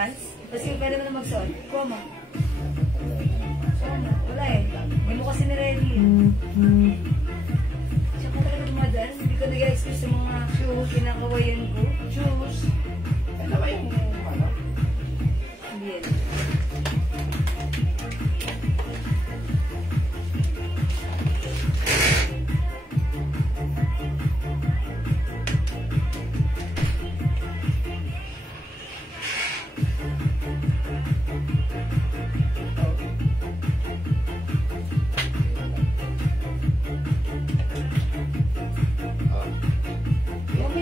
pants? Kasi pwede mo na magsuot. Kuha mo. Wala eh. Hindi mo kasi niready. Tsaka talaga dumadaan. Hindi ko nag-excuse sa mga shoes. Kinakawayan ko. Shoes. Ano ba yung ano? Hindi yan.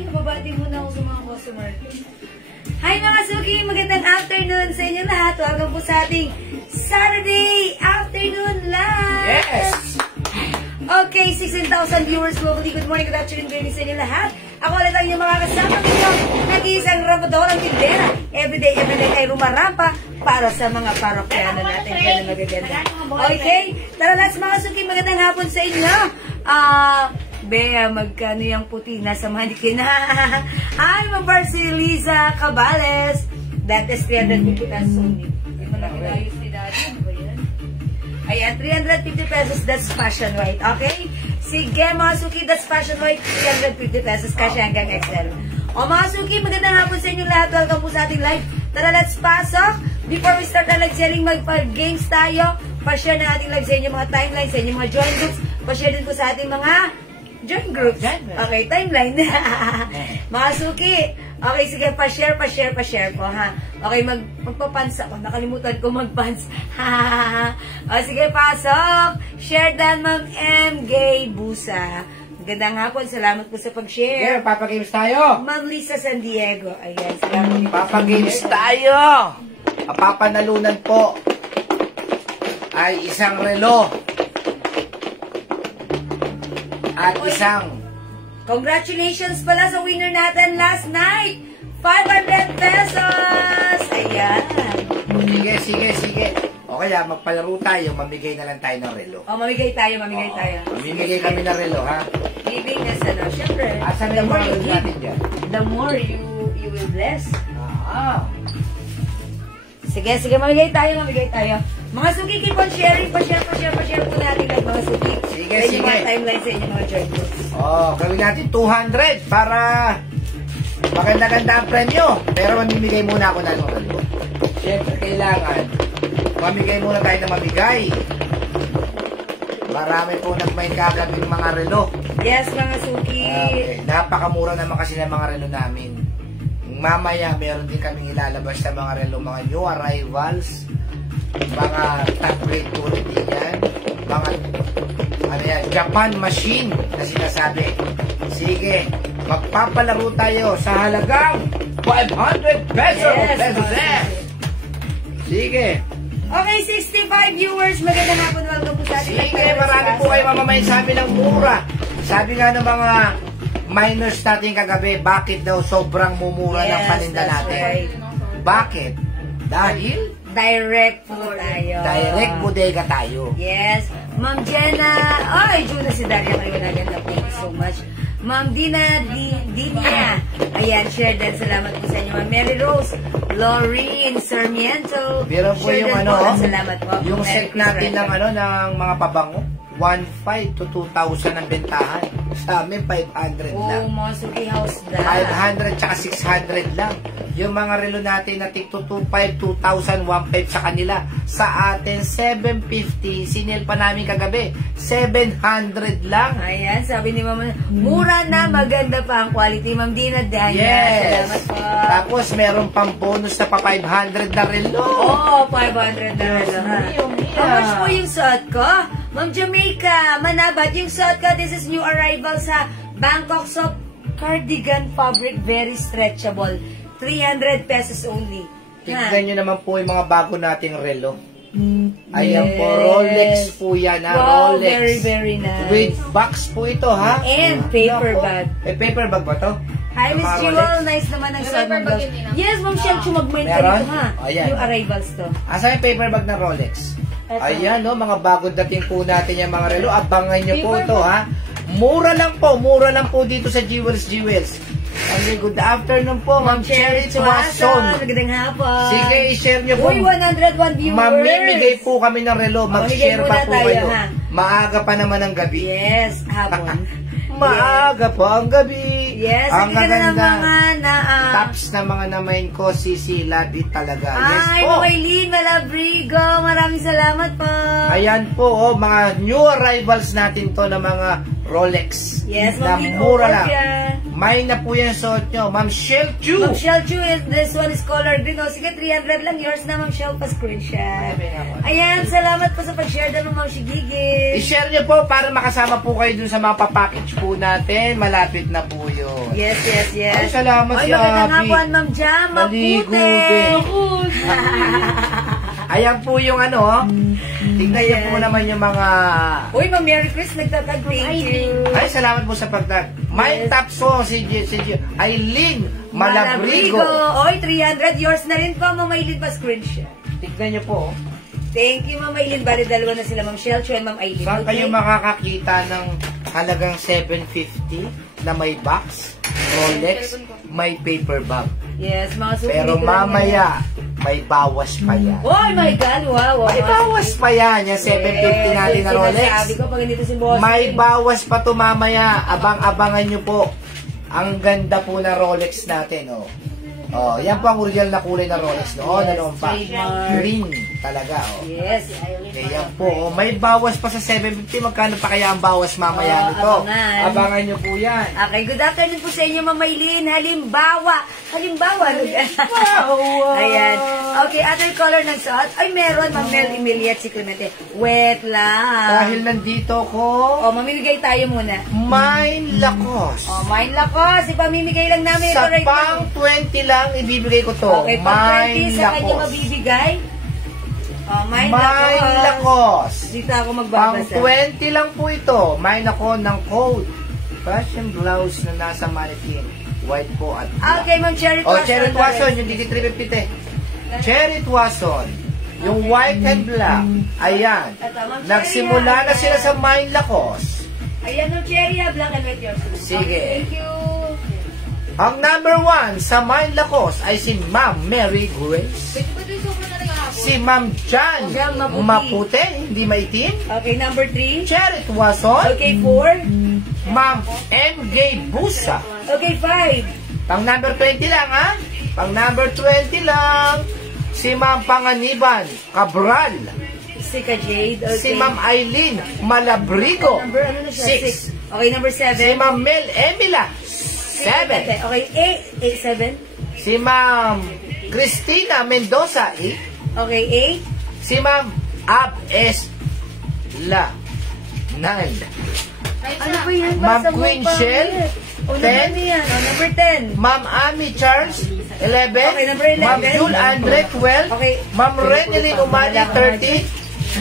Babati muna ako sa mga customer. Hi mga Suki! Magandang afternoon sa inyo lahat. Welcome po sa ating Saturday afternoon live! Yes! Okay, 16,000 viewers globally. Good morning, good afternoon, good evening sa inyo lahat. Ako ulit ang inyong makakasama ninyo. Nag-iisang Rabador ang tindera. Everyday ay rumarampa para sa mga parokyano natin. Kaya na magaganda. Okay? Tara lahat mga Suki, magandang hapon sa inyo. Bea, magkano yung puti? Nasa mannequin na. Hi, mambar si Liza Cabales. That is 350 pesos only. Hindi mo na kinayos ni Daddy. Ano ba yan? Ayan, 350 pesos. That's fashion white. Okay? Sige, mga Suki, that's fashion white. 350 pesos. Kasi hanggang XL. O mga Suki, magandang hapon sa inyo lahat. Welcome po sa ating live. Tara, let's pasok. Before we start ang live selling, mag-games tayo. Pa-share na ating live sa inyo mga timelines, sa inyo mga join groups. Pa-share din po sa ating mga join groups. Okay, timeline. Mga Suki. Okay, sige, pa-share po, ha? Okay, magpapans ako. Nakalimutan ko mag-pants. O, sige, pasok. Share dan, Ma'am M. Gay Busa. Gandang hapon. Salamat po sa pag-share. Yeah, Papa-games tayo. Ma'am Lisa San Diego. Ayan, salamat po. Papa-games tayo. Papanalunan po ay isang relo. At isang congratulations pala sa winner natin last night. 500 pesos! Ayan. Sige. Okay magpalaro tayo. Mamigay na lang tayo ng relo. O, mamigay tayo. Mamimigay kami ng relo, ha? Giving us, syempre. Asan yung mga relo natin dyan? The more you will bless. Sige, mamigay tayo. Mga Suki, keep on sharing. Pa-share po natin lang, mga Suki. Sige. Mga timeline sa inyo, mga join groups. Gawin natin 200 para maganda-ganda ang premyo. Pero mamimigay muna ako ng relo. Siyempre, kailangan mamigay muna tayo na mamigay. Marami po nagmay kagabing mga relo. Yes, mga Suki. Okay. Napakamura naman kasi ng mga relo namin. Mamaya, meron din kaming ilalabas sa mga relo, mga new arrivals, mga top grade tulad din yan, mga Japan machine na sinasabi. Sige, magpapalaro tayo sa halagang 500 pesos. Sige. Okay, 65 viewers. Magandang hapon. Welcome po sa ating. Sige, marami po kayo mamamayin sabi ng mura. Sabi nga ng mga minors natin kagabi, bakit daw sobrang mumura ng paninda natin? Right. Bakit? Dahil direct po tayo. Direct bodega tayo. Yes. Ma'am Jenna. Ay, Juna si Daria. Kayo naganda. Thank you so much. Ma'am Dina. Ayan, share din. Salamat po sa inyo. Ma'am Mary Rose. Laureen Sarmiento. Pero po yung salamat po. Yung set natin ng ng mga pabango. 1,500 to 2,000 ang bentahan. Sa amin, 500 lang. Mga Suki house na. 500 tsaka 600 lang. Yung mga relo natin na tig 2,500, 2,000, 1,500 sa kanila. Sa atin, 750. Sinil pa namin kagabi. 700 lang. Ayan, sabi ni Mama, mura na, maganda pa ang quality. Ma'am Dina, yes. Salamat po. Tapos, meron pang bonus na pa 500 na relo. 500 na relo, ha? How much po yung suot ko? Ma'am Jamaica, Manabat, yung suot ko, this is new arrival sa Bangkok Soft Cardigan Fabric, very stretchable. 300 pesos only. Tignan nyo naman po yung mga bago nating relo. Ayan po, Rolex po yan, ha? Wow, Rolex. very nice. With box po ito, ha? And paper bag. Paper bag ba to? Hi, Miss Jewel. Nice naman ang suot mo. Yes, Ma'am Shell, chumagmain ka rito, ha? New arrivals to. Asa yung paper bag ng Rolex? Ayan, no, mga bagong dating po natin yung mga relo. Abangan nyo po ito, ha? Mura lang po dito sa Jewels. Good afternoon po, Ma'am Cherry Tuason. Magandang hapon. Sige, i-share niyo po. Uy, 101 viewers. Mamimigay po kami ng relo. Mag-share pa po tayo, kayo. ha? Maaga pa naman ang gabi. Yes, hapon. Maaga po ang gabi. Yes, ang hindi ka na ng mga tops na mga namain ko, sisilabi talaga. Yes Ay, po. Maylene Malabrigo, maraming salamat po. Ayan po, mga new arrivals natin to na mga Rolex. Yes, na Ma'am mura lang. Yan. May na po yan suot nyo. Ma'am Shell Chu. Ma'am Shell Chu, this one is color green. O, sige, 300 lang. Yours na, Ma'am Shell, pa-screenshot. Ayan, salamat po sa pag-share doon, Ma'am Shigigis. I-share nyo po para makasama po kayo dun sa mga papackage po natin. Malapit na po yun. Yes. Ay, salamat Ay, si magandang Abby. hapon, Ma'am Jam. Maligo Mapute. din. Ayan po yung ano. Tingnan niyo po naman yung mga... Uy, Ma'am Mary Chris, nagtatag. Thank you. Ay, salamat po sa pagtag. May top song si Aileen Malabrigo. Oy, 300. Yours na rin po, Ma'am Aileen, pa-screenshot. Tingnan niyo po. Thank you, Ma'am Aileen. Bali, dalawa na sila, Ma'am Shell Chu and Ma'am Aileen. Saan kayo makakakita ng halagang 750 na may box, Rolex, may paper bag? Yes, mga sulit. Pero mamaya, may bawas pa yan. Oh my God, wow. May bawas pa yan, yung 750 natin na Rolex. Sabi ko, pag ganito si boss. May bawas pa to mamaya. Abang-abangan nyo po. Ang ganda po na Rolex natin, oh. Oh, yan po ang original na kulay na Rolex, no? Oh, nanoon pa. Green talaga, oh. Yes. Yan po, oh. May bawas pa sa 750. Magkano pa kaya ang bawas mamaya nito? Abangan nyo po yan. Okay, good afternoon po sa inyo, Ma'am Maylene. Halimbawa. Ayan. Okay, other color ng suot. Ay, meron, Ma'am Mel Emilia at si Clemente. Wait lang. Dahil nandito ko, O, mamimigay tayo muna. Mine Lacoste. O, mine lakos. Ipamimigay lang namin Sa ito right pang 20 lang, ibibigay ko to. Okay, pang 20 Mine sa kanya Lacoste. mabibigay. O, mine Mine Lacoste. Dito ako Pang magbabasa. 20 lang po ito. Mine ako ng code. Fashion blouse na nasa mannequin. White po at black. Okay, Ma'am Cherry Oh, Tuason. Cherry Tuason, yung digi 350. Cherry Tuason, yung white and black. Ayan. Ito, Ma'am Cherry, Nagsimula na sila sa Mine Lacoste. Ayan, Ma'am Cherry, black and white yours. Sige. Okay, thank you. Ang number 1 sa Mine Lacoste ay si Ma'am Mary Grace. Si Ma'am Jan Jan Maputi. Maputi, hindi maitim. Okay, number 3. Cherry Tuason. Okay, 4. Ma'am M.G. Busa. Okay, 5. Pang number 20 lang, ha? Pang number 20 lang, si Ma'am Panganiban Cabral. Si Ka Jade. Okay. Si Ma'am Aileen Malabrigo. Number, ano na siya? 6. Okay, number 7. Si Ma'am Mel Emila. 7. Okay, 8, 7. Si Ma'am Cristina Mendoza. 8. Okay, 8. Si Ma'am Ab S. La. 9. Ano ba yan? Ma'am Basa mo Queen pa. Shell, O, 10. number yan. O, number 10. Ma'am Amy Charles, 11. Okay, number 11. Ma'am Jul Andre, 12. Okay. Ma'am Renelyn Umali, 13.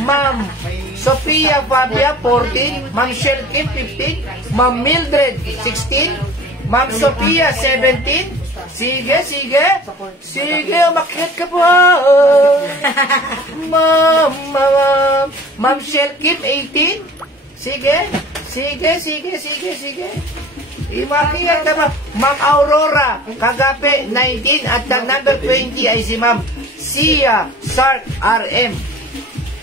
Ma'am Sophia Fabia, 14. Ma'am Shell Kim, 15. Ma'am Mildred, 16. Ma'am Sophia, 17. Sige. Sige, umakyat ka po. Ma'am Shell Kim, 18. Sige. Imakiyan ka ba? Ma'am Aurora, Kagape, 19. At ang number 20 ay si Ma'am Sia Sark RM.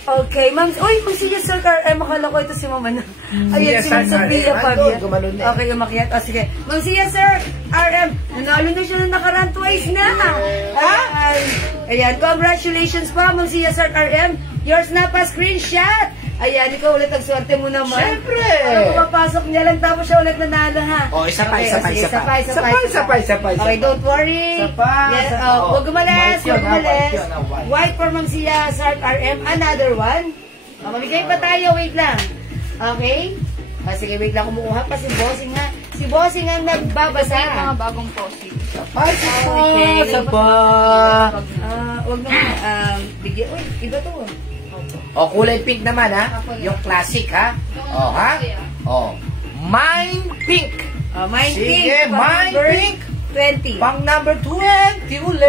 Okay, Ma'am. Uy, Ma'am Sia Sark RM. Akala ko ito si Ma'am ano. Ayan, si Ma'am Sophia Fabia. Okay, umakyat. O, sige. Ma'am Sia Sark RM. Nanalo na siya na nakaraan twice na. Ayan, congratulations pa, Ma'am Sia Sark RM. Yours na pa, screenshot. Ayan, ikaw ulit ang swerte mo naman. Siyempre. Ano, papasok niya lang tapos siya ulit nanalo, ha? Oh, isa pa. Okay, don't worry. Isa pa. Yes, Oo. huwag umalis, White yun, huwag umalis. white yun, white. White for Ma'am Sia Sark RM. Another one. Mamigay pa tayo, wait lang. Okay? Sige, wait lang, kumukuha pa si Bossing, ha? Si Bossing ang nagbabasa. Mga bagong posting. Okay. Huwag naman, bigyan. Uy, iba to. O, kulay pink naman, ha? Yung classic, ha? O, ha? O, Mine Pink. Mine Sige, pink. Mine Number Pink. 20. Pang number 20 ulit.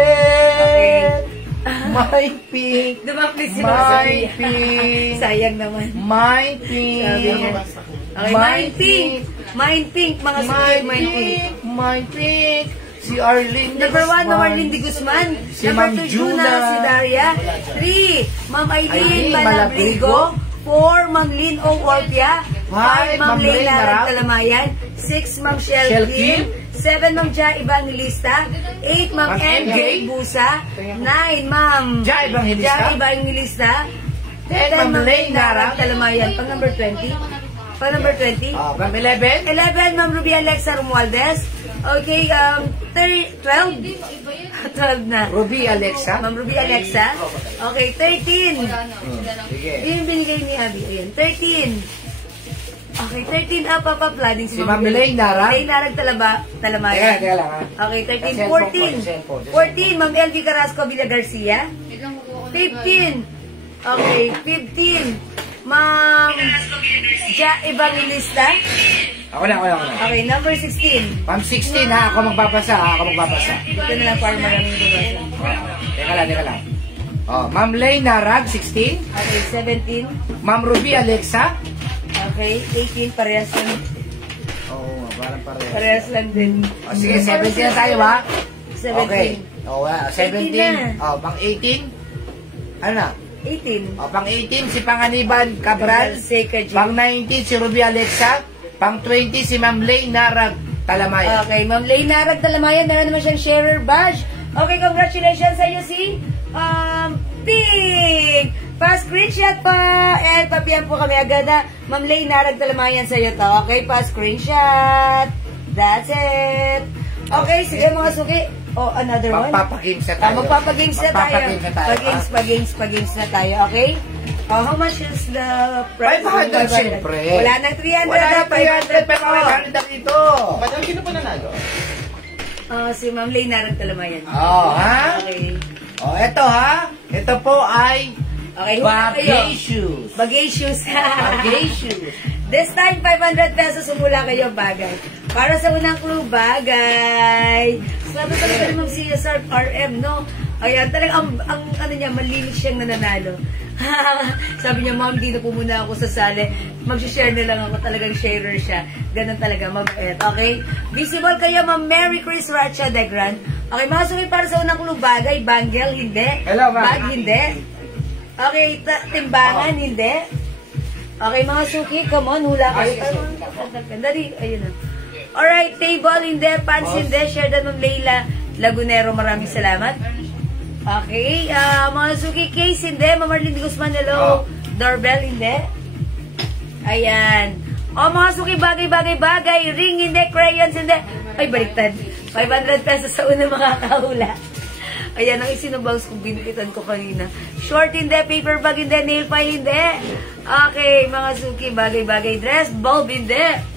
Okay. My pink. Dumaplis si My Rosalia. pink. Sayang naman. My Sabi niya. pink. Okay, mind pink. Mind pink, mga My suki, mind pink. pink. My pink. Si Arlene Number 1, Guzman. Ma'am Arlene de Guzman. Si Number Ma'am 2, Juna. Juna. Si Daria. 3, Ma'am Aileen Aileen Malabrigo. 4, Ma'am Lynn O. Orpia. 5, Ma'am Ma'am Leyla Leyla Ragtalamayan. 6, Ma'am Shell Shell Kim. Kim. 7, Ma'am Ja Evangelista. 8, Ma'am Ma'am MJ MJ. Busa. 9, Ma'am Ja Evangelista. Ja Evangelista. 10, Ma'am Leyla Ragtalamayan. Pang number 20. Pang number 20. Ma'am 11. 11, Ma'am Ruby Alexa Romualdez. Okay, 12. 12 na. Ruby Alexa. Ma'am Ruby Alexa. Okay, 13. Sige. Yun yung binigay ni Abby. Ayan, 13. Okay, 13 up flooding Si Ma'am Leyla Rag. Leyla Rag Talamayan. Teka lang ha. Okay, 13. Cellphone 14. po, 14, Ma'am LV Carrasco Villa Garcia. 15. Okay, 15. Ma'am Ja Evangelista. Ako na. Okay, number 16. Ma'am 16 ha. Ako magbabasa ha. Ako magbabasa. Ito na lang para maraming bubasa. Teka lang. Ma'am Leyla Rag, 16. Okay, 17. Ma'am Ruby Alexa. Okay, 18. Parehas lang. Oo, parang pareho. Parehas lang din. Sige, 17 na tayo ha. 17. Okay. 17. 18 na. Pang 18. Ano na? 18. Pang 18 si Panganiban Cabral. Seca G. Pang 19 si Ruby Alexa. Pang 20 si Ma'am Leyla Rag Talamayan. Okay, Ma'am Leyla Rag Talamayan, meron naman siyang sharer badge. Okay, congratulations sa iyo si Pink! Pa-screenshot pa! And papiyan po kami agad na Ma'am Leyla Rag Talamayan sa iyo to. Okay, pa-screenshot. That's it. Okay, sige mga suki. Oh, another one. Magpapagames na tayo. Magpapagames na tayo. Magpapagames na tayo. Pagames na tayo, okay? Oh, how much is the price? 500 siyempre. Wala nang 300 Wala na, na 300 pero may ganda dito. Madam, sino pa nanalo? Si Ma'am Leyla Rag Talamayan. Ha? Okay. Eto ha. Ito po ay Okay, hula kayo. bagay shoes. Bagay shoes. Bagay shoes. This time, 500 pesos umula kayo, bagay. Para sa unang clue, bagay. Sabi talaga ni Ma'am CSR RM, no? Ayan, talagang ang ano niya, malinis siyang nananalo. Sabi niya, Ma'am, di na po muna ako sasali. Mag-share na lang ako, talagang sharer siya. Ganun talaga, mabait. Okay? Visible kayo, Ma'am Mary Chris Racha de Gran. Okay, mga sumit para sa unang clue, bagay, bangle, hindi. Hello, Ma'am. Bag, hindi. Okay, timbangan, hindi. Okay, mga suki, come on, hula kayo. Dali, ayun na. Alright, table, hindi. Pants, hindi. Share that, Ma'am Leyla Lagunero, maraming salamat. Okay, mga suki, case, hindi. Ma'am Arlene de Guzman, hello. Doorbell, hindi. Ayan. O, mga suki, bagay. Ring, hindi. Crayons, hindi. Ay, baliktad. 500 pesos sa unang makakahula. Ayan, ang isinubaws kong binikitan ko kanina. Short, hindi. Paper bag, hindi. Nail file, hindi. Okay, mga suki, bagay. Dress, bulb, hindi.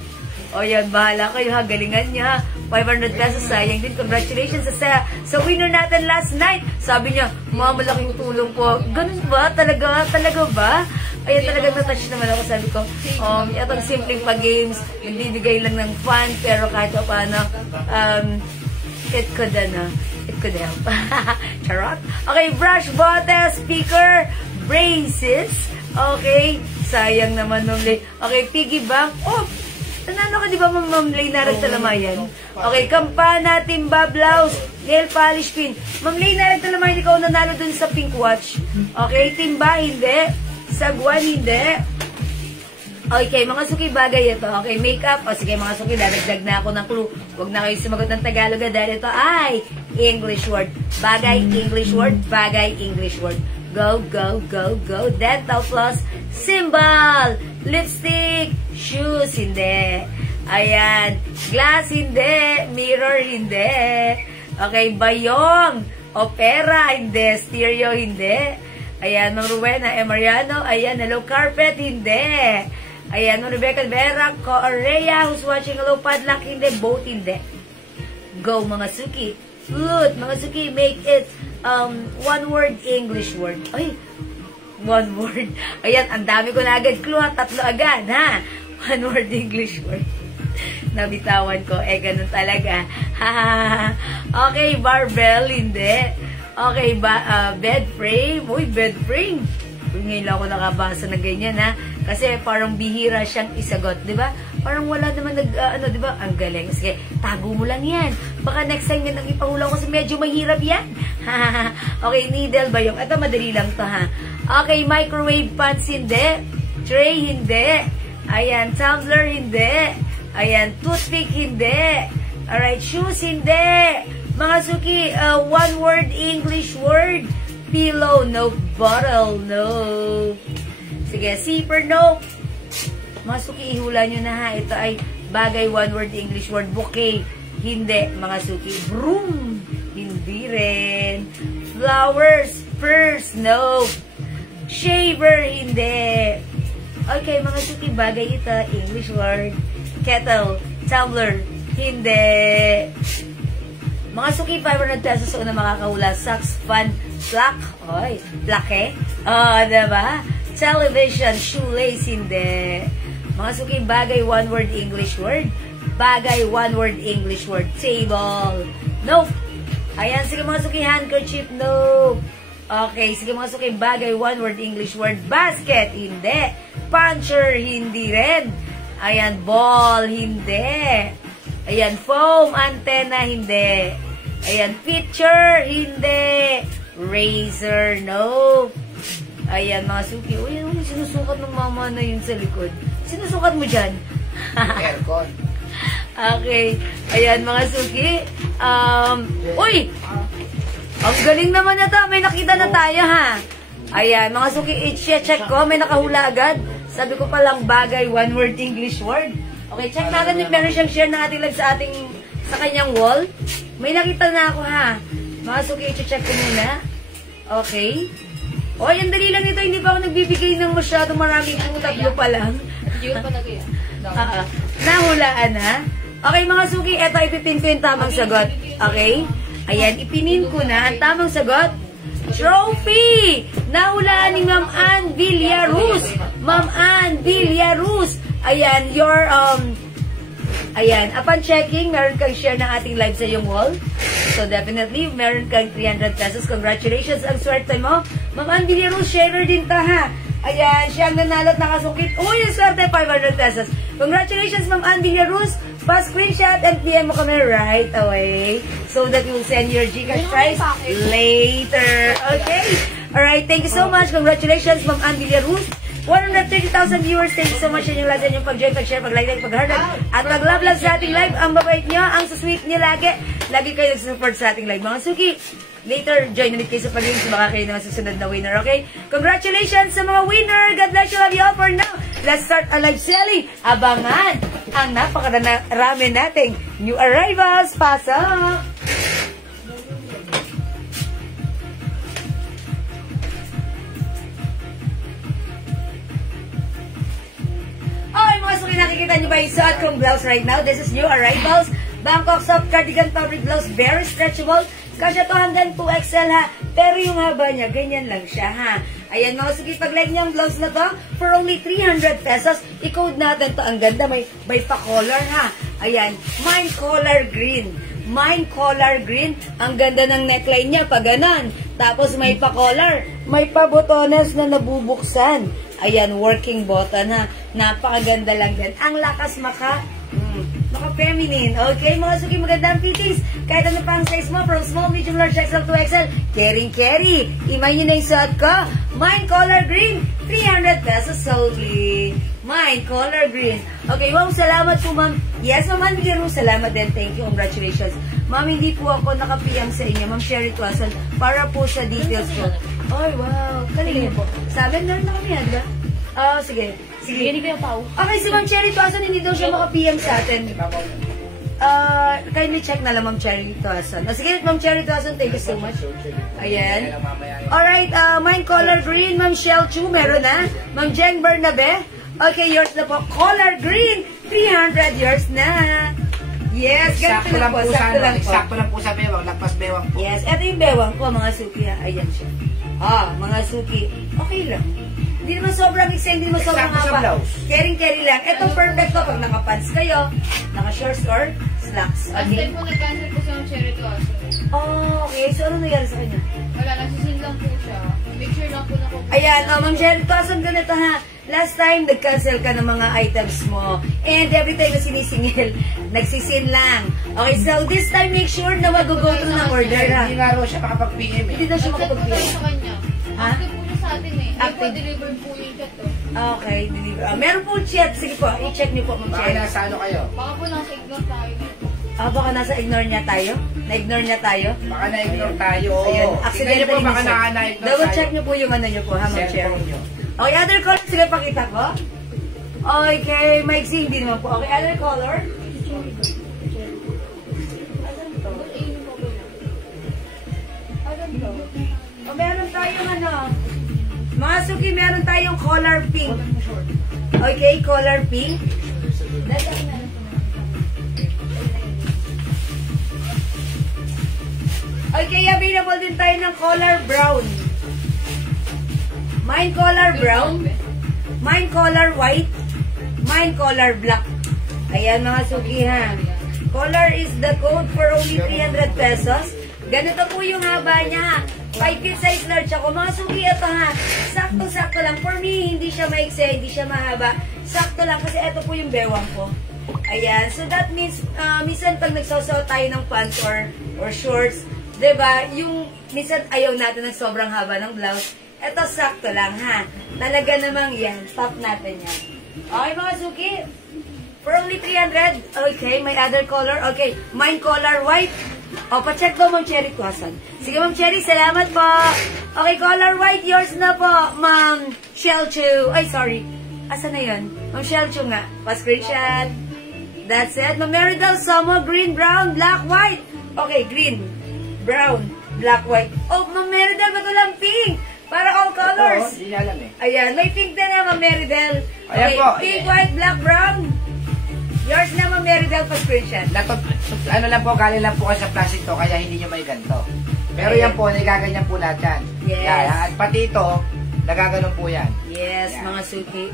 O yan, bahala kayo ha. Galingan niya. 500 pesos, sayang din. Congratulations sa winner natin last night. Sabi niya, malaking tulong po. Ganun ba? Talaga ba? Ayan, talaga na-touch naman ako. Sabi ko, itong simpleng pag-games, nagbibigay lang ng fun, pero kahit pa paano, it could help. Charot. Okay, brush, bottle, speaker, braces. Okay, sayang naman nung okay, piggy bank. Oh, nanalo ka di ba, Ma'am Leyla Rag Talamayan? Okay, kampana, timba, blouse, nail polish pin. Ma'am Leyla Rag Talamayan, ikaw nanalo dun sa pink watch. Okay, timba, hindi. Sagwan, hindi. Okay, mga suki, bagay ito. Okay, makeup. O sige, mga suki, dadagdag na ako ng clue. Huwag na kayo sumagot ng Tagalog dahil ito ay English word. Bagay, English word. Bagay, English word. Go. Dental floss, symbol, lipstick, shoes, hindi. Ayan. Glass, hindi. Mirror, hindi. Okay, bayong, opera, hindi. Stereo, hindi. Ayan, Ma'am Rowena Mariano. Ayan, hello, carpet, hindi. Ayan, Rebecca Vera, Korea, who's watching, hello, padlock, hindi, boat, hindi. Go, mga suki. Flute, mga suki, make it one word English word. Ay, one word. Ayan, ang dami ko na agad clue, tatlo agad, ha? One word English word. Nabitawan ko, ganun talaga. Okay, barbell, hindi. Okay, bed frame. Uy, bed frame. Uy, ngayon lang ako nakabasa na ganyan, ha? Kasi parang bihira siyang isagot, di ba? Parang wala naman di ba? Ang galing. Sige, tago mo lang yan. Baka next time nang ipahula ko kasi medyo mahirap yan. Okay, needle ba yung? Ito, madali lang to, ha? Okay, microwave pans, hindi. Tray, hindi. Ayan, tumbler, hindi. Ayan, toothpick, hindi. Alright, shoes, hindi. Mga suki, one word, English word. Pillow, no. Bottle, no. Sige, zipper, no. Mga suki, ihula nyo na, ha. Ito ay bagay, one word, English word. Bouquet, hindi. Mga suki, broom, hindi rin. Flowers, purse, no. Shaver, hindi. Okay, mga suki, bagay ito, English word. Kettle, tumbler, hindi. Mga suki, 500 pesos sa unang makakahula. Socks, fan, plaque. Oy, plaque. Diba? Television, shoelace, hindi. Mga suki, bagay, one word, English word. Bagay, one word, English word. Table. Nope. Ayan, sige mga suki, handkerchief, nope. Okay, sige mga suki, bagay, one word, English word. Basket, hindi. Puncher, hindi rin. Ayan, ball, hindi. Ayan, foam, antenna, hindi. Ayan, picture, hindi. Razor, no. Ayan, mga suki. Uy, sinusukat ng mama na yun sa likod. Sinusukat mo dyan? Aircon. Okay. Ayan, mga suki. Uy! Ang galing naman na to. May nakita na tayo, ha? Ayan, mga suki, i-check ko. May nakahula agad. Sabi ko palang bagay, one word, English word. Okay, check natin yung meron siyang share ng ating live sa kanyang wall. May nakita na ako, ha? Mga suki, i-check ko muna. Okay. O, yung dali lang nito. Hindi pa ako nagbibigay ng masyado maraming kung tatlo pa lang. Nahulaan, ha? Okay, mga suki, eto, ipipin ko yung tamang sagot. Okay? Ayan, ipinin ko na ang tamang sagot. Trophy! Nahulaan ni Ma'am Ann Villaruz. Ma'am Ann Villaruz. Ayan, ayan, upon checking, meron kang share ng ating live sa iyong wall. So, definitely, meron kang 300 pesos. Congratulations, ang swerte mo. Ma'am Ann Villaruz, sharer din ta, ha? Ayan, siya ang nanalo at nakasungkit. Uy, yung swerte, 500 pesos. Congratulations, Ma'am Ann Villaruz. Pa-screenshot and PM mo kami right away so that you'll send your Gcash prize later. Okay? Alright, thank you so much. Congratulations, Ma'am Ann Villaruz. 130,000 viewers. Thank you so much sa inyong lahat, sa inyong pag-join, pag-share, pag-like, pag-heart. At pag-love sa ating live. Ang babait nyo, ang sweet nyo lagi. Lagi kayo nag-support sa ating live. Mga suki, later, join ulit kayo sa pag-games. Baka kayo naman susunod na winner, okay? Congratulations sa mga winner. God bless you. Love you all for now. Let's start a live selling. Abangan ang napakarami nating new arrivals. Pasok! Okay, mga suki, nakikita nyo ba yung suot kong blouse right now? This is new arrivals. Bangkok soft cardigan fabric blouse. Very stretchable. Kasya to hanggang 2XL, ha. Pero yung haba niya, ganyan lang siya, ha. Ayan, mga suki, pag-like niyo ang blouse na to, for only 300 pesos, i-code natin to. Ang ganda, may pa-color, ha. Ayan, mine color green. Mine color green. Ang ganda ng neckline niya, pa ganon. Tapos may pa-color. May pa-botones na nabubuksan. Ayan, working button, ha. Napakaganda lang yan. Ang lakas maka-feminine. Okay, mga suki, magandang fittings. Kahit ano pa ang size mo, from small, medium, large, XL to XL, carry. Imay nyo na yung suot ko. Mine color green, 300 pesos solely. Mine color green. Okay, wow, salamat po, ma'am. Yes, ma'am, bigyan mo salamat din. Thank you, congratulations. Ma'am, hindi po ako nakapiyang sa inyo. Ma'am, Sherry Tuason, para po sa details ko. Ay, wow. Kanina po. Sabi, meron na kami, diba? Sige. Hindi ko yung pau. Okay, si Ma'am Cherry Tuason, hindi daw siya maka-PM sa atin. Kindly check na lang, Ma'am Cherry Tuason. Sige, Ma'am Cherry Tuason, thank you so much. Ayan. Alright, mine color green, Ma'am Shell Chu, meron na. Ma'am Jen Bernabe. Okay, yours na po. Color green, 300 yours na. Yes, ganito lang po. Sakto lang po sa bewang, lagpas bewang po. Yes, eto yung bewang ko, mga suki. Ayan siya. Mga suki. Okay lang. Hindi naman sobrang extend, hindi naman sobrang haba. Carry lang. Ito perfect to pag naka-pants kayo, naka-shorts or slacks. Last time po nag-cancel po sa Cherry Tuason. Okay. So, ano nangyari sa kanya? Wala, nagsisin lang po siya. Make sure lang po na kung... Ayan, Ma'am Shelly, pasan ganito ha. Last time, nag-cancel ka ng mga items mo. And every time na sinisingil, nagsisin lang. Okay, so this time, make sure na mag-go through ng order ha. Hindi nga raw siya makapag-PM eh. Hindi na siya Nag-chat po tayo makapag-PM. sa kanya. Ha? Active po siya sa atin eh. Ay po, Active. delivered po yung chat to. Okay, deliver. Meron po chat. Sige po, i-check niyo po, Ma'am Baka Shelly. nasa ano kayo? Baka po nasa ignore tayo dito. Baka nasa ignore niya tayo? Na-ignore niya tayo? Baka na-ignore tayo. Ayun, Tingnan niyo po baka accidentally na-ignore Double tayo. check niyo po yung ano niyo po, ha, Ma'am Shelly. Cellphone niyo. Okay, other color. Sige, pakita ko. Okay, Mike C, hindi naman po. Okay, other color. O, meron tayong ano. Mga Suki, meron tayong color pink. Okay, color pink. Okay, available din tayo ng color brown. Mine color brown. Mine color white. Mine color black. Ayan mga Suki ha. Color is the code for only 300 pesos. Ganito po yung haba niya. 5 feet size large ako. Mga Suki, ito ha. Sakto-sakto lang. For me, hindi siya maikse, hindi siya mahaba. Sakto lang kasi ito po yung bewang ko. Ayan. So that means, minsan pag nagsasaw tayo ng pants or shorts, diba, yung minsan ayaw natin ng sobrang haba ng blouse. Ito sakto lang ha. Talaga namang yan. Stop natin yan. Okay mga Suki. For only 300. Okay, may other color. Okay, mine color white. O, pa-check daw Ma'am Cherry Kwasan. Sige Ma'am Cherry, salamat po. Okay, color white, yours na po, Ma'am Shelchu. Ay, sorry. Asa na yun? Ma'am Shelchu nga. Pa-screenshot. That's it. Ma'am Meridel Somo, green, brown, black, white. Okay, green, brown, black, white. Oh, Ma'am Meridel, ba't walang pink? Para all colors. Ito, hindi niya alam eh. Ayan, may pink na na, Ma'am Meridel. Ayan po. Pink, white, black, brown. Yours na, Ma'am Meridel, pa-screenshot. Ano lang po, galing lang po kasi sa plastic to, kaya hindi nyo may ganito. Pero yan po, nagaganyan po lahat yan. Yes. Yan, at pati ito, nagaganon po yan. Yes, Yan. mga Suki.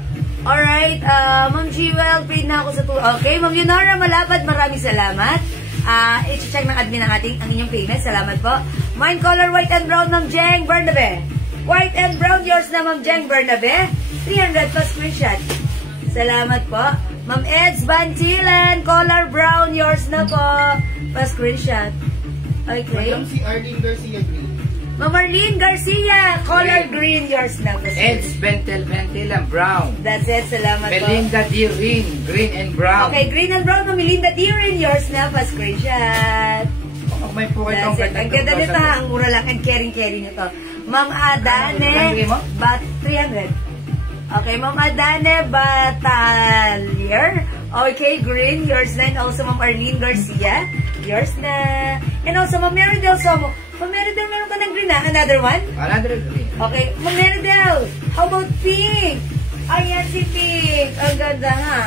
Alright, Ma'am Jewel, paid na ako sa tour. Okay, Ma'am Yunara Malapad, maraming salamat. I-check ng admin ang inyong payment. Salamat po. Mine color white and brown, Ma'am Jeng Bernabe. White and brown, yours na, Ma'am Jeng Bernabe. 300 plus screenshot. Salamat po. Ma'am Eds Bantilan, color brown, yours na po. Pa screenshot. Okay. Si Arlene Garcia Green. Ma'am Arlene Garcia, color green, yours na po. Eds Bentel and brown. That's it, salamat po. Melinda D. Ring, green and brown. Okay, green and brown, Ma'am Melinda Deerin, yours na pa screenshot. Oh, may po itong That's it. Ang ganda nito ha, ang mura lang, ang caring-caring nito. Ma'am Adane, Ano, bat 300. Okay, Ma'am Adane Batalier. Okay, green, yours na. And also, Ma'am Arlene Garcia, yours na. And also, Ma'am Meridel Somo. Ma'am Meridel, meron ka ng green na? Another one? Another green. Okay, Ma'am Meridel, how about pink? Ayan si pink. Ang ganda ha.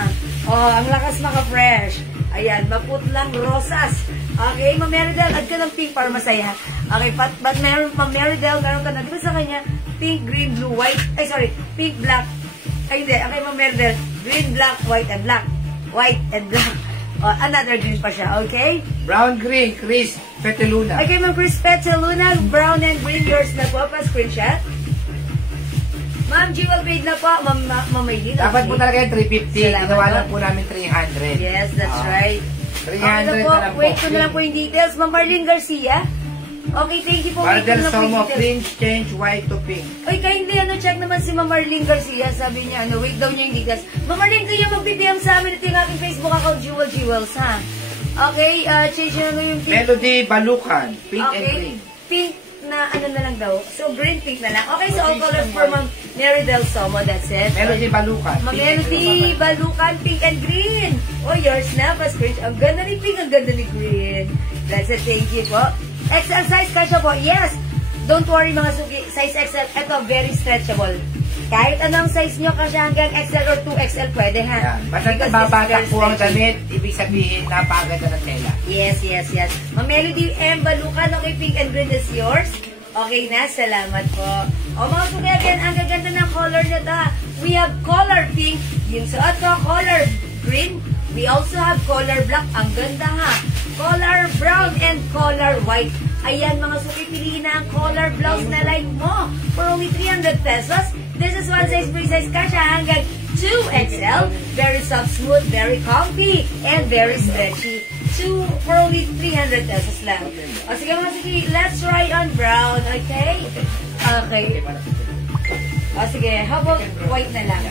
Oh, ang lakas maka-fresh. Ayan, maputlang rosas. Okay, Ma'am Meridel, add ka ng pink para masaya. Okay, but meron, Ma'am Meridel, meron ka na. Di ba sa kanya, pink, green, blue, white. Ay, sorry, pink, black. Ay, hindi. Okay, Ma'am Meridel, green, black, white, and black. White and black. Oh, another green pa siya, okay? Brown, green, Chris Peteluna. Okay, Ma'am Chris Petaluna, brown and green, yours na po. Pa-screenshot. Ma'am Jewel paid na po. Ma'am Maylin. Dapat po talaga yung 350. Salamat Ginawa po. lang po namin 300. Yes, that's right. 300 Okay na po. na lang po. Wait ko na lang po yung details. Ma'am Marlene Garcia. Okay, thank you po. Wait ko Marvel na lang po yung Somo, details. fringe change white to pink. Oy, kindly, check naman si Ma'am Marlene Garcia. Sabi niya, wait daw niya yung details. Ma'am Marlene, kayo mag-BDM sa amin. Ito yung aking Facebook account, Jewels, ha? Okay, change na lang yung pink. Melody Balukan, pink and Okay, green. pink na ano na lang daw. So, green, pink na lang. Okay, so all colors for Ma'am Meridel Somo. That's it. Melody Balukan. Ma'am pink and Melody, green. Balukan, pink and green. Oh, yours na, pa-screen. Ang ganda ni pink, ang ganda ni green. That's it, thank you po. XL size kasya po, yes. Don't worry mga suki, size XL, ito very stretchable. Kahit anong size nyo kasya hanggang XL or 2XL pwede ha. Yan. Basta Because nababatak this is po ang very damit, ibig sabihin napakaganda ng tela. Yes, yes, yes. Ma'am Melody M. Balukan, okay, pink and green is yours. Okay na, salamat po. O mga suki, again, ang gaganda ng color na ta. We have color pink, yung suot ko, color green. We also have color black, ang ganda ha. Color brown and color white. Ayan mga suki, piliin na ang color blouse na like mo for only 300 pesos. This is one size, free size kasha hanggang 2XL. Very soft, smooth, very comfy, and very stretchy. For only 300 pesos lang. O sige mga suki, let's try on brown, okay? Okay. O sige, how about white na lang?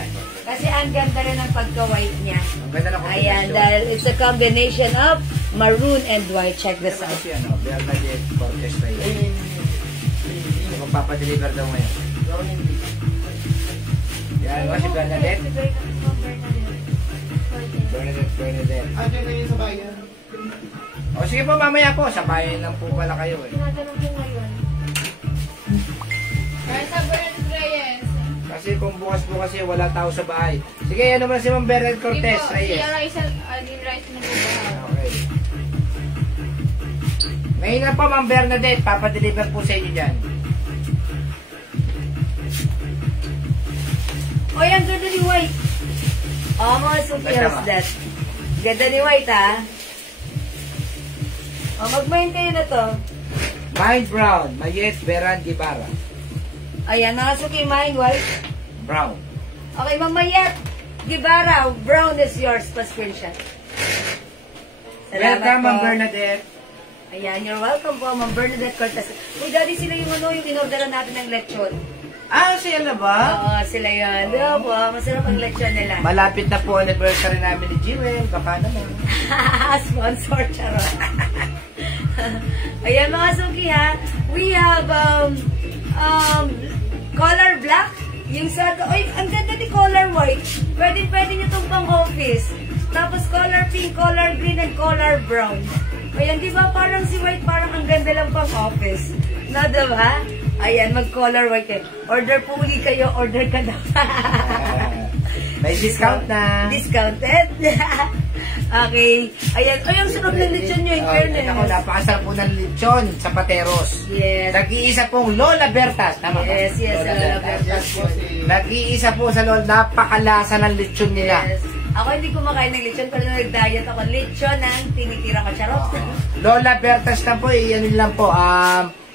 Kasi ang ganda rin ng pagka-white niya. Ang ganda ng combination. Ayan, dahil it's a combination of maroon and white. Check this out. Kasi ano, Bernadette Cortez na yun. Magpapadeliver daw ngayon. Yan, si Bernadette. Bernadette. Andiyan na yun sa bayan. O sige po, mamaya po. Sa bayan lang po pala kayo eh. Tinatanong ko ngayon. Kaya sa Bernadette Reyes. Kasi kung bukas-bukas eh, wala tao sa bahay. Sige, ano ba si Ma'am Bernadette Cortez? Si Reyes. Raisa, Aline Rice na bukas. Okay. Ngayon na po, Ma'am Bernadette, papadeliver po sa inyo dyan. O yan, ganda ni white. O mga suki, Ganda how's ba? that? Ganda ni white, ha? O, mag-mind kayo na to. Mind Brown, Mayet Beran Guevara. Ayan, mga suki, mind white. Brown. Okay, Mamayet, Gibara, brown is yours. Pa-screenshot. Welcome, Ma'am po. Bernadette. Ayan, you're welcome po, Ma'am Bernadette Cortez. Uy, daddy, sila yung ano, yung inorderan natin ng lechon. Ah, siya na ba? Oo, sila yun. Di ba po, masarap ang lechon nila. Malapit na po anniversary namin ni Jewel. Baka naman. Sponsor, charot. Ayan, mga suki, ha. We have, color black. Yung sa, oy, ang ganda ni color white. Pwede nyo itong pang office. Tapos color pink, color green, and color brown. Ayan, di ba parang si white, parang ang ganda lang pang office. No, diba? Ayan, mag-color white kayo. Order po ulit kayo, order ka daw. May discount na. Discounted? Okay. Ayan, ay, ang sarap ng lechon nyo, in fairness. Ako, napakasarap po ng lechon sa Pateros. Yes. Nag-iisa pong Lola Bertas. Tama ba? Yes, Lola Bertas. Nag-iisa po sa Lola. Napakalasa ng lechon nila. Yes. Ako hindi kumakain ng lechon, pero nag-diet ako. Lechon ang tinitira ko, charot. Lola Bertas na po, ano lang po,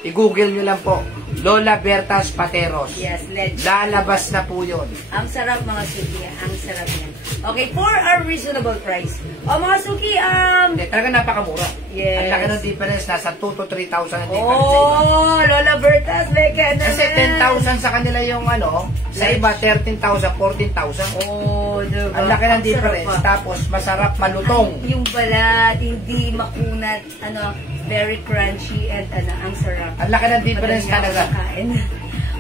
i-google nyo lang po. Lola Bertas Pateros. Yes, lechon. Lalabas na po yun. Ang sarap mga suki, ang sarap niya. Okay, for our reasonable price. O mga suki, Hindi, talaga napakamura. Yes. Ang laki ng difference, nasa 2,000 to 3,000 ang difference sa iba. oh, Lola Bertas, beka na. Kasi 10,000 sa kanila yung ano, sa iba 13,000, 14,000. Oh, diba? Ang laki ng Ang difference, sarap pa. tapos masarap malutong. Yung balat, hindi makunat, very crunchy, and ang sarap. Ang laki ng difference Madali talaga. ako kakain.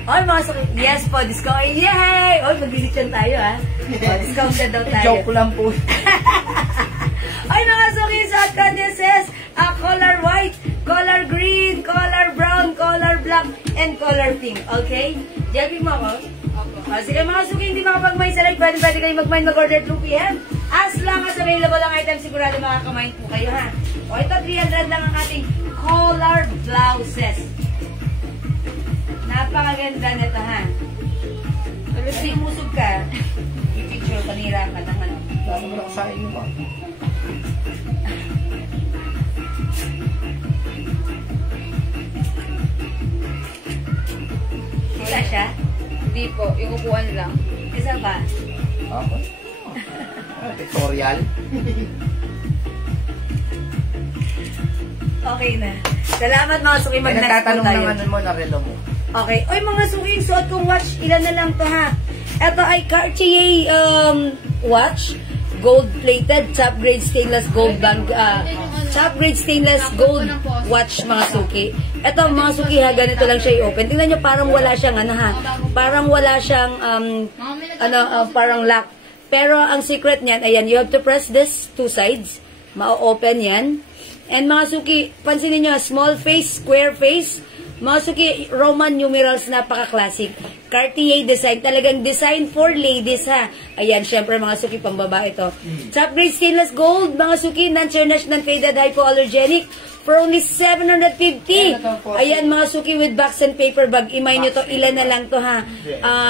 Oy, mga suki, yes po, discount. Yay! Oy, mag-discount tayo, ha? Discounted daw tayo. Joke lang po. Ay, mga suki, suot ko, this is color white, color green, color brown, color black, and color pink. Okay? Jelly mo ako? Sige mga suki, hindi makapag-mind sa live. Pwede kayo mag-mind mag-order 2 p.m. As long as available ang item, sigurado makakamind po kayo, ha? O, ito, 300 lang ang ating color blouses. Napakaganda nito, ha? Pero si umusog ka, i-picture, panira ka ng ano. Lalo mo lang sa inyo ba? Wala siya? Hindi po, yung upuan lang. Isa ba? Ako? Tutorial? Okay na. Salamat mga suki, May mag-next po nagtatanong tayo. naman mo na relo mo. Okay. Oy mga suki, suot kong watch, ilan na lang to ha? Ito ay Cartier watch. Gold-plated, top-grade stainless gold band, top-grade stainless gold watch mga suki. Ito mga suki ha, ganito lang siya i-open. Tingnan nyo, parang wala siyang parang wala siyang parang lock. Pero ang secret niyan, ayan, you have to press this 2 sides. Ma-open yan. And mga suki, pansinin nyo, small face, square face. Mga suki, Roman numerals, napaka-classic. Cartier design, talagang design for ladies ha. Ayan, syempre mga suki, pambabae ito. Top grade stainless gold, mga suki, non-tarnished, non-faded, hypoallergenic, for only 750. Ayan mga suki, with box and paper bag. Imay nyo to, ilan na lang to ha.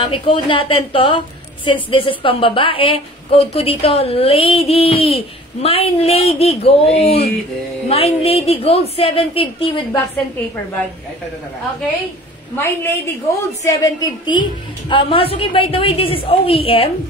I-code natin to. since this is pang babae, code ko dito, Lady. Mine Lady Gold. Lady. Mine Lady Gold 750 with box and paper bag. Ito na lang. Okay? Mine Lady Gold 750. Mga suki, by the way, this is OEM.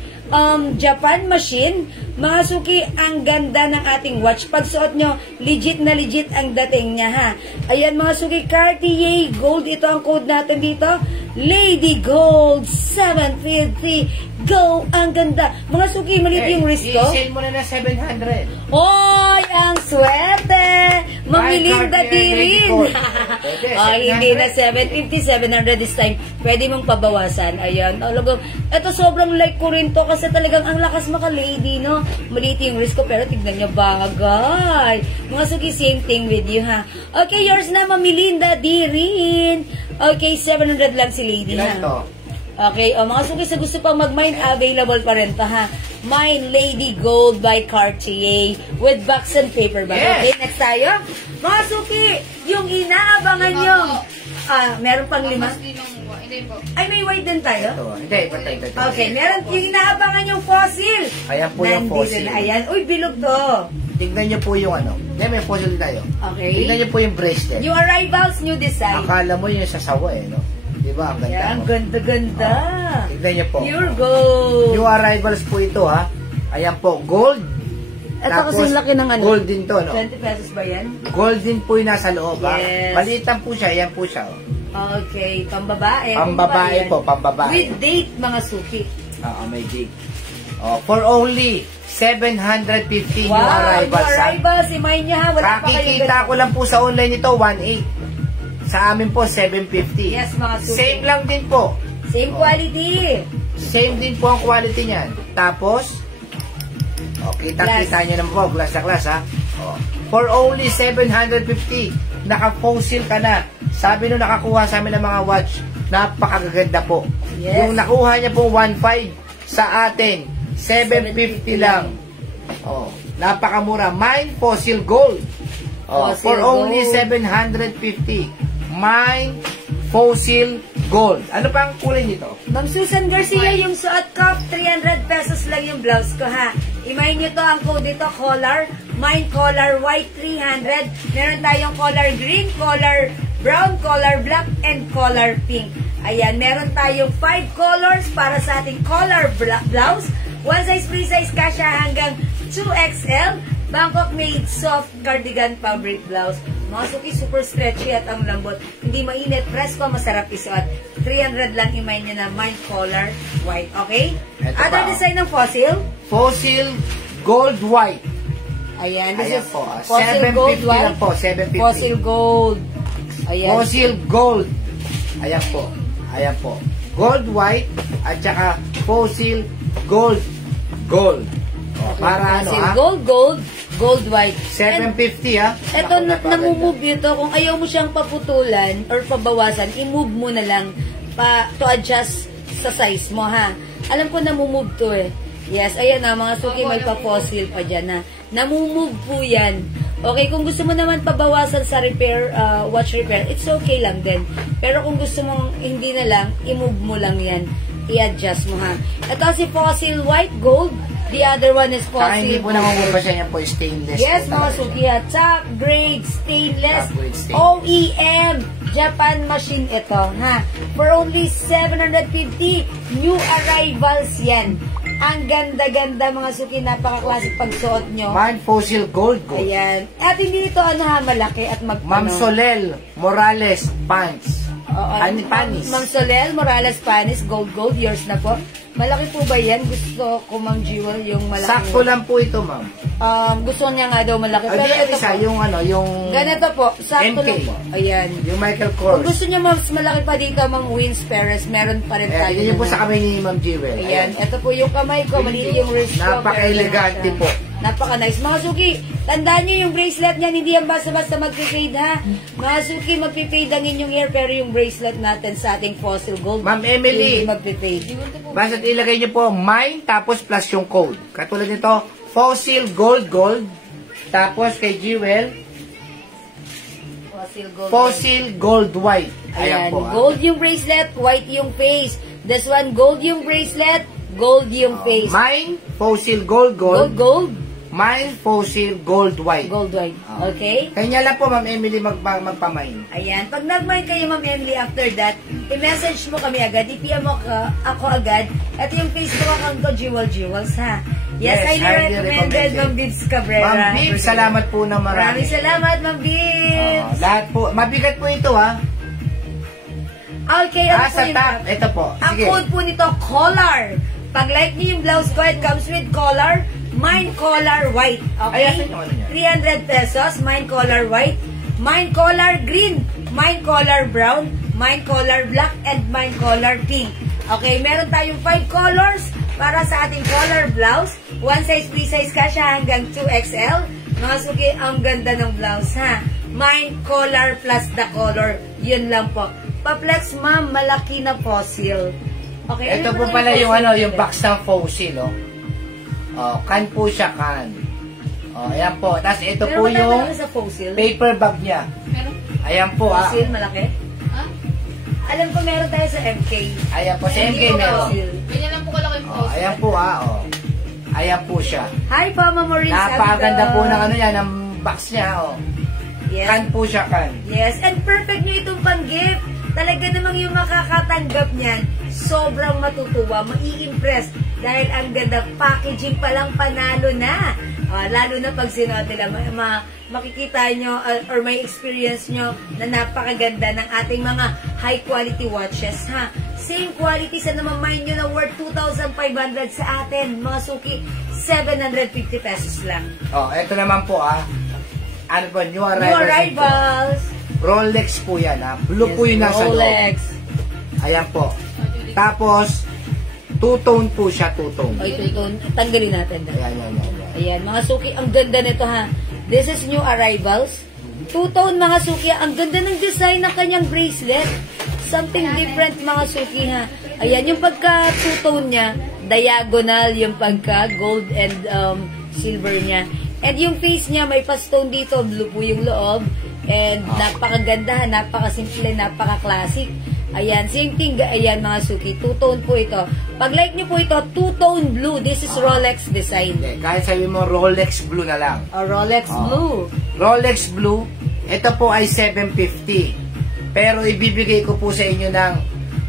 Japan machine. Mga suki, ang ganda ng ating watch. Pag suot nyo, legit na legit ang dating niya, ha. Ayan, mga suki, Cartier Gold. Ito ang code natin dito. Lady Gold 750. Go! Ang ganda. Mga suki, maliit yung wrist ko. I-sell mo na na 700. Hoy! Ang swerte! Mamilinda Cartier din. Lady Gold. Pwede, Ay, 700. hindi na 750, 700 this time. Pwede mong pabawasan. Ayan. Talagang, ito sobrang like ko rin to kasi talagang ang lakas maka-lady, no? Maliit yung wrist ko, pero tignan nyo, bagay. Mga suki, same thing with you, ha? Okay, yours na, Mamilinda din. Okay, 700 lang si lady, Ilan ha? to? Okay, mga suki, sa gusto pang mag-mine, available pa rin to, ha? Mine Lady Gold by Cartier with box and paper bag. Yes. Okay, next tayo. Mga suki, yung inaabangan nyo. Meron pang 5. Mas din ng hindi po. Ay, may white din tayo? Ito. Hindi, patay. Okay, meron yung inaabangan yung fossil. Ayan po yung Nandito fossil. na, ayan. Uy, bilog to. Tignan nyo po yung ano. Hindi, may fossil tayo. Okay. Tignan nyo po yung bracelet. Yung arrivals, new design. Akala mo yung sasawa no? Diba? Ang ganda Ayan, mo. ganda-ganda. Tignan nyo po. Pure gold. New arrivals po ito, ha. Ayan po, gold. Ito kasi laki ng ano. Gold din to, no? 20 pesos ba yan? Gold din po yung nasa loob, ha. Yes. Maliitan po siya. Ayan po siya, oh. Okay, pambabae. Pambabae po, pambabae. With date, mga suki. Oo, may dig. Oh, for only 750 new Wow, arrivals, new arrivals. Imay niya, ha. Wala pa kayong Kakikita ko lang po sa online ito, 1.8. Sa amin po, 750. Yes, mga suki. Same lang din po. Same quality. Same din po ang quality niyan. Tapos, kita-kita nyo naman po, glass na glass, ha. Oh. For only 750, naka-fossil ka na. Sabi nung nakakuha sa amin ng mga watch, napakaganda po. Yes. Yung nakuha niya po 1.5 sa atin, 750 lang. Oh, napakamura. Mine Fossil Gold. Oh, Fossil for only Gold. 750. Mine Fossil Gold. Ano pa ang kulay nito? Ma'am Susan Garcia, yung suot ko, 300 pesos lang yung blouse ko, ha. Imay nyo to, ang code dito, color. Mine color white, 300. Meron tayong color green, color brown, color black, and color pink. Ayan, meron tayong 5 colors para sa ating color blouse. One size, free size, kasya hanggang 2XL. Bangkok made soft cardigan fabric blouse. Mga suki, super stretchy at ang lambot. Hindi mainit, presko, masarap isuot. 300 lang imay nyo na mine color white. Okay? Ito Other pa, design ng fossil. Fossil Gold White. Ayan, this Ayan is po, fossil 750 gold lang white. po, 750. Fossil gold. Ayan. Fossil Gold. Ayan po. Ayan po. Gold White at saka Fossil Gold. Gold. Oh, para ano, Fossil ha? gold white. 750, ha? Ito, Naku, napakaganda. namumove ito. Kung ayaw mo siyang paputulan or pabawasan, i-move mo na lang to adjust sa size mo, ha? Alam ko namumove to, eh. Yes, ayan na, mga suki, may pa-fossil pa dyan, ha? Namumove po yan. Okay, kung gusto mo naman pabawasan sa repair, watch repair, it's okay lang din. Pero kung gusto mong hindi na lang, i-move mo lang yan. I-adjust mo, ha? Ito si Fossil White Gold. The other one is Saka Fossil hindi po naman po siya yan po stainless. Yes, po mga talaga. suki, ha? Top grade stainless Top grade stainless. OEM Japan machine ito, ha? For only 750 new arrivals yan. Ang ganda-ganda, mga suki, napaka-classic pagsuot nyo. Mine Fossil Gold Gold. Ayan. At hindi ito, ano, ha, malaki at Ma'am Solel Morales Pants. Oo. Panis. Ma'am Solel Morales Panis, gold, yours na po. Malaki po ba yan? Gusto ko, Ma'am Jewel, yung malaki. Sakto lang po ito, ma'am. Gusto niya nga daw malaki. Ay, Pero ito isa, po, yung ano, yung ganito po, sakto MK. lang po. Ayan. Yung Michael Kung Kors. gusto niya mas malaki pa dito, Ma'am Wins Perez, meron pa rin tayo. Tingnan niyo po na- sa kamay ni Ma'am Jewel. Ayan, ito po yung kamay ko, maliit yung wrist ko. Napaka-elegante pero po. Napaka-nice. Mga suki, tandaan nyo yung bracelet niyan, hindi yan basta-basta magpipade, ha? Mga suki, magpipade ang inyong hair, pero yung bracelet natin sa ating fossil gold, Ma'am Emily. hindi magpipade. Basta't ilagay niyo po mine tapos plus yung code. Katulad nito, Fossil Gold Gold. Tapos kay Jewel, Fossil gold. Fossil Gold White. Ayan, Ayan po. gold yung bracelet, white yung face. This one, gold yung bracelet, Gold yung face. Mine, fossil gold, Gold, gold. Mine, fossil gold white. Gold white. Okay? Kanya lang po, Ma'am Emily, magpamine. Ayan. Pag nag-mine kayo, Ma'am Emily, after that, i-message mo kami agad. I-PM mo ako agad. Ito yung Facebook account ko, Jewel Jewels, ha? Yes, highly recommended, Ma'am Bibs Cabrera. Ma'am Bibs, salamat po na marami. Maraming salamat, Ma'am Bibs. Lahat po. Mabigat po ito, ha? Okay, ano po sa yung top. Ito po. Ang Sige. code po nito, collar. Pag like niyo yung blouse ko, it comes with collar. Mine collar white. Okay? Ay, asan yung ano niya? 300 pesos. Mine collar white. Mine collar green. Mine collar brown. Mine collar black. And mine collar pink. Okay, meron tayong 5 colors para sa ating collar blouse. One size, free size ka siya hanggang 2XL. Mga suki, ang ganda ng blouse, ha? Mine collar plus the color. Yun lang po. Pa-flex, ma'am, malaki na fossil. Okay, Ito ano po ba pala yung fossil? yung box ng fossil, oh. Oh, can po siya, can. Oh, ayan po. Tapos ito Meron po ba tayo yung malaki sa fossil? paper bag niya. Meron? Ayan po, ah. Fossil, malaki? Ha? Alam ko meron tayo sa MK. Ayan po, sa Hindi MK ko meron. fossil. Ganyan lang po kalaki yung Oh, post. ayan po, ah, oh. Ayan po siya. Hi po, Ma'am Maurice. Napakaganda po ng ano yan, ng box niya, oh. Yes. Can po siya, can. Yes, and perfect nyo itong pang-gift. Talaga namang yung makakatanggap niyan, sobrang matutuwa, mai-impress. Dahil ang ganda, packaging palang panalo na. Lalo na pag sinuot nila, makikita nyo or may experience nyo na napakaganda ng ating mga high-quality watches, ha? Same quality sa naman mind nyo na worth 2,500 sa atin. Mga suki, 750 pesos lang. Oh, ito naman po, ah. Ano po, new arrivals. New arrivals. Rolex po yan, ha. Blue po yung nasa loob. Rolex. Ayan po. Tapos, two-tone po siya, two-tone. O, ito, tanggalin natin. Ayan, ayan, ayan. Ayan, mga suki, ang ganda nito, ha. This is new arrivals. Two-tone, mga suki, ang ganda ng design ng kanyang bracelet. Something different, mga suki, ha. Ayan, yung pagka two-tone niya, diagonal, yung pagka gold and silver niya. And yung face niya, may pa-stone dito, blue po yung loob. And napakaganda, napakasimple, napaka-classic. Ayan, same thing, ayan mga suki, two-tone po ito. Pag like nyo po ito, two-tone blue. This is Rolex design. Hindi, kahit sabi mo Rolex blue na lang. Rolex blue. Rolex blue, ito po ay 750. Pero ibibigay ko po sa inyo ng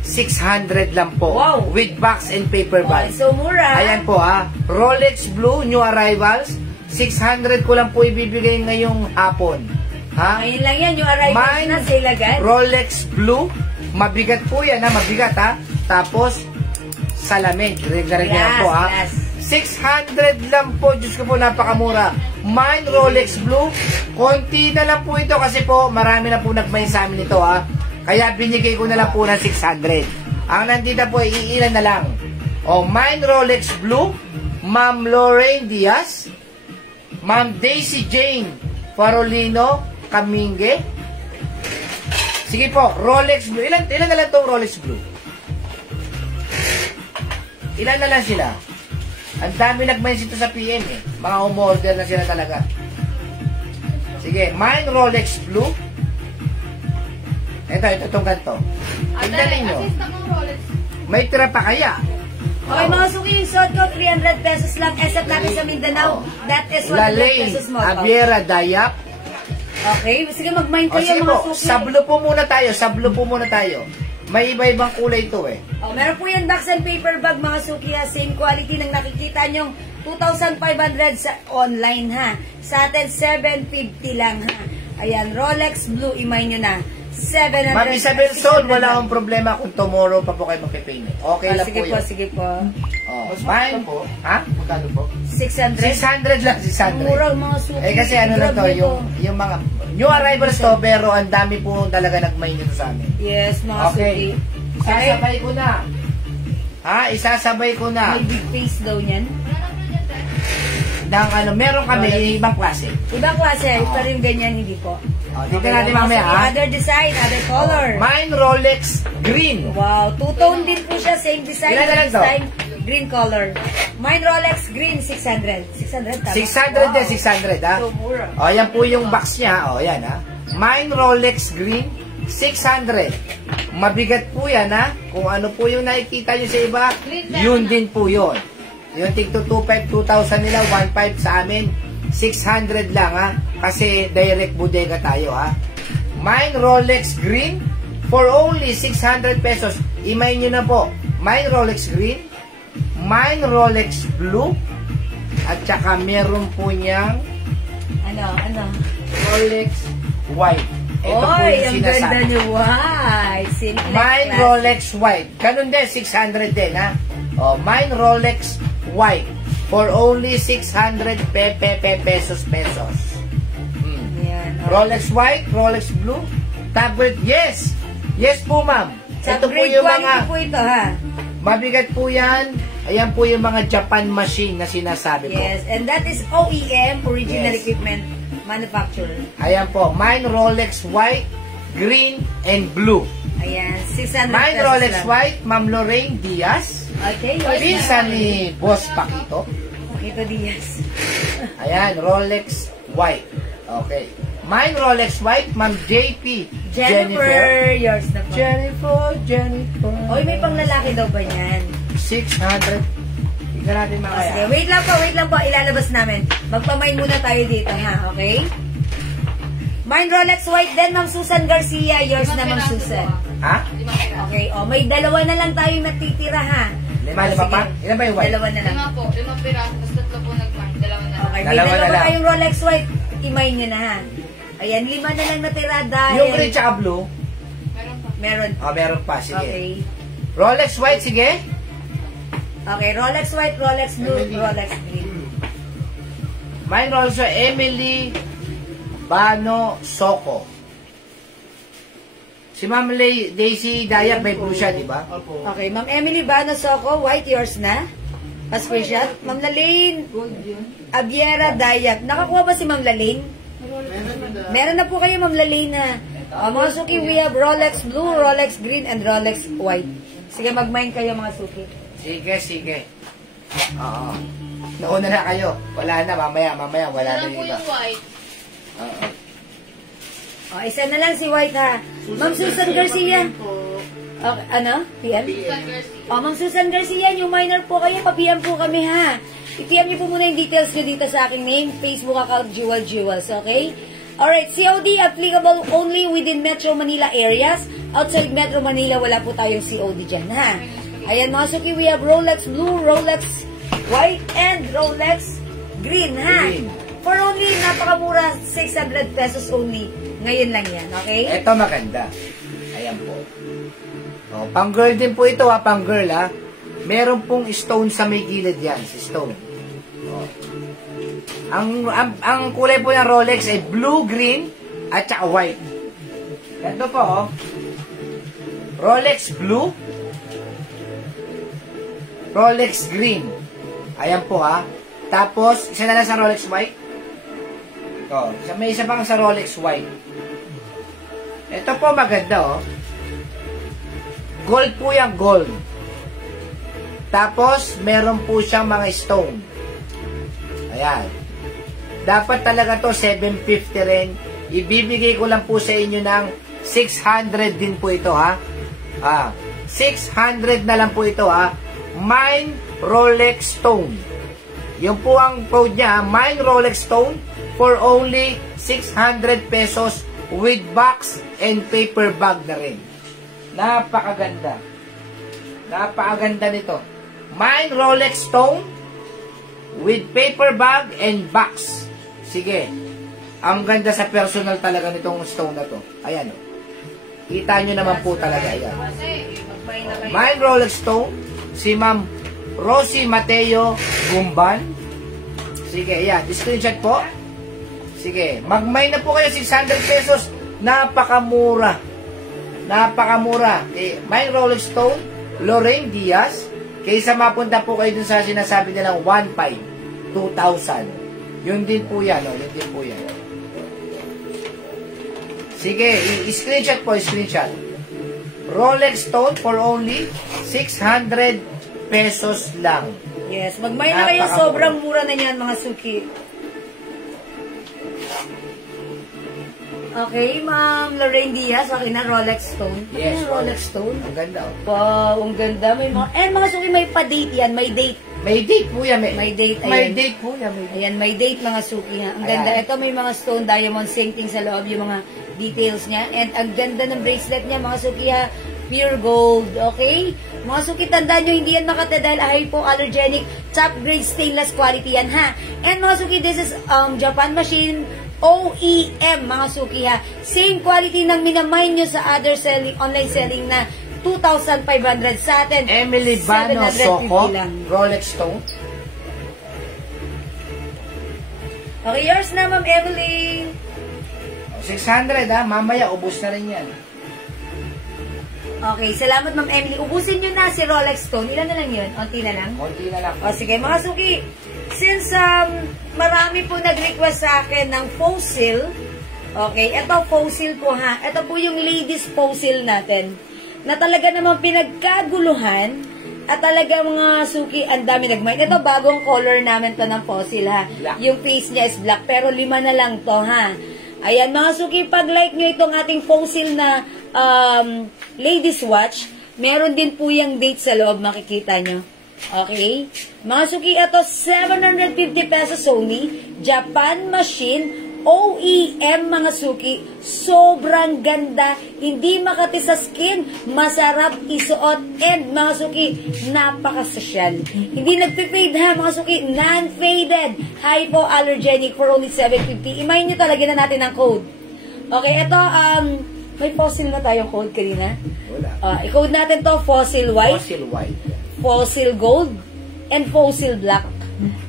600 lang po. Wow. With box and paper bag. So mura. Ayan po, ha. Rolex blue, new arrivals. 600 ko lang po ibibigay ngayong hapon. Ha? Ngayon lang yan, yung arrivals Mine, na sale agad. Rolex blue. Mabigat po yan, ha. Mabigat, ha. Tapos, salamin. Regard Yes, po, ha. yes. 600 lang po. Diyos ko po, napakamura. Mine, Rolex blue. Konti na lang po ito kasi po, marami na po nagmain sa amin ito, ha. Kaya binigay ko na lang po ng 600. Ang nandito po, iilan na lang. O, Mine, Rolex blue. Ma'am Lorraine Diaz. Ma'am Daisy Jane Farolino Kaminge. Sige po, Rolex blue. Ilan na lang itong Rolex blue? Ilan na lang sila? Ang dami nag-message ito sa PM, eh. Mga umorder na sila talaga. Sige, mine Rolex blue. Ito itong ganito. Tignan ninyo. Assist ako ng Rolex. May tira pa kaya? Okay, mga suki, yung suot ko, 300 pesos lang. Except natin sa Mindanao. That is 100 Lalaine pesos mo. Aviera Dayak. Okay, sige mag-mind O kayo sige mga po, suki. sablo po muna tayo. Sablo po muna tayo. May iba-ibang kulay ito, eh. Meron po yan box and paper bag mga suki, ha. Same quality ng nakikita nyong 2,500 sa online, ha. Sa atin, 750 lang, ha. Ayan, Rolex Blue, imay nyo na. 700. Ma'am Isabel Sol, wala akong problema kung tomorrow pa po kayo magpipayment. Okay lang Sige po po, yun. sige po. Oh, mine po. Ha? Magkano po? 600. 600 lang, 600. Mura mga suki. Eh kasi ano na to, Grabe yung mga new arrivals to, pero ang dami po talaga nag-main nito sa amin. Yes, mga Okay. suki. Isasabay ko na. Ha? Isasabay ko na. May big face daw niyan. Ng ano, meron kami ibang klase. Ibang klase, pero yung ganyan, hindi po. Dito natin mamaya, ha? Other design, other color. Mine Rolex Green. Wow, two-tone din po siya, same design. Ilan na lang to? Design, green color. Mine Rolex Green, 600. 600, tama? 600 din, 600, ha? So mura. O, yan po yung box niya. O, yan, ha? Mine Rolex Green. 600. Mabigat po yan, ha? Kung ano po yung nakikita nyo sa iba, yun din po yun. Yung tig 2.5, 2,000 nila, 1.5 sa amin, 600 lang, ha? Kasi direct bodega tayo, ha? Mine Rolex Green for only 600 pesos. Imay nyo na po. Mine Rolex Green, Mine Rolex Blue, at saka meron po niyang Ano? Rolex White. Ito po Oy, yung ang ganda sinasabi. niyo. Why? Simple Mine class. Rolex White. Ganun din, 600 din, ha? Oh, Mine Rolex White for only 600 pesos. Yan. Oh. Rolex White, Rolex Blue, tablet, yes! Yes po, ma'am. Sa Ito po grade yung quality mga, po ito, ha? mabigat po yan. Ayan po yung mga Japan machine na sinasabi ko. Yes, and that is OEM, Original Yes. Equipment Manufacturer. Ayan po, Mine Rolex White, Green, and Blue. Ayan, 600 Mine pesos Rolex lang. White, Ma'am Lorraine Diaz. Okay, Pinsan ni Boss Paquito. Ito Diaz. Ayan, Rolex White. Okay. Mine Rolex White, Ma'am JP. Jennifer, yours na po. Jennifer. Oy, may pang lalaki daw ba yan? 600. Tignan natin mga Sige, kaya. wait lang po, ilalabas namin. Magpamain muna tayo dito, ha? Okay? Mine Rolex White din, Ma'am Susan Garcia. Yours na, Ma'am Susan. Ha? Okay, may dalawa na lang tayong natitira, ha? Lima Sige. pa? Ilan ba yung white? Dalawa na lang. 5 po. 5 piraso. Tapos 3 po nag-mark. 2 na lang. Okay, may Dalawa na dalawa lang. tayong Rolex White. Imay nyo na, ha? Ayan, 5 na lang natira dahil... Yung green tsaka blue? Meron pa. Meron. Meron pa. Sige. Okay. Rolex White, sige. Okay, Rolex White, Rolex Blue, Rolex Green. Mine also Emily Bano Soco. Si Ma'am Daisy Dayak may blue siya, di ba? Okay, Ma'am Emily Bano Soco, white, yours na? Pa-screenshot. Ma'am Lalaine Abiera Dayak. Nakakuha ba si Ma'am Lalaine? Meron na po kayo, Ma'am Lalaine, na. Mga suki, we have Rolex Blue, Rolex Green, and Rolex White. Sige, mag-mine kayo, mga suki. Sige. Oo. Nauna na kayo. Wala na, mamaya, wala na Meron po yung iba. yung white. Oo. Isa na lang si White, ha? Ma'am Susan Garcia. Okay, ano? PM? Susan Garcia. Ma'am Susan Garcia, yung minor po kayo, pa-PM po kami, ha? I-PM niyo po muna yung details nyo dito sa aking name, Facebook account, Jewels, okay? Alright, COD applicable only within Metro Manila areas. Outside Metro Manila, wala po tayong COD dyan, ha? Ayan, mga suki, we have Rolex Blue, Rolex White, and Rolex Green, ha? Green. For only, napakamura, 600 pesos only. Ngayon lang yan, okay? Ito maganda. Ayan po. Oh, pang girl din po ito, ha? Pang girl, ha? Meron pong stone sa may gilid yan, si stone. Oh. Ang kulay po ng Rolex ay blue, green, at saka white. Ito po, oh. Rolex blue, Rolex green. Ayan po, ha. Tapos, isa na lang sa Rolex white. Oh, may isa pang sa Rolex white. Ito po maganda, oh. Gold po yung gold. Tapos, meron po siyang mga stone. Ayan. Dapat talaga to 750 rin. Ibibigay ko lang po sa inyo ng 600 din po ito, ha. 600 na lang po ito, ha. Mine Rolex Stone. Yun po ang code niya, ha? Mine Rolex Stone for only 600 pesos with box and paper bag na rin. Napakaganda. Napakaganda nito. Mine Rolex Stone with paper bag and box. Sige. Ang ganda sa personal talaga nitong stone na to. Ayan, oh. Kita nyo naman po talaga. Ayan. Mag-mine na kayo. Mine Rolex Stone, si Ma'am Rosie Mateo Gumban. Sige, ayan. Screenshot po. Sige. Mag-mine na po kayo 600 pesos. Napakamura. Napakamura. Mine Rolex Stone, Lorraine Diaz. Kaysa mapunta po kayo dun sa sinasabi nilang 1.5, 2,000. Yun din po yan, oh. Yun din po yan. Sige, i-screenshot po, screenshot. Rolex Stone for only 600 pesos lang. Yes, mag-mine na kayo. Napakamura. Sobrang mura na yan, mga suki. Okay, Ma'am Lorraine Diaz, okay na, Rolex Stone. Yes, Rolex Stone. Ang ganda, oh. Wow, ang ganda. May mga suki, may pa-date yan, may date. May date po yan, May date, May ayan. date po yan, may date. Ayan, may date mga suki ha. Ang Ayan. ganda. Ito may mga stone, diamond, sinking sa loob, yung mga details niya. And ang ganda ng bracelet niya, mga suki ha. Pure gold, okay? Mga suki, tandaan nyo, hindi yan makate dahil hypoallergenic, top grade stainless quality yan ha. And mga suki, this is Japan machine, OEM, mga suki ha. Same quality ng minamine nyo sa other selling, online selling na 2,500 sa atin. Emily Bano 750 Soko, lang. Rolex Stone. Okay, yours na, Ma'am Evelyn. 600 ha, mamaya ubos na rin yan. Okay, salamat Ma'am Emily. Ubusin nyo na si Rolex Stone. Ilan na lang yun? Unti na lang? Konti na lang. O sige, mga suki. Since marami po nag-request sa akin ng fossil, okay, ito fossil po ha. Ito po yung ladies fossil natin. Na talaga namang pinagkaguluhan at talaga mga suki, ang dami nag-mind. Ito bagong color namin to ng fossil ha. Black. Yung face niya is black, pero 5 na lang to ha. Ayan mga suki, pag like nyo itong ating fossil na ladies watch, meron din po yung date sa loob, makikita nyo. Okay? Mga suki, ito 750 pesos only, Japan machine, OEM mga suki, sobrang ganda, hindi makati sa skin, masarap isuot, and mga suki, napaka-social. Hindi nagpe-fade ha mga suki, non-faded, hypoallergenic for only 750. Imayin nyo talaga na natin ang code. Okay, ito, may fossil na tayong code kanina. Wala. I-code natin to, fossil white, Fossil white. fossil gold, and fossil black.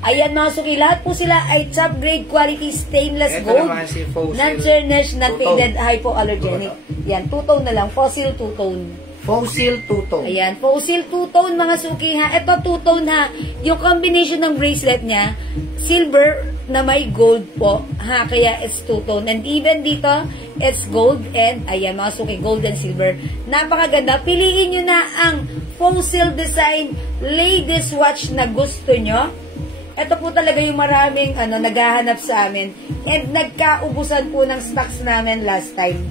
Ayan mga suki, lahat po sila ay top grade quality stainless Ito gold, naman si fossil non-tarnished, non-faded, two-tone. hypoallergenic. Yan, two-tone na lang, fossil two-tone. Fossil two-tone. Ayan, fossil two-tone mga suki ha. Ito two-tone ha. Yung combination ng bracelet niya, silver na may gold po ha. Kaya it's two-tone. And even dito, it's gold and, ayan mga suki, gold and silver. Napakaganda. Piliin nyo na ang fossil design ladies watch na gusto nyo. Ito po talaga yung maraming naghahanap sa amin. And nagkaubusan po ng stocks namin last time.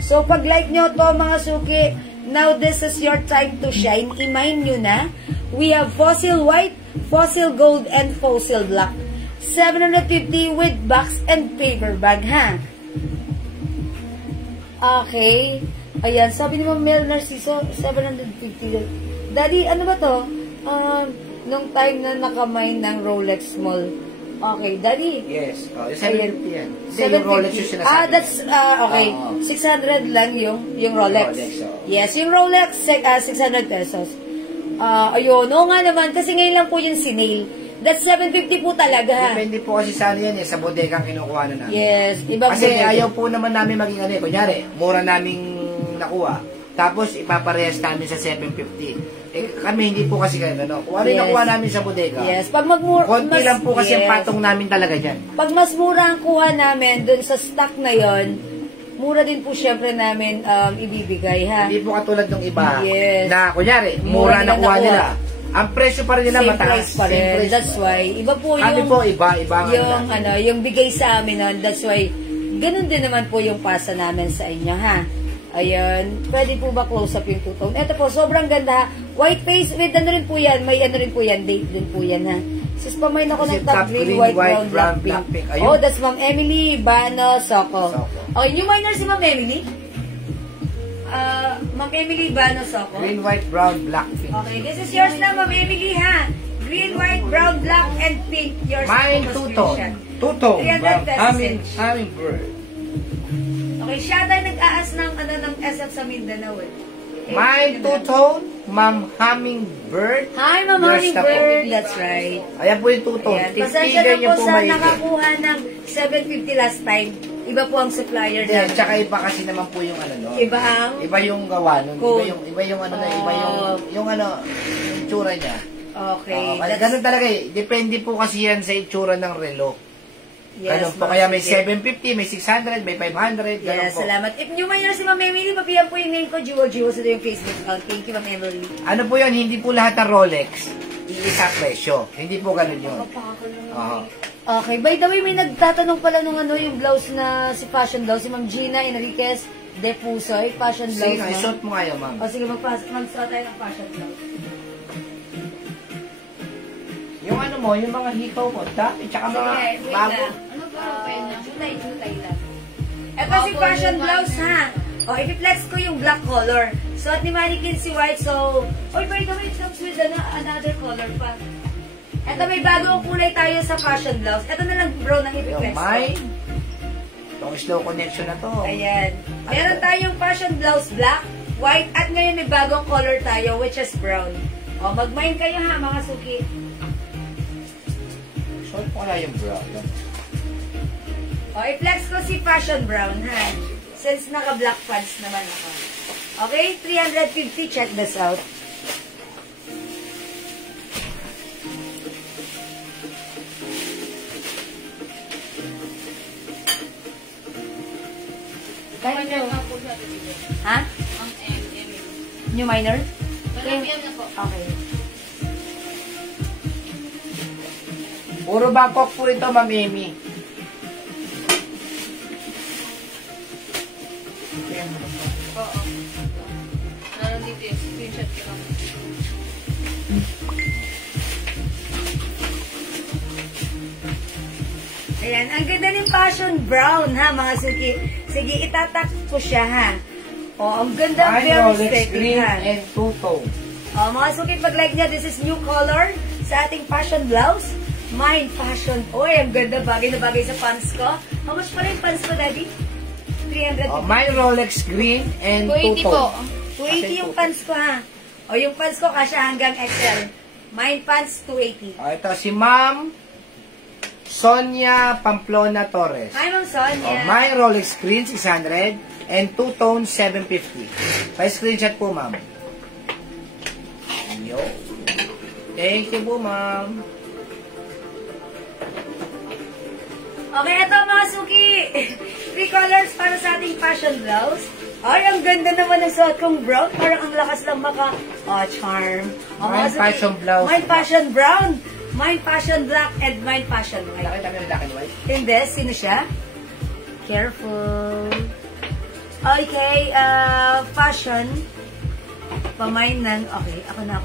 So, pag like nyo to mga suki, now this is your time to shine. I-mind nyo na. We have fossil white, fossil gold, and fossil black. 750 with box and paper bag, ha? Okay. Ayan, sabi ni Ma'am Mel Narciso, 750. Daddy, ano ba to? Nung time na nakamine ng Rolex Small. Okay, Daddy. Yes. Oh, Ayan. 750 yan. Hindi, yung Rolex yung sinasabi. That's, okay. 600 lang yung Rolex. Yes, yung Rolex, 600 pesos. Ayun, oo nga naman, kasi ngayon lang po yung sinail. That's 750 po talaga. Depende po kasi sa ano yan sa bodega kinukuha na namin. Yes, ibang Kasi bodega. ayaw po naman namin maging kunyari, mura naming nakuha. Tapos ipaparehas namin sa 750. Kami hindi po kasi kung ano yung nakuha namin sa bodega. Yes, pag magmura, konti lang po kasi ang patong namin talaga dyan. Pag mas mura ang kuha namin dun sa stock na yon, mura din po syempre namin ibibigay, ha? Hindi po katulad ng iba Yes. na kunyari, Mura mura nilang nakuha nakuha. nila. Ang presyo pa rin nila Same mataas. price pa rin. Same price That's pa. why, iba po Kami yung, po iba yung, yung bigay sa amin nun. That's why, ganun din naman po yung pasa namin sa inyo, ha? Ayun. Pwede po ba close up yung two-tone? Ito po, sobrang ganda. White face with ano rin po yan. May ano rin po yan. Date din po yan, ha? Sis, pamain ako ng top green, white, brown, black, pink. Ayun. Oh, that's Ma'am Emily Bano Soko. Okay, new minor si Ma'am Emily? Ma'am Emily Bano Soko. Green, white, brown, black, pink. Okay, this is yours na, Ma'am Emily, ha? Green, white, brown, black, and pink. Yours Mine, po, two-tone. Two-tone. 300 pesos each. Hummingbird. Okay, siya tayo nag-aas ng, ng SF sa Mindanao, eh. Mine, two-tone. Ma'am Hummingbird. Hi, Ma'am Yours na po. Hummingbird. That's right. Ayan po yung two-tone. Ayan. Pasensya Tignan na niyo po sa maigi. nakakuha ng 750 last time. Iba po ang supplier Hindi, na. tsaka iba kasi naman po yung ano no. Iba ang? Iba yung gawa nun. Code. Iba yung ano na, iba yung itsura niya. Okay. Ganun talaga eh. Depende po kasi yan sa itsura ng relo. Yes, Ganun po. Ma'am Kaya may Sige. 750, may 600, may 500. Ganun Yes, po. salamat. If nyo may si Ma'am Emily, papiyan po yung name ko, Jiwo sa yung Facebook account. Thank you, Ma'am Emily. Ano po yan? Hindi po lahat ng Rolex iisa presyo. Hindi po ganun yun. Kapakal naman. Oo. Okay, by the way, may nagtatanong pala nung ano, yung blouse na si Fashion Blouse, si Ma'am Gina Enriquez de Pusoy, Fashion Blouse. Sige, isuot mo ngayon, ma'am. O sige, mag-suot tayo ng Fashion Blouse. Yung ano mo, yung mga hikaw mo, dati, tsaka mga Sige, wait bago. lang. Ano ba? Pwede na. Tutay lang. Ito si Fashion Blouse, ha? O, i-flex ko yung black color. Suot ni Mannequin si white, so... Oy, by the way, it comes with another color pa. Ito, may bagong kulay tayo sa Fashion Blouse. Ito na lang, bro, nang Yung i-flex ko. mine. Itong slow connection na to. Ayan. Meron tayong Fashion Blouse black, white, at ngayon may bagong color tayo, which is brown. O, mag-mine kayo ha, mga suki. Suot mo kaya yung brown. O, i-flex ko si Fashion Brown, ha? Since naka-black pants naman ako. Okay, 350, check this out. Kaya Minor nyo. nga po siya. Bibili. Ha? Ang M. New minor? Walang yan na po. Okay. Puro Bangkok po ito, Ma'am Amy. Oo. Naroon dito yung screenshot ko lang. Ayan, ang ganda ng Fashion Brown, ha, mga suki. Sige, itatak ko siya, ha. O, ang ganda, Mine, very Rolex steady, green ha. and two-tone. O, mga suki, pag-like nyo, this is new color sa ating Fashion Blouse. Mine Fashion. Uy, ang ganda, bagay na bagay sa pants ko. How much pala yung pants ko, Daddy? 300. Oh, mine Rolex green and 280 po. two-tone. 280 yung pants ko, ha. O, yung pants ko, kasya hanggang XL. Mine pants, 280. Oh, ito si Ma'am Sonia Pamplona Torres. Hi, Ma'am Sonia. Oh, mine Rolex green 600 and two-tone 750. Pa-screenshot po, ma'am. Yo. Thank you po, ma'am. Okay, ito mga suki. 3 colors para sa ating Fashion Blouse. Ay, ang ganda naman ng suot kong brown. Parang ang lakas lang maka... Oh, charm. Oh, Mine mga suki, Fashion Blouse. Mine Fashion Brown. Mine Fashion Black and Mine Fashion White. Nakita mo yung black and white? Hindi, sino siya? Careful. Okay, fashion. Pamine ng... Okay, ako na.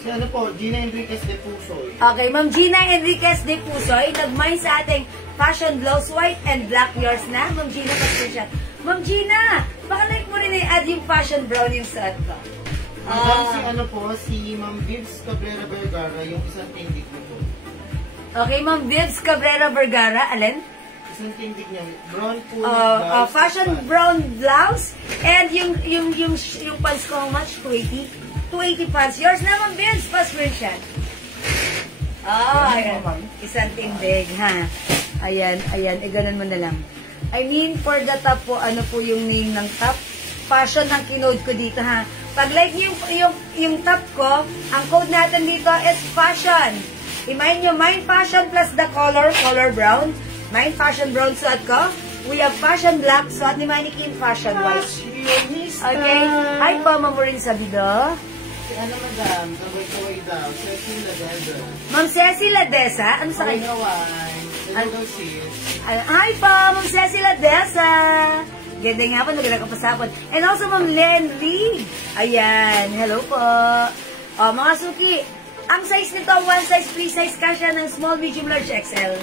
Si ano po, Gina Enriquez de Pusoy. Okay, Ma'am Gina Enriquez de Pusoy, nag-mine sa ating Fashion Blouse White and Black. Yours na, Ma'am Gina, pa-screenshot. Ma'am Gina, baka like mo rin i-add yung Fashion Brown yung suot ko. Hanggang si ano po, si Ma'am Vives Cabrera Vergara, yung isang tindig niya po. Okay, Ma'am Vives Cabrera Vergara, alin? Isang tindig niya, brown po na blouse. Fashion pants. brown blouse and yung pants ko, how much? 280? 280 pants. Yours na, Ma'am Vives, pa-screenshot. Ayan. Isang tindig, ha? Ayan. Ganun mo na lang. I mean, for the top po, ano po yung name ng top? Fashion ang kinode ko dito, ha? Pag like yung top ko, ang code natin dito is fashion. I-mind nyo, mine fashion plus the color brown. Mine fashion brown suot ko. We have fashion black, suot ni Mannequin fashion white. Okay? Hi po, mamurin sa bido. Si ano madam, kaway-kaway daw, Cecil Ladeza. Ma'am Ceci Ladesa, ano sa Kaway kanya? kaway. Hello daw sis. Hi po, Ma'am Ceci Ladesa. Ganda nga po, naganda ka pasapon. And also, Ma'am Lenry. Ayan, hello po. O, mga suki, ang size nito, one size, free size kasya ng small, medium, large, XL.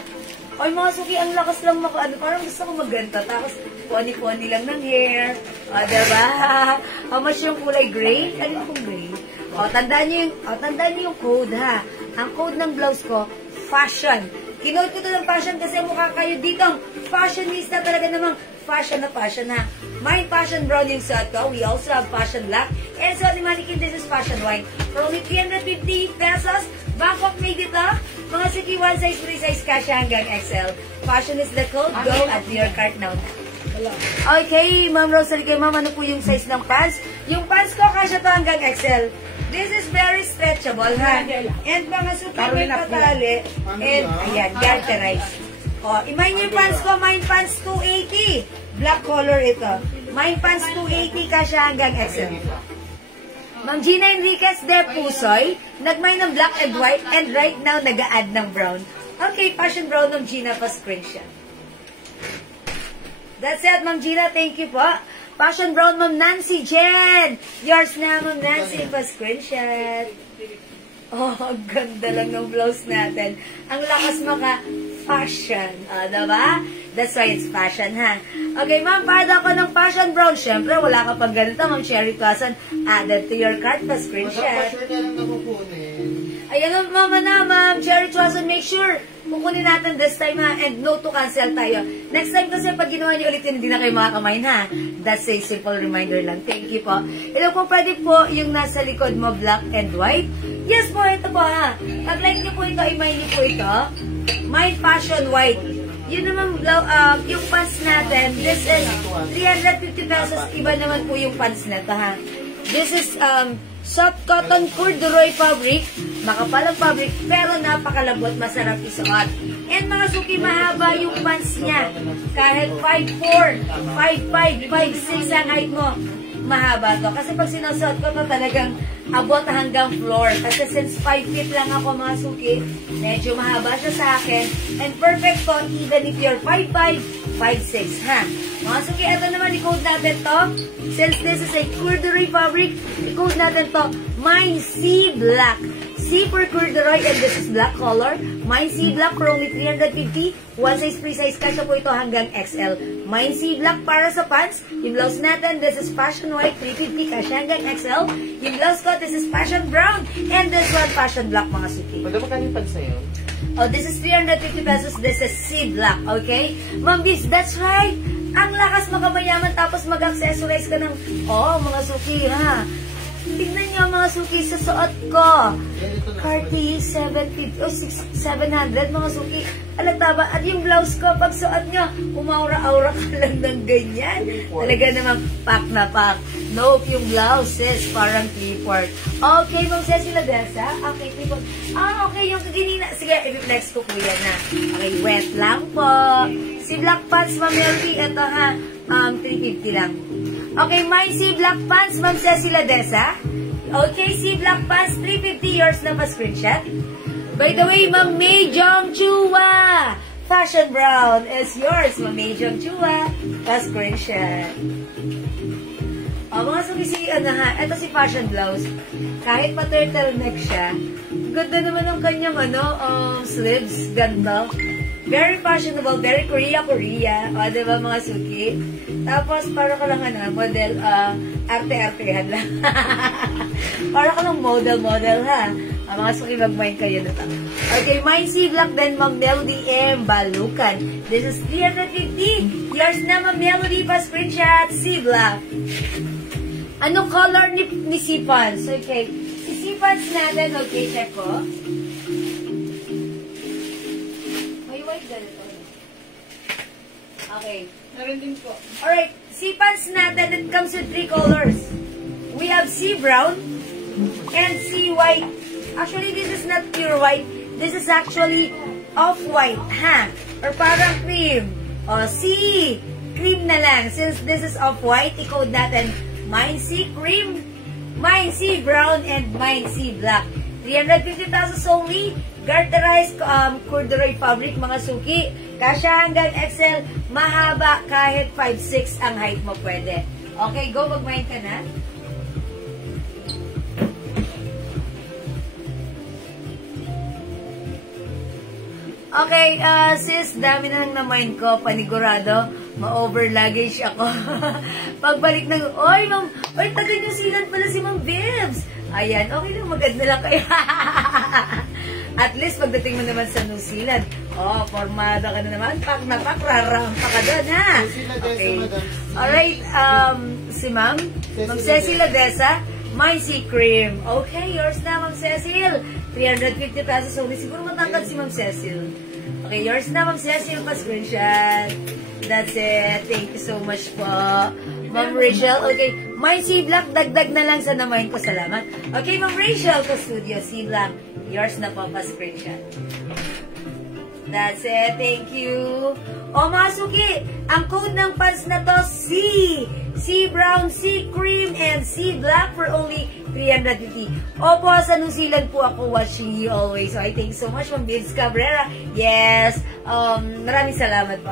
O, mga suki, ang lakas lang parang gusto ko magganto. Tapos, pony-pony lang ng hair. O, diba? How much yung kulay gray? Ano yung gray? O, tandaan niyo yung code, ha? Ang code ng blouse ko, fashion. Kinode ko to ng fashion kasi mukha kayo dito. Fashionista talaga namang fashion na fashion, ha? Mine fashion brown yung suot ko. We also have fashion black. And suot ni Mannequin, this is fashion white. For only 350 pesos, Bangkok made ito. Mga siki, one size, free size, kasya hanggang XL. Fashion is the code. Go at your cart now. Okay, Ma'am Rosalie, kay Ma'am, ano po yung size ng pants? Yung pants ko, kasya to hanggang XL. This is very stretchable, ha? And mga suki, may patali. And, ayan, garterized. O, imay niyo yung pants ko, mine pants 280. Black color ito. Mine pants 280, kasya hanggang XL. Ma'am Gina Enriquez de Pusoy, nagmay ng black and white, and right now, nag-a-add ng brown. Okay, Passion Brown, Ma'am Gina, pa-screenshot. That's it, Ma'am Gina. Thank you po. Passion Brown, Ma'am Nancy Jen. Yours na, Ma'am Nancy, pa-screenshot. Oh, ang ganda lang ng blouse natin. Ang lakas maka-fashion. Diba? That's why it's fashion, ha? Okay, ma'am, para ako ng Passion Brown. Siyempre, wala ka pang ganito, Ma'am Sherry Clausen. Added to your cart, pa-screenshot. Magpapasure ka lang na kukunin. Ayan na, Ma'am Cherry Clausen, make sure kukunin natin this time, ha, and no to cancel tayo. Next time kasi pag ginawa niyo ulit yun, hindi na kayo makakamain, ha. That's a simple reminder lang. Thank you po. Hello po, pwede po yung nasa likod mo, black and white. Yes po, ito po, ha. Pag like niyo po ito, i-mine niyo po ito. Mine Passion White. Yun naman, yung pants natin, this is 350 pesos. Iba naman po yung pants na ito, ha. This is, soft cotton corduroy fabric, makapal ang fabric, pero napakalambot, masarap isuot. And mga suki, mahaba yung pants niya. Kahit 5'4", 5'5", 5'6 ang height mo, mahaba to. Kasi pag sinusuot ko to talagang abot hanggang floor. Kasi since 5 feet lang ako mga suki, medyo mahaba siya sa akin. And perfect to even if you're 5'5", 5'6", ha? Mga suki, ito naman, i-code natin to. Since this is a corduroy fabric, i-code natin to, Mine C Black. C for corduroy and this is black color. Mine C Black for only 350. One size, free size, kasya po ito hanggang XL. Mine C Black para sa pants. Yung blouse natin, this is Passion White, 350, kasya hanggang XL. Yung blouse ko, this is Passion Brown. And this one, Passion Black, mga suki. Pwede magkano yung pants sa'yo? Oh, this is 350 pesos. This is C Black, okay? Ma'am Bips, that's right. Ang lakas makamayaman tapos mag-accessorize ka ng, mga suki, ha? Tignan niyo mga suki sa suot ko. Cartier 750 o 700 mga suki. Alata ba? At yung blouse ko, pag suot nyo, umaura-aura ka lang ng ganyan. Talaga namang pack na pack. Nope, yung blouse is parang clipboard. Okay, Ma'am Cecil Adesa. Okay, clipboard. Okay, yung kaginina. Sige, i-flex ko po yan na. Okay, wet lang po. Si Black Pants, Ma'am Melody, ito ha, 350 lang. Okay, mine si Black Pants, Ma'am Cecil Adesa. Okay, si Black Pants, 350, yours na pa screenshot. By the way, Ma'am May Jong Chua, Passion Brown is yours, Ma'am May Jong Chua, pa screenshot. Mga sumisi, ito si Fashion Blouse. Kahit pa turtleneck siya, ganda naman ang kanyang, sleeves, ganda. Very fashionable, very Korea. Diba mga suki? Tapos, para ka lang, model, arte-artehan lang. Para ka lang model, ha? Mga suki, mag-mind kayo na to. Okay, mine si Black, then Ma'am Melody M. Balukan. This is 350. Yours na, Ma'am Melody, pa screenshot, si Black. Ano color ni si Pants? Okay, si Pants natin, okay, check ko. Okay. Meron din po. Alright, si pants natin, it comes with 3 colors. We have sea brown and sea white. Actually, this is not pure white. This is actually off-white, ha? Or parang cream. O, sea cream na lang. Since this is off-white, i-code natin mine sea cream, mine sea brown, and mine sea black. 350 pesos only. Garterized corduroy fabric, mga suki. Kasya hanggang XL. Mahaba, kahit 5'6" ang height mo pwede. Okay, go, mag-mind ka na. Okay, sis, dami na lang na-mind ko. Panigurado, ma-over luggage ako. Pagbalik ng, taga New Zealand pala si Ma'am Bibs. Ayan, okay lang, maganda lang kayo. At least, pagdating mo naman sa New Zealand, formado ka na naman, pak na pak, rarampa ka doon, ha? Okay. Alright, si Ma'am Cecil Adesa, my sea cream. Okay, yours na, Ma'am Cecil. 350 pesos only. Siguro matangkad si Ma'am Cecil. Okay, yours na, Ma'am Cecil, pa screenshot. That's it. Thank you so much po. Ma'am Rachel, okay. My sea black, dagdag na lang sa namayin ko. Salamat. Okay, Ma'am Rachel, ka studio, sea black. Yours na po, pa screenshot. That's it. Thank you. Mga suki, ang code ng pants na to, C brown, C cream, and C black for only 350. Opo, sa New Zealand po ako, watch you always. So, I thank you so much, Ma'am Vince Cabrera. Yes, maraming salamat po.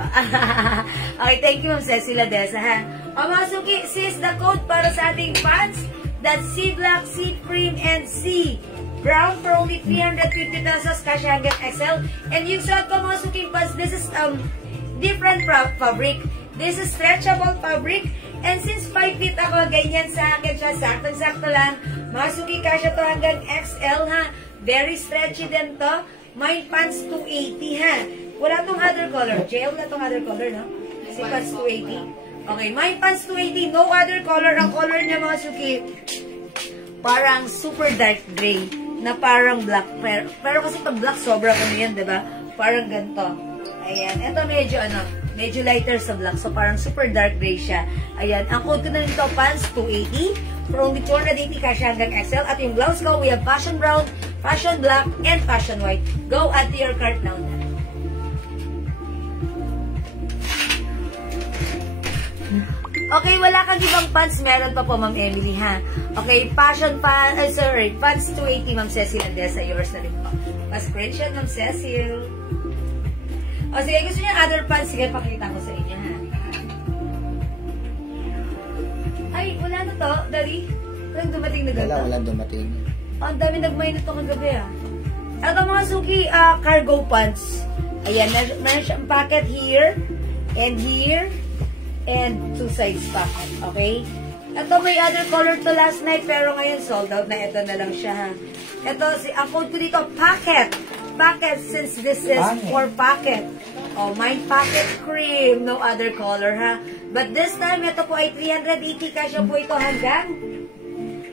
Okay, thank you, Ma'am Cecil Ladesa, ha. Mga suki, sis, the code para sa ating fans, that's C Black, C Cream, and C Brown for only 350 pesos, cash hanggang XL. And yung suot ko, mga suki fans, this is different fabric. This is stretchable fabric. And since 5 feet ako, ganyan sa akin siya, saktong-sakto lang. Masuki ka siya to hanggang XL, ha. Very stretchy din to. My pants 280, ha. Wala tong other color. Jay, wala tong other color, no? Si pants 280. Okay, my pants 280, no other color. Ang color niya, Masuki, parang super dark gray, na parang black. Pero kasi pag black, sobra ko yan, diba? Parang ganito. Ayan. Ito medyo lighter sa black. So, parang super dark gray siya. Ayan. Ang code ko na nito, pants 280. For only 280 cash hanggang XL. At yung blouse ko, we have fashion brown, fashion black, and fashion white. Go add to your cart now. Okay, wala kang ibang pants. Meron pa po, Ma'am Emily, ha? Okay, pants 280, Ma'am Cecil Andesa. Yours na rin po. Pa-screenshot, Ma'am Cecil. O, sige, gusto niya other pants. Sige, pakita ko sa inyo, ha? Ay, wala na to, Daddy. Walang dumating na ganito. Walang dumating. Ang dami nagmay na to kagabi, ha? Ito, mga suki, cargo pants. Ayan, meron siyang pocket here, and two sides pocket, okay? Ito, may other color to last night, pero ngayon sold out na. Ito na lang siya, ha? Ito, ang code ko dito, pocket, since this is for pocket. Oh, my pocket cream, no other color, ha? But this time, ito po ay 380, kasya po ito hanggang,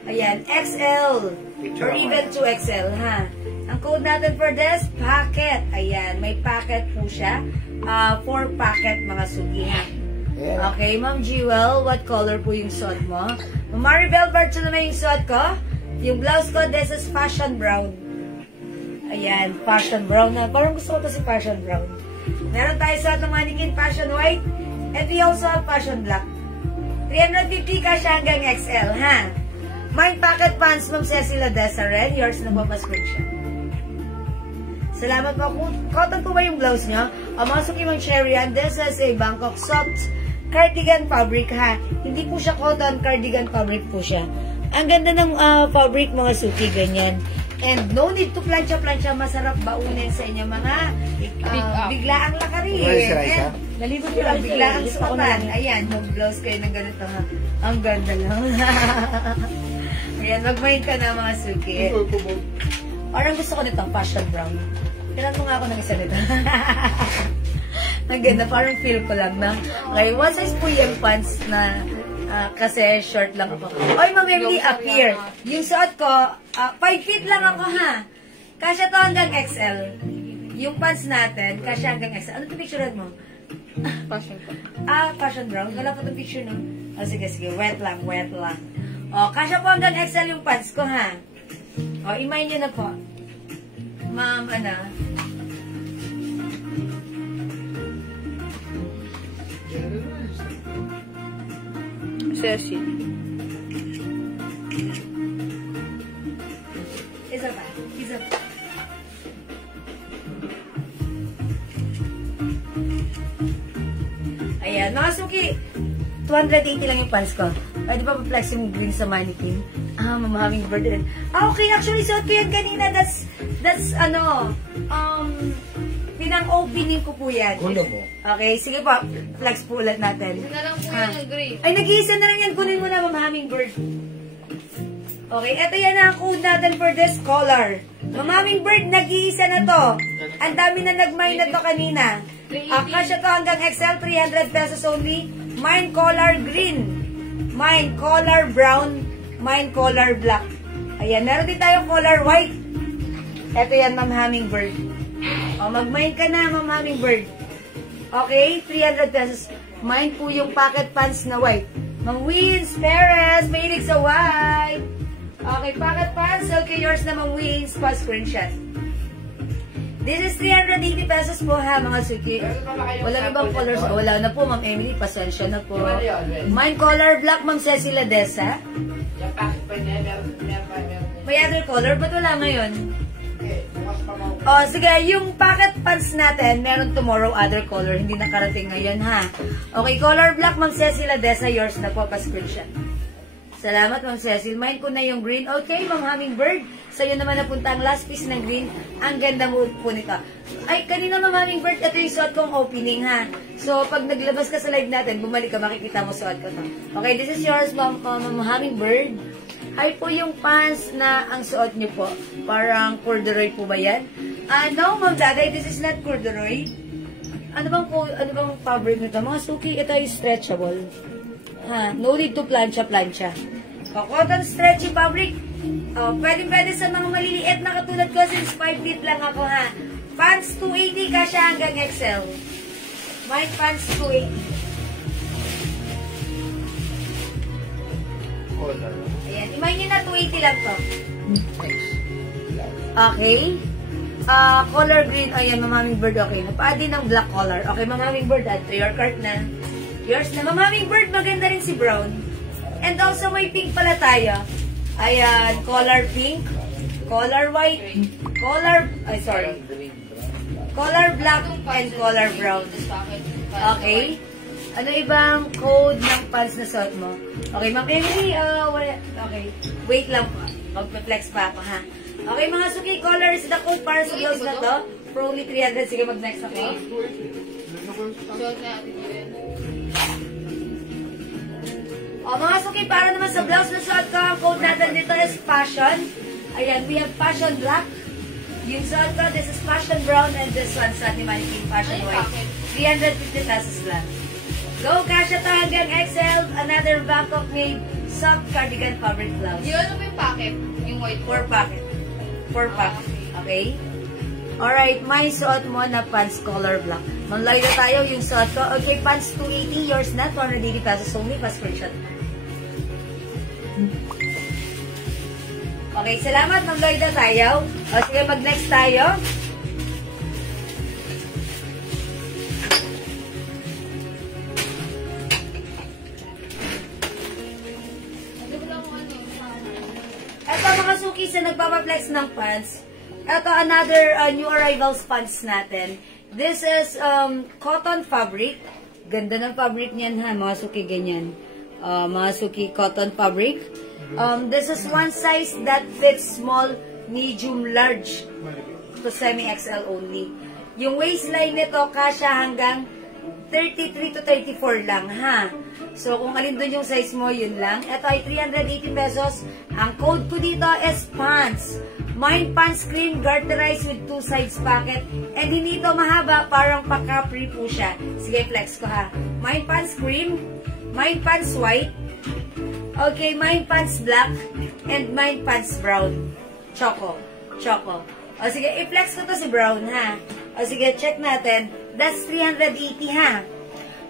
ayan, XL, or even 2XL, ha? Ang code natin for this, pocket, ayan, may pocket po siya, for pocket, mga sugi, ha? Okay, Ma'am Jewel, what color po yung suot mo? Maribel Bartolome yung suot ko. Yung blouse ko, this is fashion brown. Ayan, fashion brown na. Parang gusto ko to si fashion brown. Meron tayo suot ng mannequin fashion white. And we also have fashion black. 350 ka siya hanggang XL, ha? My pocket pants, Ma'am Cecil Ladesa red. Yours na papascription. Salamat po. Cotton po ba yung blouse nyo? Masuki Ma'am Cherry, and this is a Bangkok soft cardigan fabric, ha. Hindi po siya cotton, cardigan fabric po siya. Ang ganda ng fabric, mga suki, ganyan. And no need to plancha-plancha, masarap baunin sa inyo mga biglaang lakarin. And nalibot ko lang biglaang suotan. Ayan, yung blouse kayo ng ganito, ha. Ang ganda lang. Ayan, mag-mind ka na, mga suki. Parang gusto ko nitong fashion brown. Tinan mo nga ako ng isa nito. Ang ganda, parang feel ko lang na. Okay, what size po yung pants na kasi short lang ako. Oy, Ma'am Emily, up here. Yung suot ko, 5 feet lang ako, ha. Kasya to hanggang XL. Yung pants natin, kasya hanggang XL. Ano ito picture mo? Fashion ko. Fashion brown. Wala pa itong picture, no? Sige, wet lang. Kasya po hanggang XL yung pants ko, ha. Imay nyo na po. Ma'am, Ceci. Isa pa. Ayan, mga suki. 280 lang yung pants ko. Pwede pa pa-flex yung green sa mannequin. Mamaming bird din. Okay, actually, suot ko yan kanina. That's pinang-opening ko po yan. Kulo mo. Okay, sige po. Flex po ulit natin. Isa na lang po yan yung gray. Ay, nag-iisa na lang yan. Kunin mo na, Mamaming bird. Okay, ito yan ang code natin for this color. Mamaming bird, nag-iisa na to. Ang dami na nag-mine na to kanina. Kasya to hanggang XL, 300 pesos only. Mine color green. Mine color brown. Mine color black. Ayan, meron din tayong color white. Ito yan, Ma'am Hummingbird. Mag-mine ka na, Ma'am Hummingbird. Okay, 300 pesos. Mine po yung pocket pants na white. Ma'am Wins Perez, mahilig sa white. Okay, pocket pants. Okay, yours na, Ma'am Wins. Pa-screenshot. This is 380 pesos po ha, mga suki. Walang ibang colors. Wala na po, Ma'am Emily. Pasensya na po. Mine color black, Ma'am Ceci Ladesa. May other color, ba't wala ngayon? Oh, sige, yung packet pants natin, meron tomorrow other color. Hindi nakarating ngayon ha. Okay, color black, Ma'am Ceci Ladesa. Yours na po, pa-screenshot. Salamat, Ma'am Cecil. Mine ko na yung green. Okay, Ma'am Hummingbird. Sa'yo naman napunta ang last piece ng green. Ang ganda mo po nito. Ay, kanina, Ma'am Hummingbird, ito yung suot kong opening, ha? So, pag naglabas ka sa live natin, bumalik ka, makikita mo suot ko to. Okay, this is yours, Ma'am Hummingbird. Ay po yung pants na ang suot niyo po. Parang corduroy po ba yan? No, Ma'am Daday, this is not corduroy. Ano bang fabric nito? Mga suki, ito ay stretchable. Ha, no need to plancha-plancha. Cotton stretchy fabric. Pwede sa mga maliliit na katulad ko since 5 feet lang ako ha. Pants 280 kasya hanggang XL. My pants 280. Color. Ayan, imay nyo na 280 lang to. Okay. Color green. Ayan, Ma'am Hummingbird. Okay. Napaadi ng black color. Okay, Ma'am Hummingbird. Add to your cart na. Yours na. Ma'am Hummingbird, maganda rin si brown. And also, may pink pala tayo. Ayan, color pink, color white, color black, and color brown. Okay? Ano ibang code ng pants na suot mo? Okay, Ma'am Emily, okay. Wait lang po. Magpe-flex pa ako, ha? Okay, mga suki, color is the code para sa blouse na to. For only 300. Sige, mag-next ako. Suot na atin yun. O, mga suki, para naman sa blouse na suot ko, ang code natin dito is fashion. Ayan, we have fashion black. Yung suot ko, this is fashion brown, and this one, Sunny Mannequin fashion white. 350 pesos lang. Go, kasha to hanggang XL, another Bangkok made soft cardigan fabric blouse. Yung ano ba yung packet? Yung white 4 packet. 4 packet. Okay? Alright, may suot mo na pants color black. Manlay na tayo yung suot ko. Okay, pants 280, yours na, 280 pesos only, pa-screenshot. Okay, salamat. Mag-load na tayo. O, sige, mag-next tayo. Ito, mga suki sa nagpapaplex ng pants. Ito, another new arrivals pants natin. This is cotton fabric. Ganda ng fabric niyan, ha? Mga suki, ganyan. Mga suki, cotton fabric. This is one size that fits small, medium, large to semi-XL only. Yung waistline nito, kasya hanggang 33 to 34 lang, ha? So, kung alin dun yung size mo, yun lang. Ito ay 380 pesos. Ang code ko dito is pants. Mine pants cream, garterized with 2 sides pocket. And hindi ito mahaba, parang pa-capri po siya. Sige, flex ko, ha? Mine pants cream, mine pants white, okay, mine pants black, and mine pants brown. Choco. O sige, i-flex ko to si brown, ha? O sige, check natin. That's 380, ha?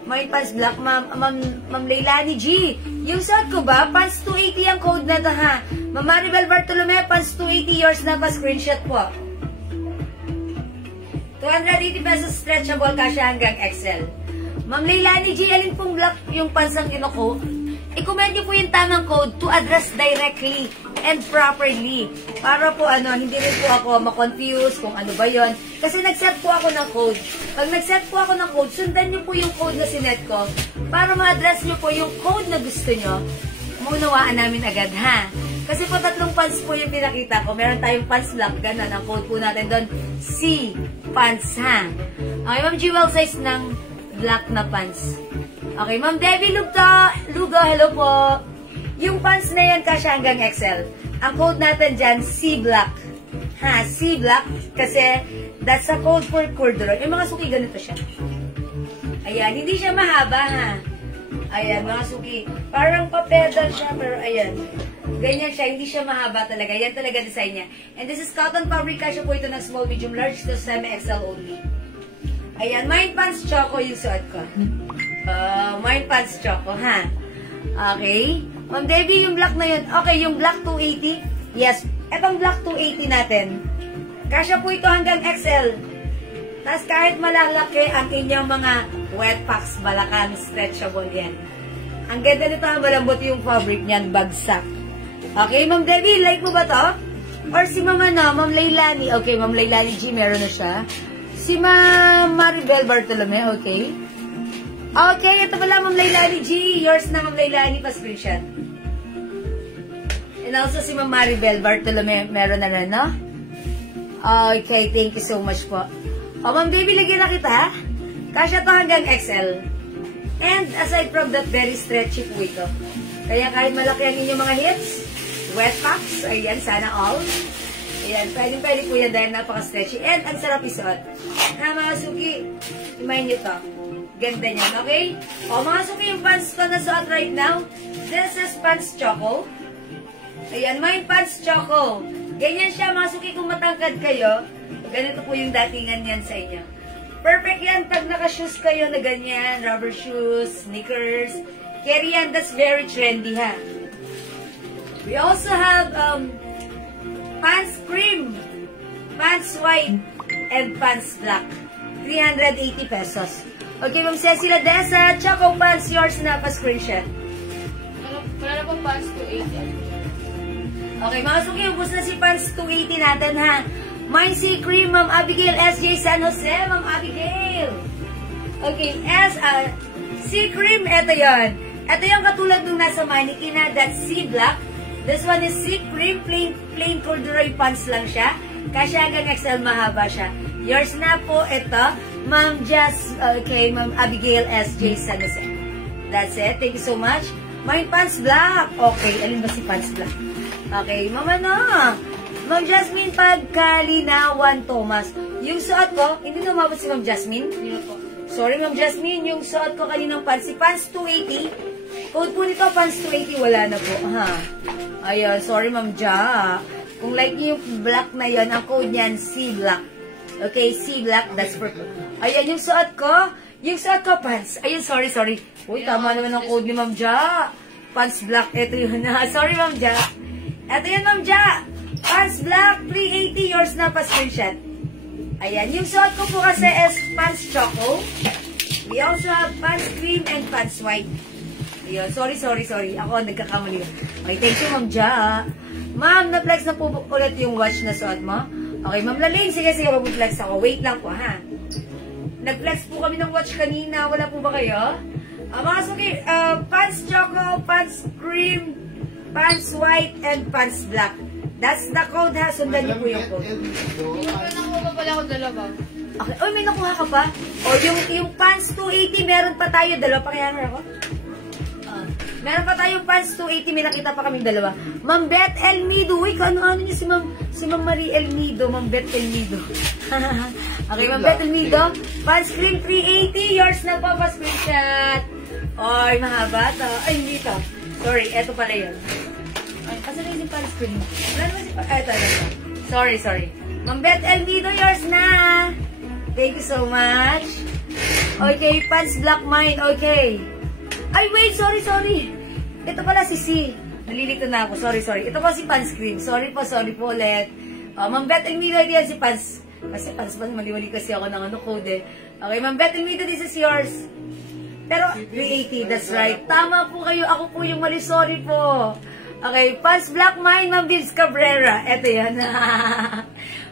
Mine pants black, Ma'am Leilani G. Yung suot ko ba? Pants 280 ang code na to, ha? Ma'am Maribel Bartolome, pants 280, yours na pa, screenshot po. 280 pesos stretchable, kasya hanggang XL. Ma'am Leilani G, alin pong black yung pants ang kinuko? I-comment nyo po yung tamang code to address directly and properly. Para po hindi rin po ako ma-confuse kung ano ba yon. Kasi nag-set po ako ng code. Pag nag-set po ako ng code, sundan nyo po yung code na sinet ko para ma-address nyo po yung code na gusto nyo. Maunawaan namin agad, ha? Kasi po 3 pants po yung pinakita ko. Meron tayong pants black, ganun. Ang code po natin doon, C, pants, ha? Okay, Ma'am Jewel, size ng black na pants. Okay, Ma'am Debbie Lugo, hello po. Yung pants na yan, kasya hanggang XL. Ang code natin dyan, C black. Ha, C black, kasi that's a code for corduroy. Yung mga suki, ganito siya. Ayan, hindi siya mahaba, ha? Ayan, mga suki. Parang pa-pedal siya, pero ayan. Ganyan siya, hindi siya mahaba talaga. Yan talaga design niya. And this is cotton fabric, kasya po ito ng small, medium, large to semi-XL only. Ayan, mine pants choco yung suot ko. Mine pants choco, ha? Okay. Ma'am Debbie, yung black na yun. Okay, yung black 280. Yes. Etong black 280 natin. Kasya po ito hanggang XL. Tapos kahit malalaki ang inyong mga wet packs, Balacan, stretchable yan. Ang ganda nito, malambot yung fabric niyan, bagsak. Okay, Ma'am Debbie, like mo ba to? Or si Ma'am Ma'am Leilani. Okay, Ma'am Leilani G, meron na siya. Si Ma'am Maribel Bartolome, okay. Okay, ito pala Ma'am Leilani G. Yours na Ma'am Leilani, pa-screenshot. And also si Ma'am Maribel Bartolome, meron na rin, no? Okay, thank you so much po. O, Ma'am Baby, lagyan na kita. Kasya to hanggang XL. And aside from that, very stretchy po ito. Kaya kahit malaki ang inyong mga hips, wet packs, ayan, sana all. Ayan, pwede po yan dahil napaka-stretchy. And ang sarap isuot. Mga suki, imayin nyo to. Ganda niyan, okay? O, mga suki, yung pants ko na suot right now. This is pants choco. Ayan, may pants choco. Ganyan siya, mga suki, kung matangkad kayo. Ganito po yung datingan yan sa inyo. Perfect yan pag naka-shoes kayo na ganyan, rubber shoes, sneakers. Carry yan, that's very trendy, ha? We also have pants cream, pants white, and pants black. 380 pesos. Okay, Ma'am Cecilia Desa, Choco pants, yours na, pa-screenshot. Wala na po pants 280. Okay, mga suki, ubus na si pants 280 natin, ha? Mine si cream, Ma'am Abigail SJ San Jose, Ma'am Abigail. Okay, si cream, eto yon. Ito yung katulad nung nasa mannequin na, that's C black. This one is C cream, plain corduroy pants lang siya. Kasya hanggang XL, mahaba siya. Yours na po, ito, Ma'am Jazz, okay, Ma'am Abigail SJ San Jose. That's it, thank you so much. Mine pants black. Okay, alin ba si pants black? Okay, Mama na. Ma'am Jasmine Pagkalinawan Thomas. Yung suot ko, hindi na umabot si Ma'am Jasmine. Hindi na po. Sorry, Ma'am Jasmine. Yung suot ko kaninang pants, si pants 280. Code po nito, pants 280, wala na po. Ha? Ayun, sorry, Ma'am Ja. Kung like niyo yung black na yon, ang code niyan, C black. Okay, C black, that's for... Ayun, yung suot ko, pants. Ayun, sorry. Uy, tama naman ang code ni Ma'am Ja. Pants black, ito yun. Sorry, Ma'am Ja. Ito yun, Ma'am Ja. Pants black, 380, yours na, pa-screenshot. Ayan, yung suot ko po kasi is pants choco. We also have pants cream and pants white. Ayun, sorry. Ako, nagkakamali. Okay, thank you, Ma'am Ja. Ma'am, na-flex na po ulit yung watch na suot mo. Okay, Ma'am Laling, sige, mag-flex ako. Wait lang po, ha? Nag-flex po kami ng watch kanina. Wala po ba kayo? Mga suki, pants choco, pants cream, pants white, and pants black. That's the code, ha? Sundan niyo po yung code. Nakuha pa pala ako dalawa. Okay. Oy, may nakuha ka pa? O, yung pants 280, meron pa tayo. Dalawa pa kaya ako? Meron pa tayong pants 280. May nakita pa kaming dalawa. Ma'am Beth Elmido. Uy, ano niyo si Ma'am Marie Elmido. Ma'am Beth Elmido. Okay, Ma'am Beth Elmido. Pants cream 380. Yours na po, pa-screenshot. Oy, mahaba to. Ay, hindi to. Sorry, eto pala yun. Ay, kasi na yung pants cream. Wala naman si pants. Eto. Sorry. Ma'am Beth Elmido, yours na. Thank you so much. Okay, pants black mine. Okay. Ay, wait, sorry. Ito pala si C. Nalilito na ako. Sorry. Ito po si pants cream. Sorry po ulit. Ma'am Beth Elmido, yan si pants. Kasi pants ba, mali-mali kasi ako ng code eh. Okay, Ma'am Beth Elmido, this is yours. Pero, 380, that's right. Tama po kayo. Ako po yung mali. Sorry po. Okay, pants black mine, Ma'am Bibs Cabrera. Ito yan.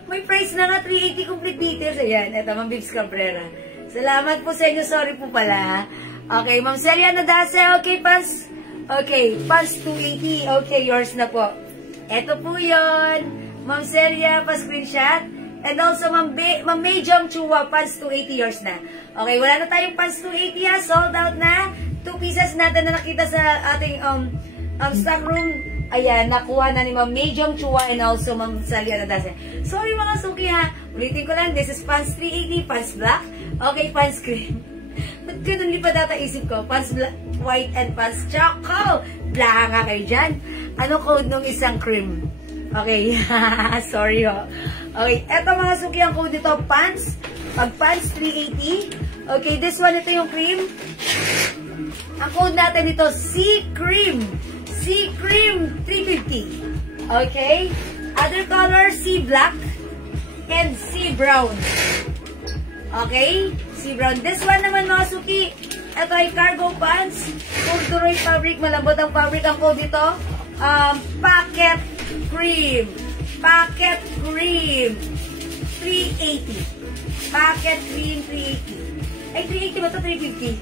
May price na nga, 380 complete details. Ayan, ito, Ma'am Bibs Cabrera. Salamat po sa inyo. Sorry po pala. Okay, Ma'am Celia Nadase. Okay, pants 280. Okay, yours na po. Ito po yun. Ma'am Celia, pa-screenshot. And also, Ma'am May Jong Chua, pants 280, yours na. Okay, wala na tayong pants 280 ha. Sold out na. 2 pieces natin na nakita sa ating stock room. Ayan, nakuha na ni Ma'am May Jong Chua and also Ma'am Celia Nadase. Sorry mga suki ha. Ulitin ko lang, this is pants 380, pants black. Okay, pants cream. Ba't ganun lipat data isip ko? Pants black, white and pants choco. Blanca nga kayo dyan. Ano code nung isang cream? Okay, sorry ho. Okay, eto mga suki ang code nito, pants. Pag pants 380. Okay, this one, ito yung cream. Ang code natin dito, C cream. C cream 350. Okay. Other color, C black. and sea brown. Okay? Sea brown. This one naman mga suki, ito ay cargo pants. Corduroy fabric. Malambot ang fabric. Ang code dito, Packet Cream. Packet Cream. 380. Packet Cream 380. Ay, 380 ba ito? 350?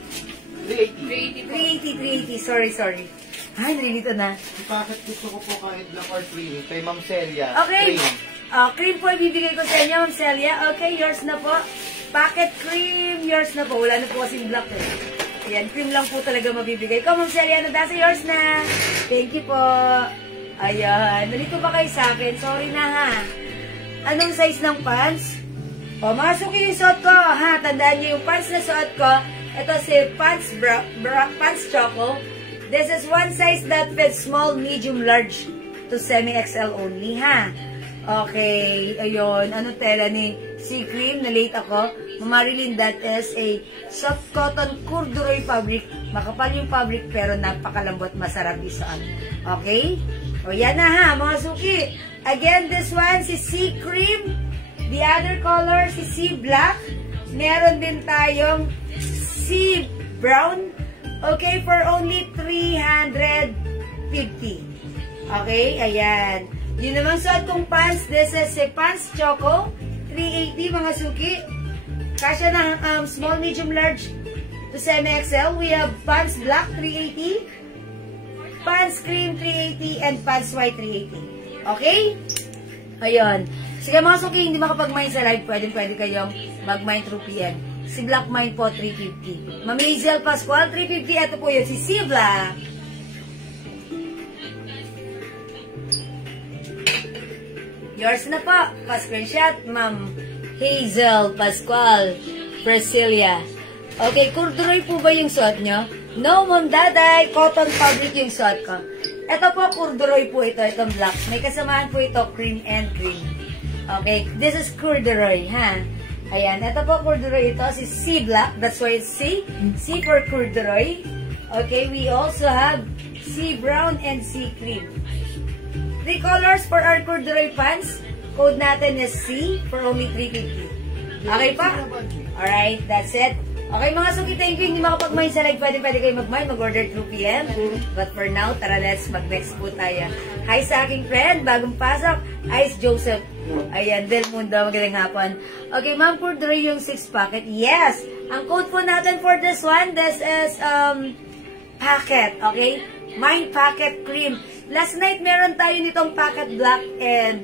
380. 380. Sorry. Ay, nalilito na. Bakit gusto ko po kahit black or cream? Kay Ma'am Celia. Okay. Cream. Cream po ibibigay ko sa inyo, Ma'am Celia. Okay, yours na po. Packet cream, yours na po. Wala na po kasing black eh. Ayan, cream lang po talaga mabibigay ko. Ma'am Celia, nadasa yours na. Thank you po. Ayan, nalito ba kayo sa akin? Sorry na ha. Anong size ng pants? O, masuki yung suot ko. Ha, tandaan niyo yung pants na suot ko. Ito si Pants Choco. This is one size that fits small, medium, large to semi-XL only, ha? Okay, ayun. Ano tela ni Sea Cream? Na-late ako. Marilyn, that is a soft cotton corduroy fabric. Makapal yung fabric pero napakalambot, masarap isuot. Okay? O yan na ha, mga suki. Again, this one, si Sea Cream. The other color, si Sea Black. Meron din tayong Sea Brown. Okay, for only 350. Okay, ayan. Yun naman suot kong pants. This is a Pants Choco. 380 mga suki. Kasya ng small, medium, large to semi-XL. We have Pants Black 380. Pants Cream 380. And Pants White 380. Okay? Ayun. Sige mga suki, hindi makapag-mine sa live. Pwede kayong mag-mine through PM. Si Black Mine po, 350. Ma'am Hazel Pascual, 350. Ito po yun, si C Black. Yours na po. Pa-screenshot, Ma'am Hazel Pascual, Brasilia. Okay, corduroy po ba yung suot nyo? No, Ma'am Daday. Cotton fabric yung suot ko. Ito po, corduroy po ito. Itong black. May kasamahan po ito, cream and cream. Okay, this is corduroy, ha? Ayan, ito po corduroy ito, si Sea Black, that's why it's C. C for corduroy. Okay, we also have Sea Brown and Sea Cream. 3 colors for our corduroy pants. Code natin is C for only 350. Okay pa? Alright, that's it. Okay mga suki, thank you. Hindi makapag-mine sa live, pwede kayo mag-mine, mag-order through PM. But for now, tara let's mag-next po tayo. Hi sa aking friend, bagong pasok, Ice Joseph. Ayan, Del Mundo, magaling hapon. Okay, ma'am, corduroy yung 6 packet. Yes! Ang code po natin for this one, this is packet, okay? Mine packet cream. Last night, meron tayo nitong packet black and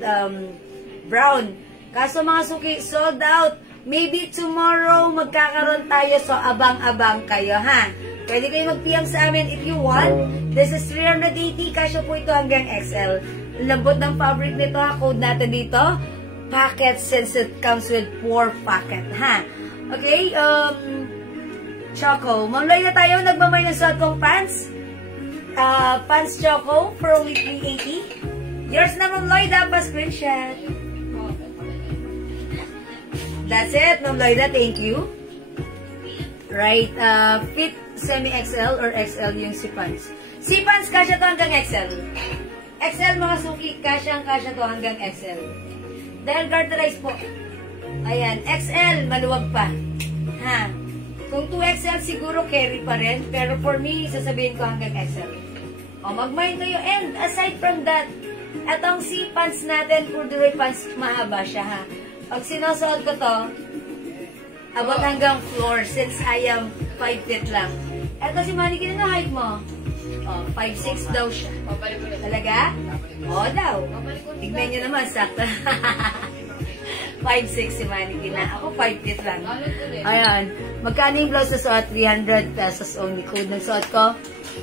brown. Kaso mga suki, sold out. Maybe tomorrow, magkakaroon tayo, so abang-abang kayo, ha? Pwede kayo mag-PM sa amin if you want. This is 380, kasya po ito hanggang XL. Lambot ng fabric nito, ha? Code natin dito, packet, since it comes with 4 packet, ha? Okay, Choco. Mamlay na tayo, nagmamay ng suot kong pants. Pants Choco for only 380. Yours na, Ma'am Lloyda, pa-screenshot. That's it, Ma'am Lloyda, thank you. Right, fit semi-XL or XL yung si pants. Si pants, kasya to hanggang XL. XL mga suki, kasya to hanggang XL. Dahil garterized po. Ayan, XL, maluwag pa. Ha? Kung 2XL siguro carry pa rin, pero for me, sasabihin ko hanggang XL. O, mag-mind kayo. And aside from that, etong si pants natin, corduroy pants, mahaba siya ha. Pag sinusuot ko to, abot hanggang floor since I am 5 feet lang. Eto si Manny, na height mo? Oh, 5'6" daw siya. Talaga? Oo daw. Tignan nyo naman, sakto. 5'6" si Manny na. Ako 5 feet lang. Ayan. Magkano yung blouse na suot? 300 pesos only. Code ng suot ko.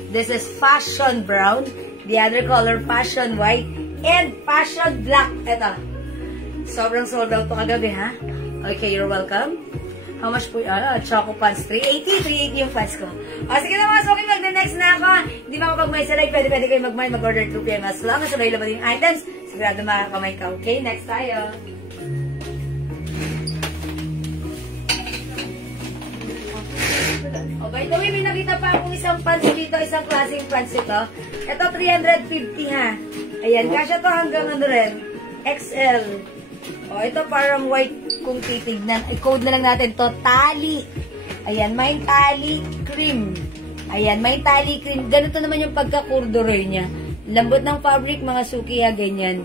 This is Fashion Brown. The other color, Fashion White. And Fashion Black. Eto. Sobrang sold out to kagabi, ha? Okay, you're welcome. How much po? Choco pants. 380 yung pants ko. O, sige na mga suki, mag-next na ako. Hindi makapag-may sa live. Pwede kayo mag-may, mag-order through PM. As long as available yung items, sigurado makakamay ka. Okay, next tayo. O, by the way, may nakita pa akong isang pants dito, isang klaseng pants ito. Ito, 350 ha. Ayan, kasya to hanggang ano rin, XL. O, ito parang white kung titignan. I-code na lang natin to. Tali. Ayan, may tali cream. Ayan, may tali cream. Ganito naman yung pagka-corduroy niya. Lambot ng fabric, mga suki ha, ganyan.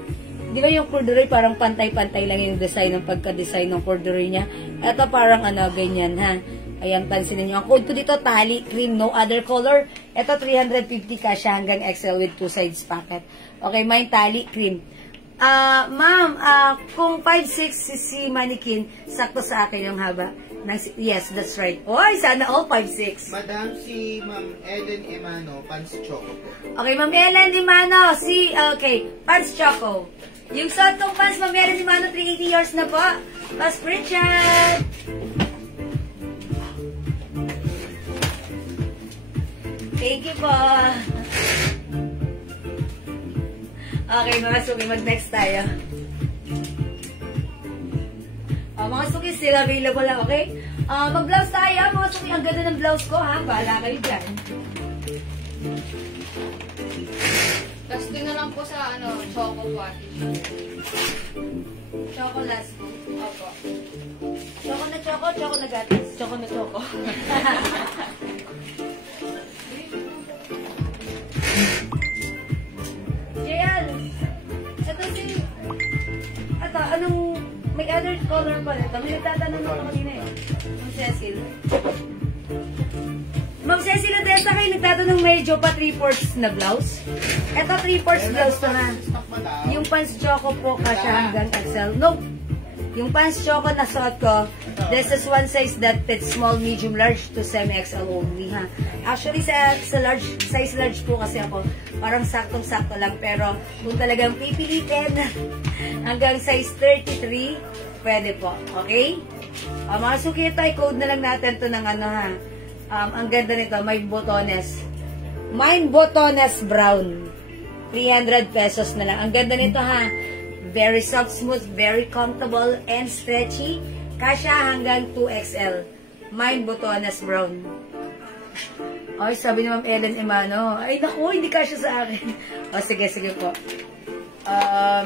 Di ba yung corduroy parang pantay-pantay lang yung design ng pagka-design ng corduroy niya? Ito parang ano, ganyan ha. Ayan, pansinin nyo. Ang code ko dito, tali cream, no other color. Ito, 350 kasya hanggang XL with 2 sides packet. Okay, may tali cream. Ma'am, kung 5'6" si mannequin, sakto sa akin yung haba. Yes, that's right. Oy, sana all 5'6". Madam, si Ma'am Ellen Emano, Pants Choco po. Okay, Ma'am Ellen Emano, okay, Pants Choco. Yung suot kong pants, Ma'am Ellen Emano, 380 years na po. Pas Richard. Thank you po. Okay, mga suki, mag-next tayo. Mga suki, still available lang, okay? Mag-blouse tayo, mga suki. Ang ganda ng blouse ko, ha? Bahala kayo dyan. Last na lang po sa, choco party. Choco last po. Opo. Choco na choco, choco na gatas. Choco na choco. Jayan, ito, anong, may other color pa nito. May nagtatanong ako kanina eh. Ma'am Cecil. Ma'am Cecil, Odessa kayo nagtatanong medyo pa 3/4 na blouse. Ito 3/4 blouse to na. Yung pants choco po kasi hanggang XL. No, yung pants choco na suot ko, this is one size that fits small, medium, large to semi-XL only, ha. Actually, sa large, size large po kasi ako, parang saktong-sakto lang. Pero, kung talagang pipilitin, hanggang size 33, pwede po. Okay? Mga suki, ito, i-code na lang natin to ng ano, ha. Ang ganda nito, may botones. Mine botones brown. 300 pesos na lang. Ang ganda nito, ha. Very soft, smooth, very comfortable, and stretchy. Kasya hanggang 2XL. Mine botones brown. Ay, sabi ni Ma'am Ellen Emano. Ay, naku, hindi kasya sa akin. O, sige, sige po.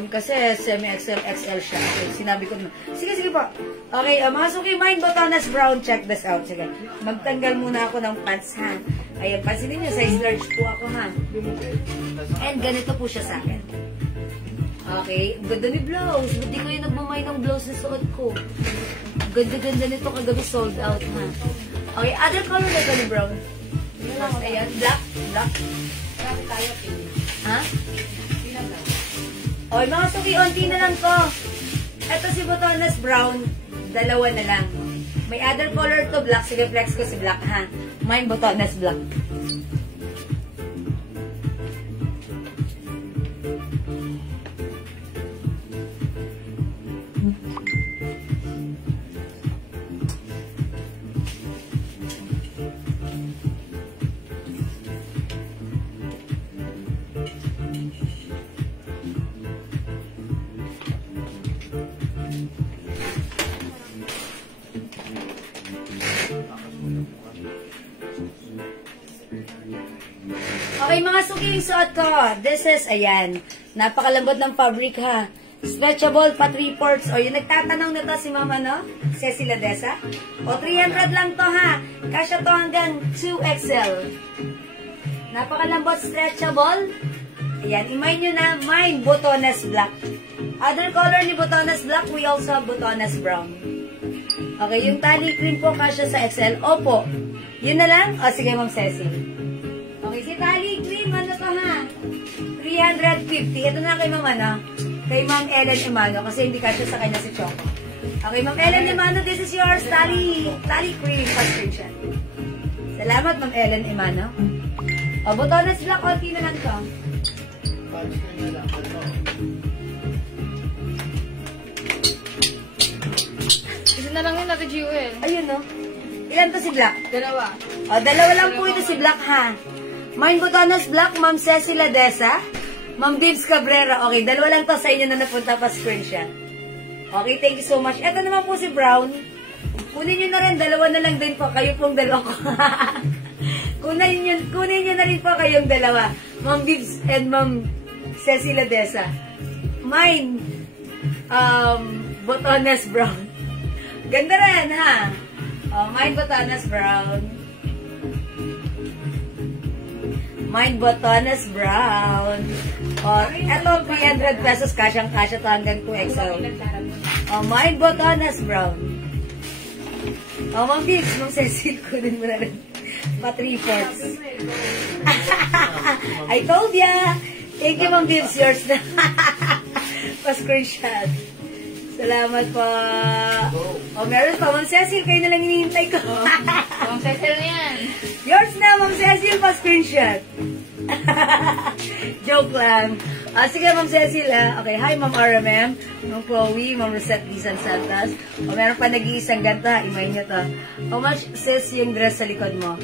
Kasi semi-XL, XL siya. Okay, sinabi ko na. Sige, sige po. Okay, mga suki, mine botones brown. Check this out. Sige. Magtanggal muna ako ng pants, ha. Ayan, pansinin niyo, size large po ako, ha. And ganito po siya sa akin. Okay, ganda ni blouse. Ba't di ko yung nagmamay ng blouse na suot ko? Ganda-ganda nito, kagabi sold out, ha. Okay, other color na ito ni brown. Ayan, black, black. Ha? Okay, mga suki, onti na lang to. Ito si botones brown, dalawa na lang. May other color to black. Sige, flex ko si black, ha. Mine botones black. Okay, mga suki, yung suot ko. This is, ayan, napakalambot ng fabric, ha. Stretchable pa 3/4. O, yung nagtatanong na to si Mama, no? Cecil Odessa. O, 300 lang to, ha. Kasya to hanggang 2XL. Napakalambot, stretchable. Ayan, imay nyo na, mine, botones black. Other color ni botones black, we also have botones brown. Okay, yung tali cream po kasya sa XL. Opo. Yun na lang? O, sige, Ma'am Cecil. Okay, si tali cream, ano to, ha? 350. Ito na kay Ma'am, ano? Kay Ma'am Ellen Emano, kasi hindi kasya sa kanya si Choco. Okay, Ma'am Ellen Emano, this is yours. Tali cream, subscription. Salamat, Ma'am Ellen Emano. O, botones black, konti na lang to. Isa na lang yun, Ate Jewel. Ayun, no? Ilan to si black? Dalawa. O, dalawa lang po ito si black, ha? Mine botones black, Ma'am Cecil Odessa, Ma'am Dibs Cabrera. Okay, dalawa lang to sa inyo na napunta pa screenshot. Okay, thank you so much. Ito naman po si brown. Kunin nyo na rin, dalawa na lang din po. Kayo pong dalawa ko. kunin nyo na rin po kayong dalawa. Ma'am Dibs and Ma'am Cecil Odessa. Mine, Botones brown. Ganda rin, ha? Oh, mine botones brown. Mine botones brown. Oh, eto 300 pesos kasyang-kasya to hanggang 2XL. Oh, mine botones brown. Oh, Ma'am Biggs, Ma'am Cecil, kunin mo na rin. Pa 3/4. I told ya! Thank you, Ma'am Biggs, yours na. Pa-screenshot. Salamat po. Oh, meron pa, Ma'am Cecil, kayo na lang hinihintay ko. Ma'am Cecil na yan. Yours na, Ma'am Cecil, pa-screenshot. Joke lang. Sige, Ma'am Cecil, ha? Okay, hi, Ma'am RMM, Ma'am Chloe, Ma'am Rosette Lisan Santas. O, meron pa nag-iisang ganta. Imay nyo to. How much says yung dress sa likod mo?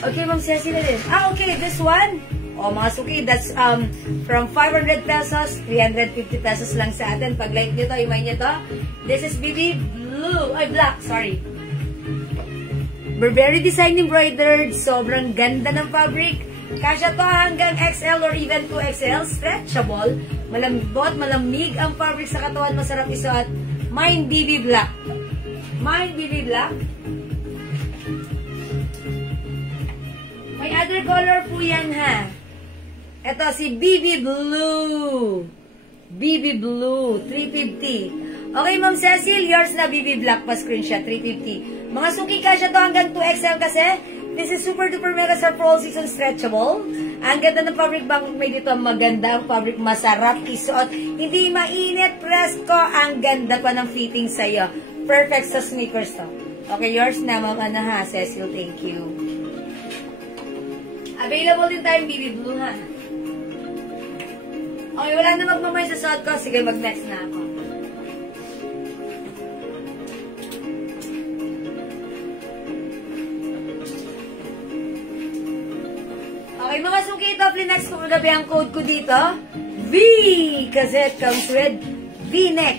Okay, Ma'am Cecil, din. Okay, this one. O, mga suki, that's from 500 pesos, 350 pesos lang sa atin. Pag like nyo to, imay nyo to. This is BB Blue. Ay, black, sorry. Burberry design embroidered. Sobrang ganda ng fabric. Kasya to hanggang XL or even 2XL. Stretchable. Malambot, malamig ang fabric sa katawan. Masarap isuot. Mine BB Black. Mine BB Black. May other color po yan, ha? Ito si BB Blue. BB Blue. 350. Okay, Ma'am Cecil. Yours na BB Black pa screenshot. 350. Mga suki kasya to hanggang 2XL kasi. This is super duper mega star for all season stretchable. Ang ganda ng fabric bang may dito. Maganda ang fabric. Masarap isuot. Hindi mainit. Presko. Ang ganda pa ng fitting sa'yo. Perfect sa sneakers to. Okay, yours na, Ma'am ha, Cecil. Thank you. Available din tayong BB Blue, ha? Okay, wala na magmamay sa suot ko. Sige, mag-next na ako. Okay, mga suki, ito, next ko kagabi ang code ko dito. V! Kasi it comes with V-neck.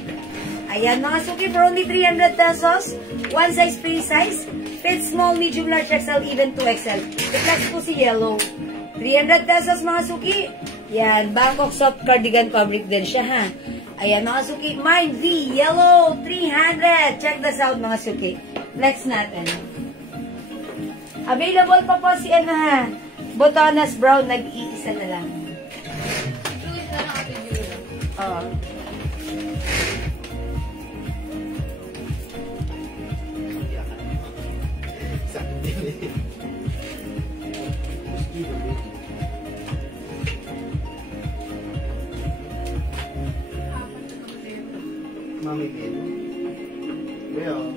Ayan, mga suki, for only 300 pesos. One size, free size. Fit small, medium, large, XL, even 2XL. I-flex po si yellow. 300 pesos, mga suki. Yan, Bangkok soft cardigan fabric din siya, ha. Ayan, mga suki. Mine V, yellow, 300. Check this out, mga suki. Flex natin. Available pa po si ano, ha. Botonas brown, nag-iisa na lang. Oo. Mami Bin. Well,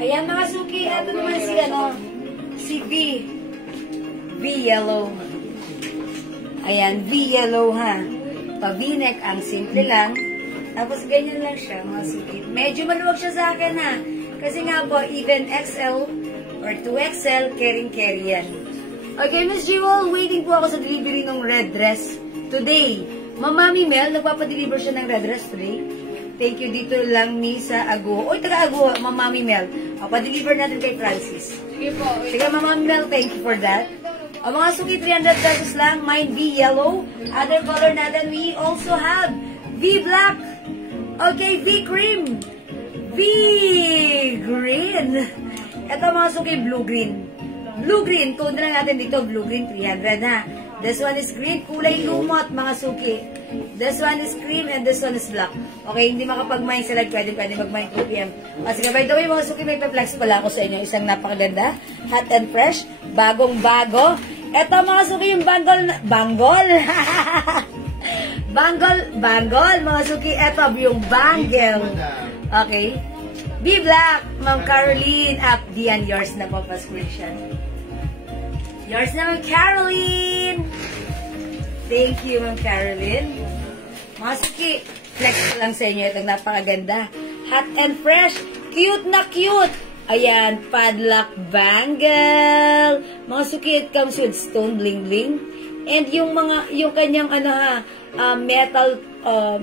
Ayan, mga suki. Ito naman si, ano, si V. V yellow. Ayan, V yellow, ha. Pa-V-neck, ang simple lang. Tapos, ganyan lang siya, mga suki. Medyo maluwag siya sa akin, ha. Kasi nga po, even XL or 2XL, carry yan. Okay, Miss Jewel, waiting po ako sa delivery ng red dress today. Mami Mel, nagpapadeliver siya ng red dress today. Thank you dito lang ni sa Aguho. Oy, taga Aguho, Mami Mel. Pa-deliver natin kay Francis. Sige po. Sige, Mami Mel, thank you for that. Ang mga suki, 300 pesos lang. Mine V yellow. Other color natin, we also have V black. Okay, V cream. V green. Ito mga suki, blue green. Blue green, code na lang natin dito, blue green, 300 na. This one is green, kulay lumot, mga suki. This one is cream and this one is black. Okay, hindi makapag-mine sila, pwede mag-mine 2 p.m. Kasi by the way, mga suki, may pa-flex pala ako sa inyo. Isang napakaganda, hot and fresh, bagong-bago. Ito mga suki, yung bangle, mga suki, ito yung bangle. Okay. Be black, Ma'am Caroline. Up, Dian, yours na po pa-screenshot. Yours na, Ma'am Caroline. Thank you, Ma'am Caroline. Mga suki, flex ko lang sa inyo. Itong napakaganda. Hot and fresh. Cute na cute. Ayan, padlock bangle. Mga suki, it comes with stone bling bling. And yung kanyang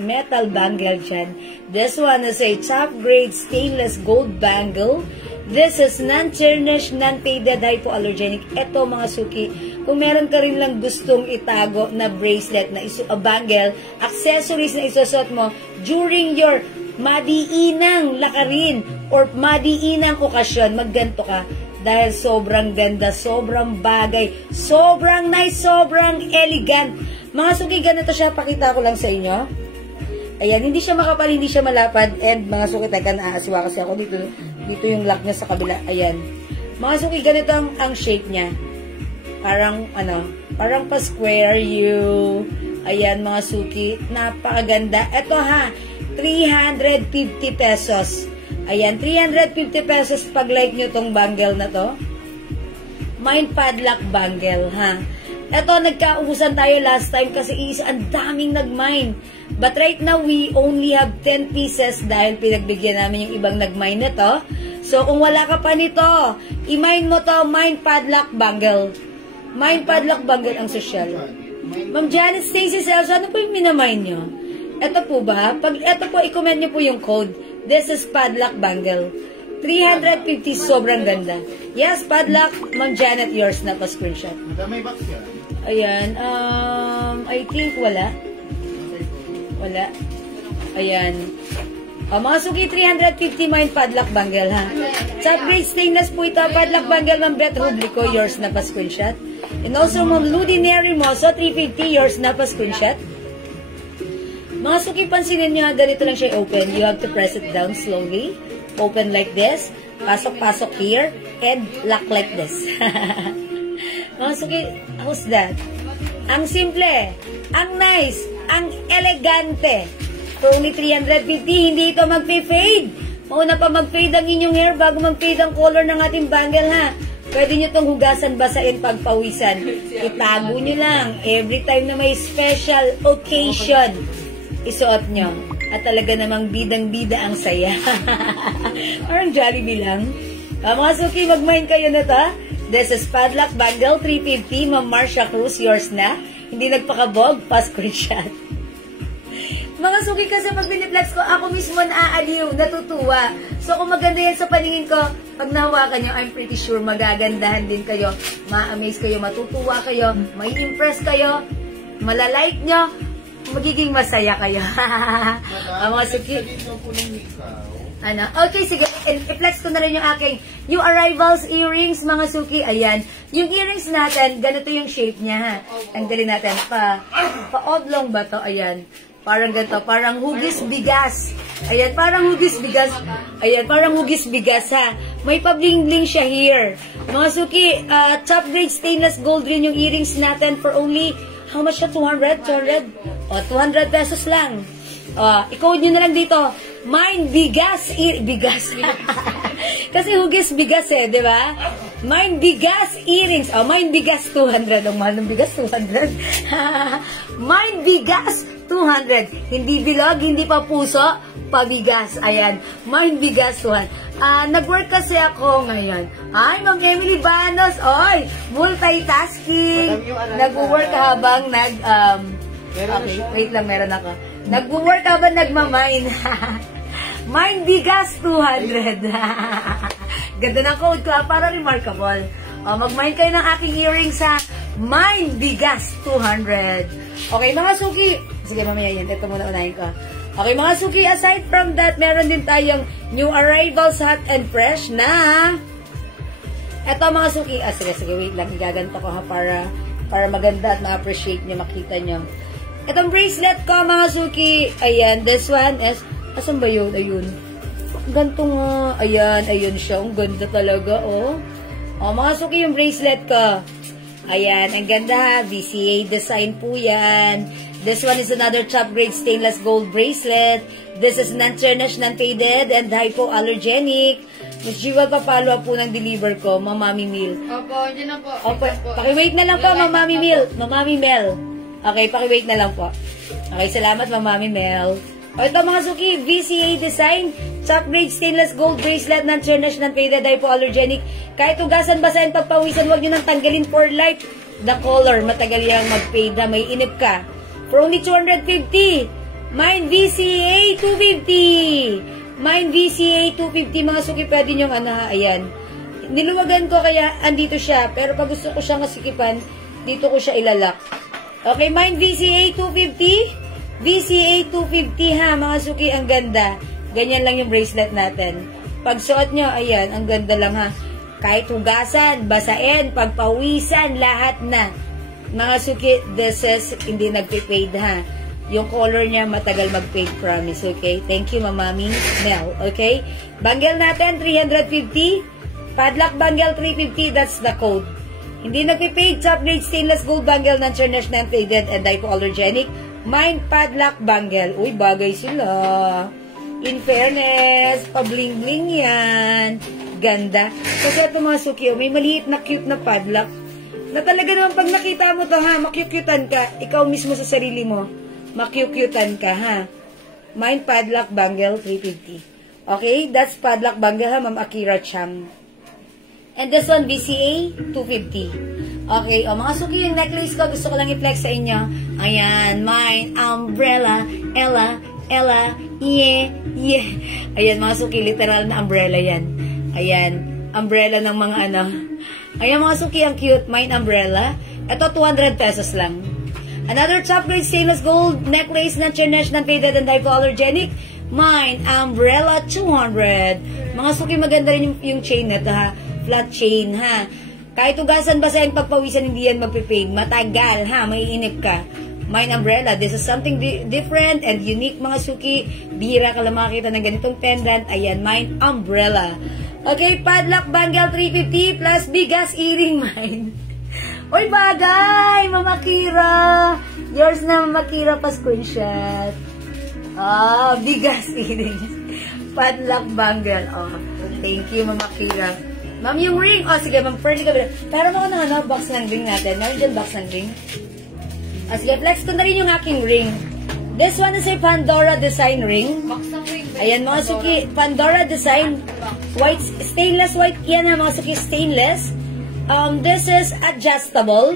metal bangle dyan. This one is a top grade stainless gold bangle. This is non-tarnished, non-faded, hypoallergenic. Ito mga suki, kung meron ka rin lang gustong itago na bracelet, na bangle, accessories na isusot mo during your madiinang lakarin or madiinang okasyon, magganto ka. Dahil sobrang ganda, sobrang bagay, sobrang nice, sobrang elegant. Mga suki, ganito siya. Pakita ko lang sa inyo. Ayan, hindi siya makapal, hindi siya malapad. And mga suki, teka, naaaswa kasi ako dito. Dito yung lock niya sa kabila. Ayan. Mga suki, ganito ang shape niya. Parang, parang pa-square you. Ayan, mga suki. Napakaganda. Ito ha, 350 pesos. Ayan, 350 pesos pag like nyo tong bangle na to. Mind padlock bangle, ha. Ito, nagkaubusan tayo last time kasi ang daming nag-mine. But right now, we only have 10 pieces dahil pinagbigyan namin yung ibang nag-mine na to. So, kung wala ka pa nito, i-mine mo to, mind padlock bangle. Mind padlock bangle ang social. Ma'am Janet Stacy Celso, ano po yung minamine nyo? Ito po ba? Pag ito po, i-comment nyo po yung code. This is padlock bangle. 350, sobrang ganda. Yes, padlock. Ma'am Janet, yours na pa screenshot. May box yan. Ayan, I think wala. Wala. Ayan. Mga suki, 350 mind padlock bangle, ha? Top grade stainless po ito. Padlock bangle ng Beth Hublico, yours na pa screenshot. And also, Ma'am Ludinary Moso, 350, yours na pa screenshot. Mga suki, pansinin nyo, ganito lang siya open. You have to press it down slowly. Open like this. Pasok-pasok here. And lock like this. Mga suki, how's that? Ang simple, ang nice, ang elegante. For only 350, hindi ito mag-fade. Mauna pa mag-fade ang inyong hair bago mag-fade ang color ng ating bangle, ha? Pwede nyo itong hugasan, basain, pagpawisan. Itago nyo lang. Every time na may special occasion, isuot nyo. At talaga namang bidang-bida ang saya. Parang Jollibee lang. Mga suki, mag-mine kayo na to. This is padlock bangle, 350. Ma'am Marcia Cruz, yours na. Hindi nagpakabog, pa-screenshot. Mga suki, kasi pag biniplex ko, ako mismo naaaliw, natutuwa. So, kung maganda yan sa paningin ko, pag nahawakan nyo, I'm pretty sure magagandahan din kayo. Ma-amaze kayo, matutuwa kayo, may impress kayo, malalike nyo, magiging masaya kayo. Mga suki. Okay, sige. I-flex ko na rin yung aking new arrivals earrings, mga suki. Ayan. Yung earrings natin, ganito yung shape niya, ha. Tanggalin natin. Pa-oblong ba to? Ayan. Parang ganito. Parang hugis bigas. Ayan. Parang hugis bigas. Ayan. Parang hugis bigas, ha. May pa-bling-bling siya here. Mga suki, top grade stainless gold rin yung earrings natin for only, how much na? 200? 200? O, 200 pesos lang. I-code nyo na lang dito. Mind bigas. Bigas. Kasi hugis bigas eh, di ba? Mind bigas earrings. Mind bigas 200. Ang mahal ng bigas, 200. Mind bigas 200. Hindi bilog, hindi pa puso, pabigas. Ayan. Mind bigas 200. Nag-work kasi ako ngayon. Ay, Ma'am Emily Banos. Oy, multitasking. Nag-work habang okay, wait lang, meron ako. Nag-work habang nagmamine. Mind bigas 200. Ganda ng code ko, para remarkable. Mag-mine kayo ng aking earrings, sa Mind bigas 200. Okay, mga suki. Sige, mamaya yan. Ito muna unahin ko. Okay, mga suki, aside from that, meron din tayong new arrivals hot and fresh na ito, mga suki. Sige, wait lang. Igaganto ko, ha, para maganda at ma-appreciate nyo, makita nyo. Itong bracelet ko, mga suki. Ayan, this one is, asan ba yun? Ayun. Ganto nga. Ayan, ayun siya. Ang ganda talaga, oh. Mga suki, yung bracelet ko. Ayan, ang ganda. VCA design po yan. This one is another top grade stainless gold bracelet. This is non-tarnished, non-faded, and hypoallergenic. Miss Jewel, papalo po ng deliver ko, Mamami Mil. Opo, dyan na po. Opo, pakiwait na lang po, Mamami Mil. Mamami Mel. Okay, pakiwait na lang po. Okay, salamat, Mamami Mel. Ito, mga suki, VCA design, top grade stainless gold bracelet, non-tarnished, non-faded, hypoallergenic. Kahit ugasan, basahin, pagpawisan, huwag nyo nang tanggalin for life. The color, matagal yung mag-fade na may inip ka. For only 250. Mind VCA 250. Mind VCA 250, mga suki, pwede nyo ayan. Niluwagan ko kaya andito siya, pero pag gusto ko siyang masikipan, dito ko siya ilalak. Okay, Mind VCA 250. VCA 250, ha, mga suki, ang ganda. Ganyan lang yung bracelet natin. Pag suot nyo, ayan, ang ganda lang ha. Kahit hugasan, basain, pagpawisan, lahat na. Mga suki, this is hindi nagpe-fade ha. Yung color niya matagal mag-fade, promise, okay? Thank you, Mamami Mel, okay? Bangle natin, 350. Padlock bangle, 350. That's the code. Hindi nagpe-fade, top grade stainless gold bangle, non-tarnished, non-faded, and hypoallergenic. Mine padlock bangle. Uy, bagay sila. In fairness, pabling-bling yan. Ganda. Kasi ito mga suki, may maliit na cute na padlock. Na talaga naman pag nakita mo to ha, makyukyutan ka. Ikaw mismo sa sarili mo. Makyukyutan ka ha. Mine padlock bangle 350. Okay, that's padlock bangle ha, Ma'am Akira Cham. And this one, BCA 250. Okay, o mga suki, yung necklace ko, gusto ko lang i-flex sa inyo. Ayan, mine umbrella, Ella, yeah. Ayan, mga suki, literal na umbrella yan. Ayan, umbrella ng mga ano. Ayan, mga suki, ang cute, mine umbrella. Ito, 200 pesos lang. Another top grade stainless gold necklace na chinesh na faded and hypoallergenic. Mine umbrella 200. Mga suki, maganda rin yung chain na ito ha. Flat chain ha. Kahit ugasan ba sa yung pagpawisan, hindi yan magpipade. Matagal ha, maiinip ka. Mine umbrella, this is something different and unique mga suki. Bihira ka lang makakita ng ganitong pendant. Ayan, mine umbrella. Okay, padlock bangle 350 plus bigas earring mine. Uy, bagay! Mama Kira! Yours na, Mama Kira, pa screenshot. Ah, bigas earrings. Padlock bangle. Oh, thank you, Mama Kira. Ma'am, yung ring. Oh, sige, Ma'am Pearly ka. Pero ako ng ano, box ng ring natin. Meron dyan box ng ring. Oh, sige, flex ko na rin yung aking ring. This one is a Pandora design ring. Box ng ring. Ayan, mga suki. Pandora design. White, stainless white. Yan na, mga suki, stainless. This is adjustable.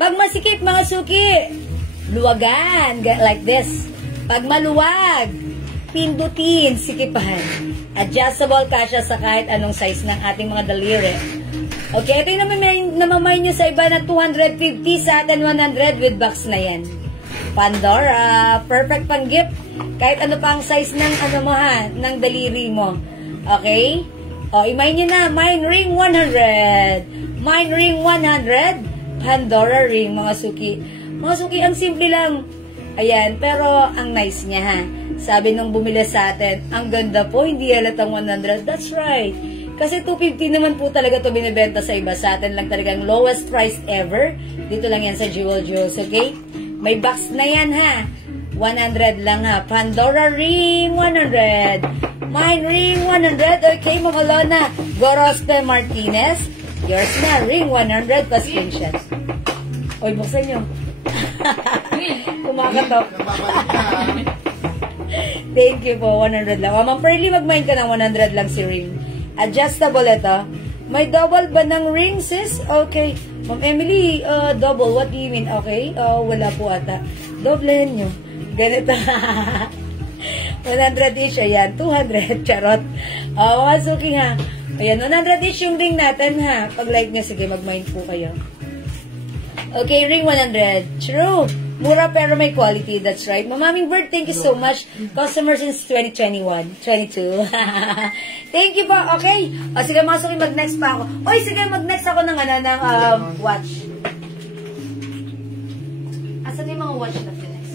Pag masikip, mga suki, luwagan, like this. Pag maluwag, pindutin, sikipan. Adjustable kasya sa kahit anong size ng ating mga daliri. Okay, ito yung namamay nyo sa iba na 250, sa atin 100 with box na yan. Pandora, perfect pang gift. Kahit ano pa ang size ng ano mo ha, ng daliri mo. Okay? O, imay nyo na, mine ring 100. Mine ring 100. Pandora ring, mga suki. Mga suki, ang simple lang. Ayan, pero ang nice niya ha. Sabi nung bumili sa atin, ang ganda po, hindi halatang 100. That's right. Kasi 250 naman po talaga to binibenta sa iba. Sa atin lang talagang lowest price ever. Dito lang yan sa Jewel Jewels, okay? May box na yan ha. 100 lang ha. Pandora ring 100. Mine ring 100. Okay, mga Lona. Gorospe Martinez. Yours na, ring 100 plus screenshot. Oy, buksan nyo. Kumakatok. Thank you po, 100 lang. Ma'am Pearly, mag-mine ka ng 100 lang si ring. Adjustable ito. May double ba ng ring, sis? Okay. Ma'am Emily, double. What do you mean? Okay. Wala po ata. Doblehan nyo. Ganito. 100 each. Ayan. 200. Charot. Mga suki ha. Ayan. 100 each yung ring natin ha. Pag like nyo, sige, mag-mine po kayo. Okay, ring 100. True. Mura pero may quality. That's right. Mamaming Bird, thank you so much. Customer since 2021. 22. Thank you po. Okay. O, sige, mga suki, mag-next pa ako. Oy, sige, mag-next ako ng, watch. Asan yung mga watch na next?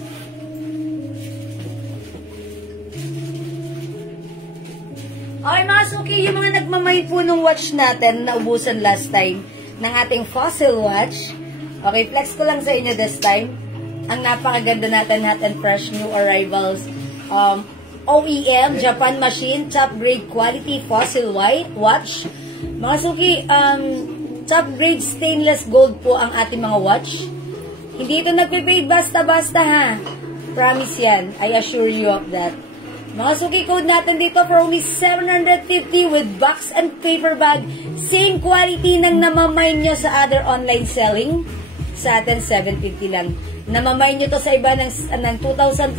Okay, mga suki, yung mga nagmamay po ng watch natin na ubusan last time ng ating fossil watch. Okay, flex ko lang sa inyo this time. Ang napakaganda natin, hot and fresh new arrivals. OEM, Japan machine, top grade quality fossil white watch. Mga suki, top grade stainless gold po ang ating mga watch. Hindi ito nagpe-fade basta-basta ha. Promise yan. I assure you of that. Mga suki, code natin dito for only 750 with box and paper bag. Same quality ng namamay nyo sa other online selling. Sa atin, 750 lang. Namamay nyo to sa iba ng 2,500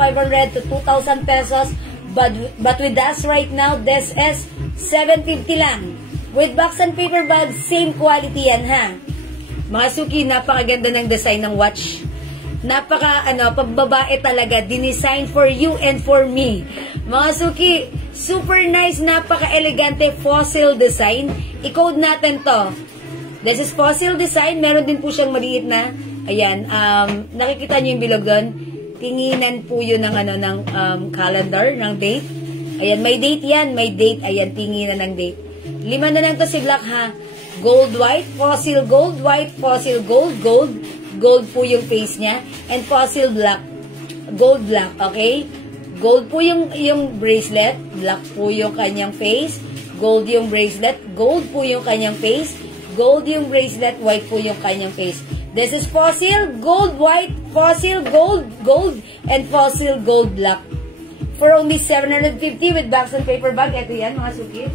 to 2,000 pesos. But with us right now, this is 750 lang. With box and paper bag, same quality yan ha. Mga suki, napakaganda ng design ng watch. Pagbabae talaga, dinesign for you and for me. Mga suki, super nice, napaka-elegante fossil design. I-code natin to. This is fossil design. Meron din po siyang maliit na, ayan, nakikita niyo yung bilog doon? Tinginan po yun ng, ng calendar, ng date. Ayan, may date yan, may date. Ayan, tinginan ng date. 5 na lang to si Black, ha? Gold white, fossil gold white, fossil gold, gold. Gold po yung face niya. And fossil black. Gold black, okay? Gold po yung bracelet. Black po yung kanyang face. Gold yung bracelet. Gold po yung kanyang face. Gold yung bracelet. White po yung kanyang face. This is fossil, gold, white, fossil, gold, gold, and fossil, gold, black. For only 750 with box and paper bag. Ito yan, mga suki.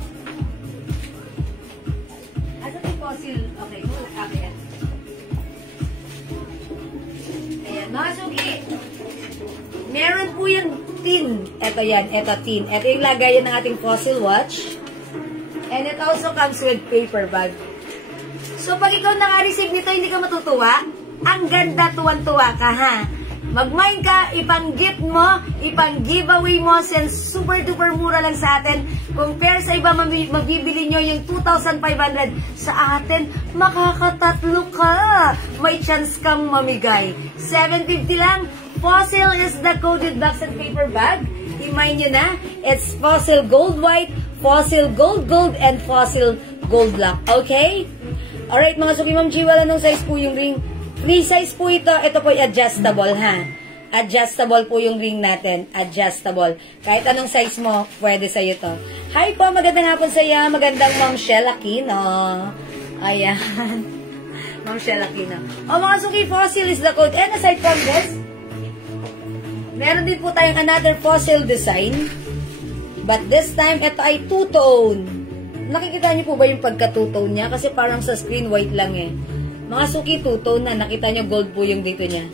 Asa yung fossil? Okay, okay. Ayan, mga suki. Meron po yung tin. Ito yan, ito tin. Ito yung lagayan ng ating fossil watch. And it also comes with paper bag. So, pag ikaw naka-receive nito, hindi ka matutuwa. Ang ganda, tuwan-tuwa ka, ha? Mag-mine ka, ipang-gift mo, ipang-giveaway mo, since super-duper mura lang sa atin. Compare sa iba, mabibili nyo yung 2,500. Sa atin, makakatatlo ka. May chance kang mamigay. 750 lang. Fossil is the coded box and paper bag. I-mine nyo na. It's fossil gold white, fossil gold gold, and fossil gold black. Okay? Alright, mga suki, Ma'am G, wala nung size po yung ring. Free size po ito. Ito po yung adjustable, ha? Adjustable po yung ring natin. Adjustable. Kahit anong size mo, pwede sa'yo to. Hi po, magandang hapon sa'yo. Magandang Ma'am Shell Aquino. Ayan. Ma'am Shell Aquino. O, mga suki, fossil is the code. And aside from this, meron din po tayong another fossil design. But this time, ito ay two-tone. Nakikita niyo po ba yung pagka-two-tone niya? Kasi parang sa screen white lang eh. Mga suki, two-tone na. Nakita niyo gold po yung dito niya.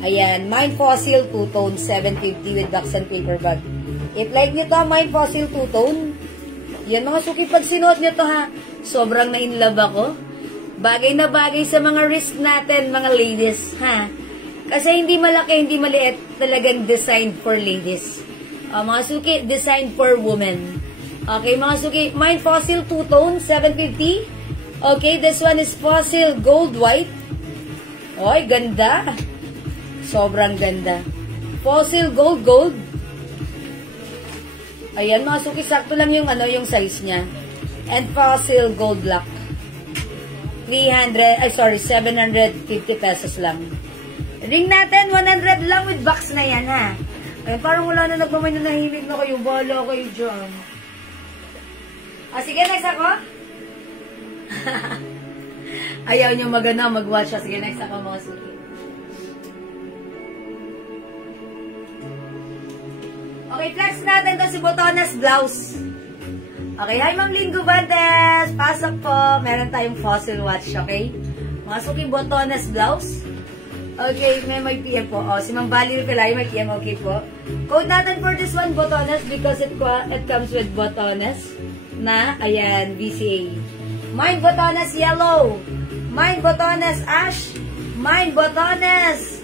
Ayan, Mine Fossil two-tone, 750 with box and paper bag. If like nyo to, Mine Fossil two-tone. Yan mga suki, pag sinuot nyo to ha, sobrang na-inlove ako. Bagay na bagay sa mga wrist natin, mga ladies, ha? Kasi hindi malaki, hindi maliit, talagang designed for ladies. Mga suki, designed for women. Okay, mga suki, Mine Fossil two-tone, 750. Okay, this one is Fossil Gold White. Oy, ganda. Sobrang ganda. Fossil Gold Gold. Ayan, mga suki, sakto lang yung, yung size niya. And Fossil Gold Black. 750 pesos lang. Ring natin, 100 lang with box na yan, ha? Ay, parang wala na nagmamay na nahimig na kayo. Bahala kayo dyan. Sige, next ako. Ayaw nyo mag-watch. Sige, next ako, mga suki. Okay, flex natin to si Botones Blouse. Okay, hi Ma'am Lynn Gubantes. Pasok po. Meron tayong fossil watch, okay? Mga suki, Botones Blouse. Okay, may PM po. Si Ma'am Valerie Pelay, may PM, okay po. Code natin for this one, Botones, because it comes with Botones na, ayan, BCA. Mine Botones Yellow. Mine Botones Ash. Mine Botones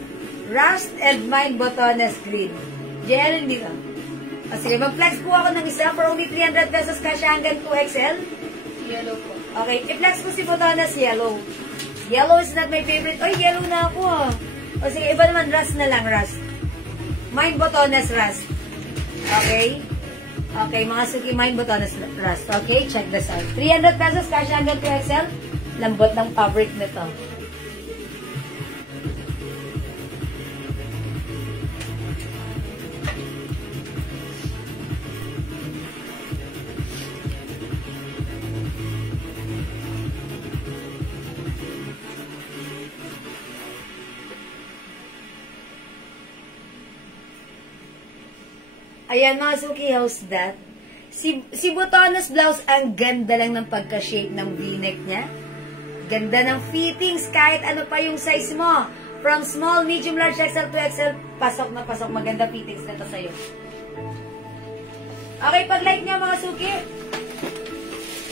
Rust. And Mine Botones Green. JL, hindi ka. Sige, mag-flex po ako ng isa for only 300 pesos cash hanggang 2XL. Yellow po. Okay, i-flex ko si Botones Yellow. Yellow is not my favorite. Oy, yellow na ako ah. O sige, iba naman, Rust na lang, Rust. Mine Botones Rust. Okay? Okay, mga suki, Mine Botones Rust. Okay, check this out. 300 pesos cash hanggang 2XL. Lambot ng fabric nito. Ayan mga suki, how's that? Si Botones Blouse, ang ganda lang ng pagka-shape ng v-neck niya. Ganda ng fittings, kahit ano pa yung size mo. From small, medium, large, XL to XL, pasok na pasok. Maganda fittings na to sa'yo. Okay, pag-like niya mga suki,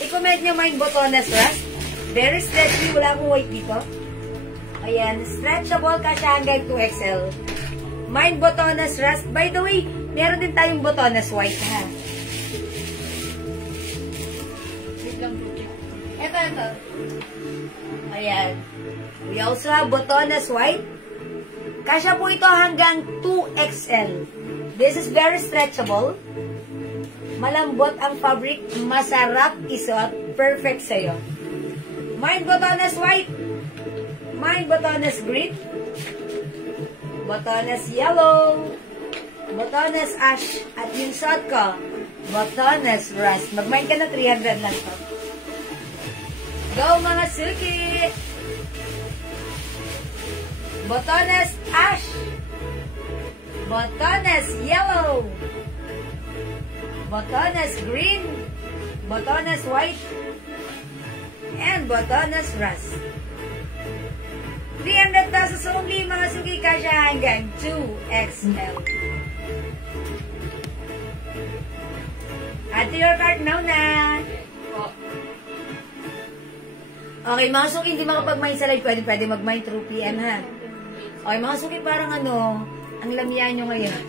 i-comment niyo Mine Botones Rust. Very stretchy, wala akong white dito. Ayan, stretchable ka siya hanggang 2XL. Mine Botones Rust. By the way, meron din tayong botones white, ha? Wait lang po, check. Ito. Ayan. We also have botones white. Kasya po ito hanggang 2XL. This is very stretchable. Malambot ang fabric. Masarap isuot. Perfect sa'yo. Mine botones white. Mine botones green. Botones yellow. Botones ash. At yung suot ko, botones rust. Mag-mine ka na 300 lang to. Go mga suki! Botones ash. Botones yellow. Botones green. Botones white. And botones rust. 300 pesos only mga suki, kasya hanggang 2XL. Add to your cart now na. Okay, mga suki, hindi makapag-mine sa live. Pwede mag-mine through PM, ha? Okay, mga suki, parang ano, ang lamihan nyo ngayon.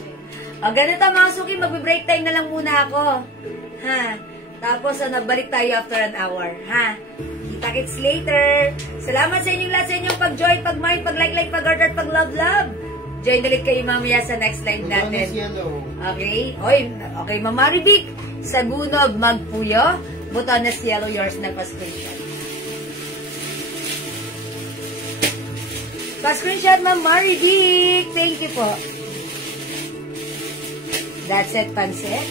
O, ganito mga suki, mag-break time na lang muna ako. Ha? Tapos, balik tayo after an hour. Ha? Kita-kits later. Salamat sa inyong lahat, sa inyong pag-join, pag-mine, pag-like, pag-order, pag-love. Join ulit kayo mamaya sa next live natin. Okay? Oy, okay, Mamaribik. Sa Gunog, Magpuyo. Botones yellow, yours na pa-screenshot. Pa-screenshot, Ma'am Maribik. Thank you po. That's it, pansit.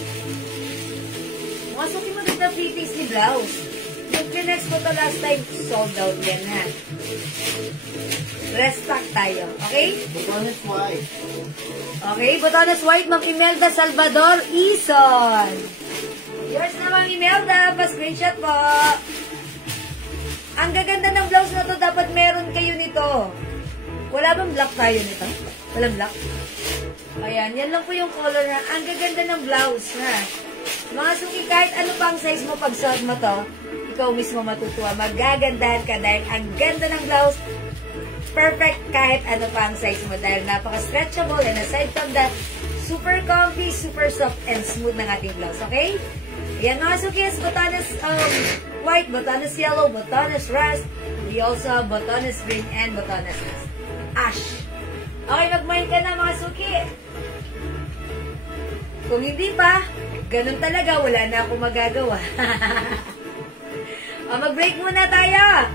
Mga suki mo dito, pre-face ni blouse. Yung kinex ko to last time, sold out yan, ha? Restock tayo, okay? Botones white. Okay, botones white, Ma'am Imelda Salvador Ison. Yours na, Ma'am Imelda. Pa-screenshot po. Ang gaganda ng blouse na to, dapat meron kayo nito. Wala bang black tayo nito? Walang black? Ayan, yan lang po yung color na. Ang gaganda ng blouse, ha? Mga suki, kahit ano pang size mo pag suot mo to, ikaw mismo matutuwa. Magagandahan ka dahil ang ganda ng blouse. Perfect kahit ano pang size mo dahil napaka-stretchable and aside from that, super comfy, super soft and smooth ng ating blouse, okay? Ayan mga suki, botones white, botones yellow, botones rust. We also have botones green and botones rust. Ash. Okay, mag-mine ka na mga suki. Kung hindi pa, ganun talaga, wala na akong magagawa. Mag-break muna tayo.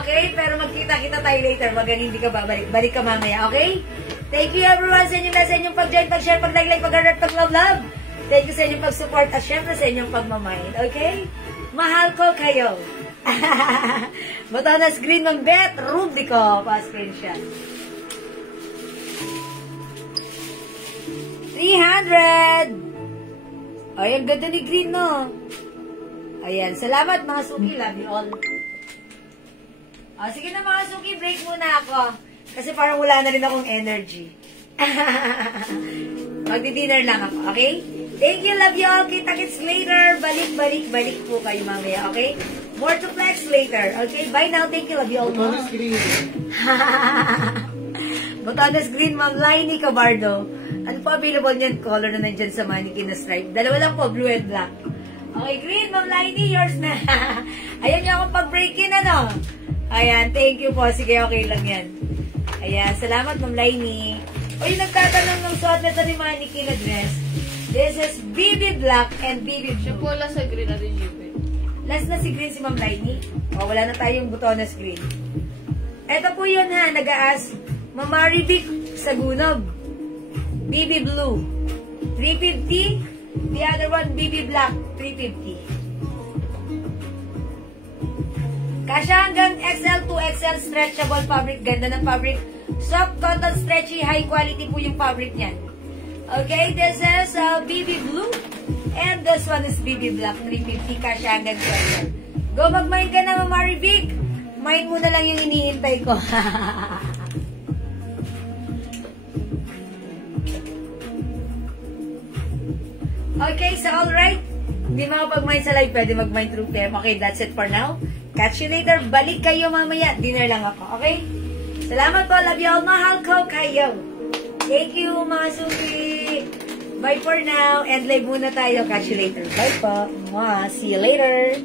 Okay, pero magkita-kita tayo later. Wag hindi ka babalik. Balik ka mamaya, okay? Thank you everyone sa inyong sa inyong pag-join, pag-share, pag-like, pag-alert, pag-love. Thank you sa inyong pag-support at syempre sa inyong pag-mamind, okay? Mahal ko kayo. Botones green ng bet, rubrico, pa-screenshot. 300! Ay, ang ganda ni green, no? Ayan, salamat mga suki. Love you all. Sige na mga suki, break muna ako. Kasi parang wala na rin akong energy. Magdi-dinner lang ako, okay? Thank you, love you all. Kita-kits later. Balik po kayo mamaya, okay? More to flex later, okay? Bye now. Thank you, love you all. Botones green. Botones green, Ma'am Lainey Cabardo. Ano po available niyan? Color na nandyan sa mannequin na stripe. Dalawa lang po, blue and black. Okay, green, Ma'am Lainey, yours na. Ayan yung akong pag-break-in, ano? Ayan, thank you po. Sige, okay lang yan. Ayan, salamat, Ma'am Lainey. O yung nagtatanong ng suot na ito ni mannequin na dress. This is BB Black and BB Siya Blue. po lang sa green na din yung Last na si green si Ma'am Lainey. O, wala na tayong botones green. Ito po yun ha, nag-aas. Mamaribik sa Gunog. BB Blue, 350. The other one, BB Black, 350. Kasya hanggang XL to XL stretchable fabric. Ganda ng fabric. Soft cotton, stretchy, high quality po yung fabric niyan. Okay, this is BB Blue. And this one is BB Black, 350. Kasya hanggang XL. Go mag-mine ka na, Mamaribig. Mine mo na lang yung hinihintay ko. Okay, so alright. Hindi makapag-mine sa live, pwede mag-mine through PM. Okay, that's it for now. Catch you later. Balik kayo mamaya. Dinner lang ako, okay? Salamat po. Love you all. Mahal ko kayo. Thank you, mga suki. Bye for now. And live muna tayo. Catch you later. Bye po. Mwah. See you later.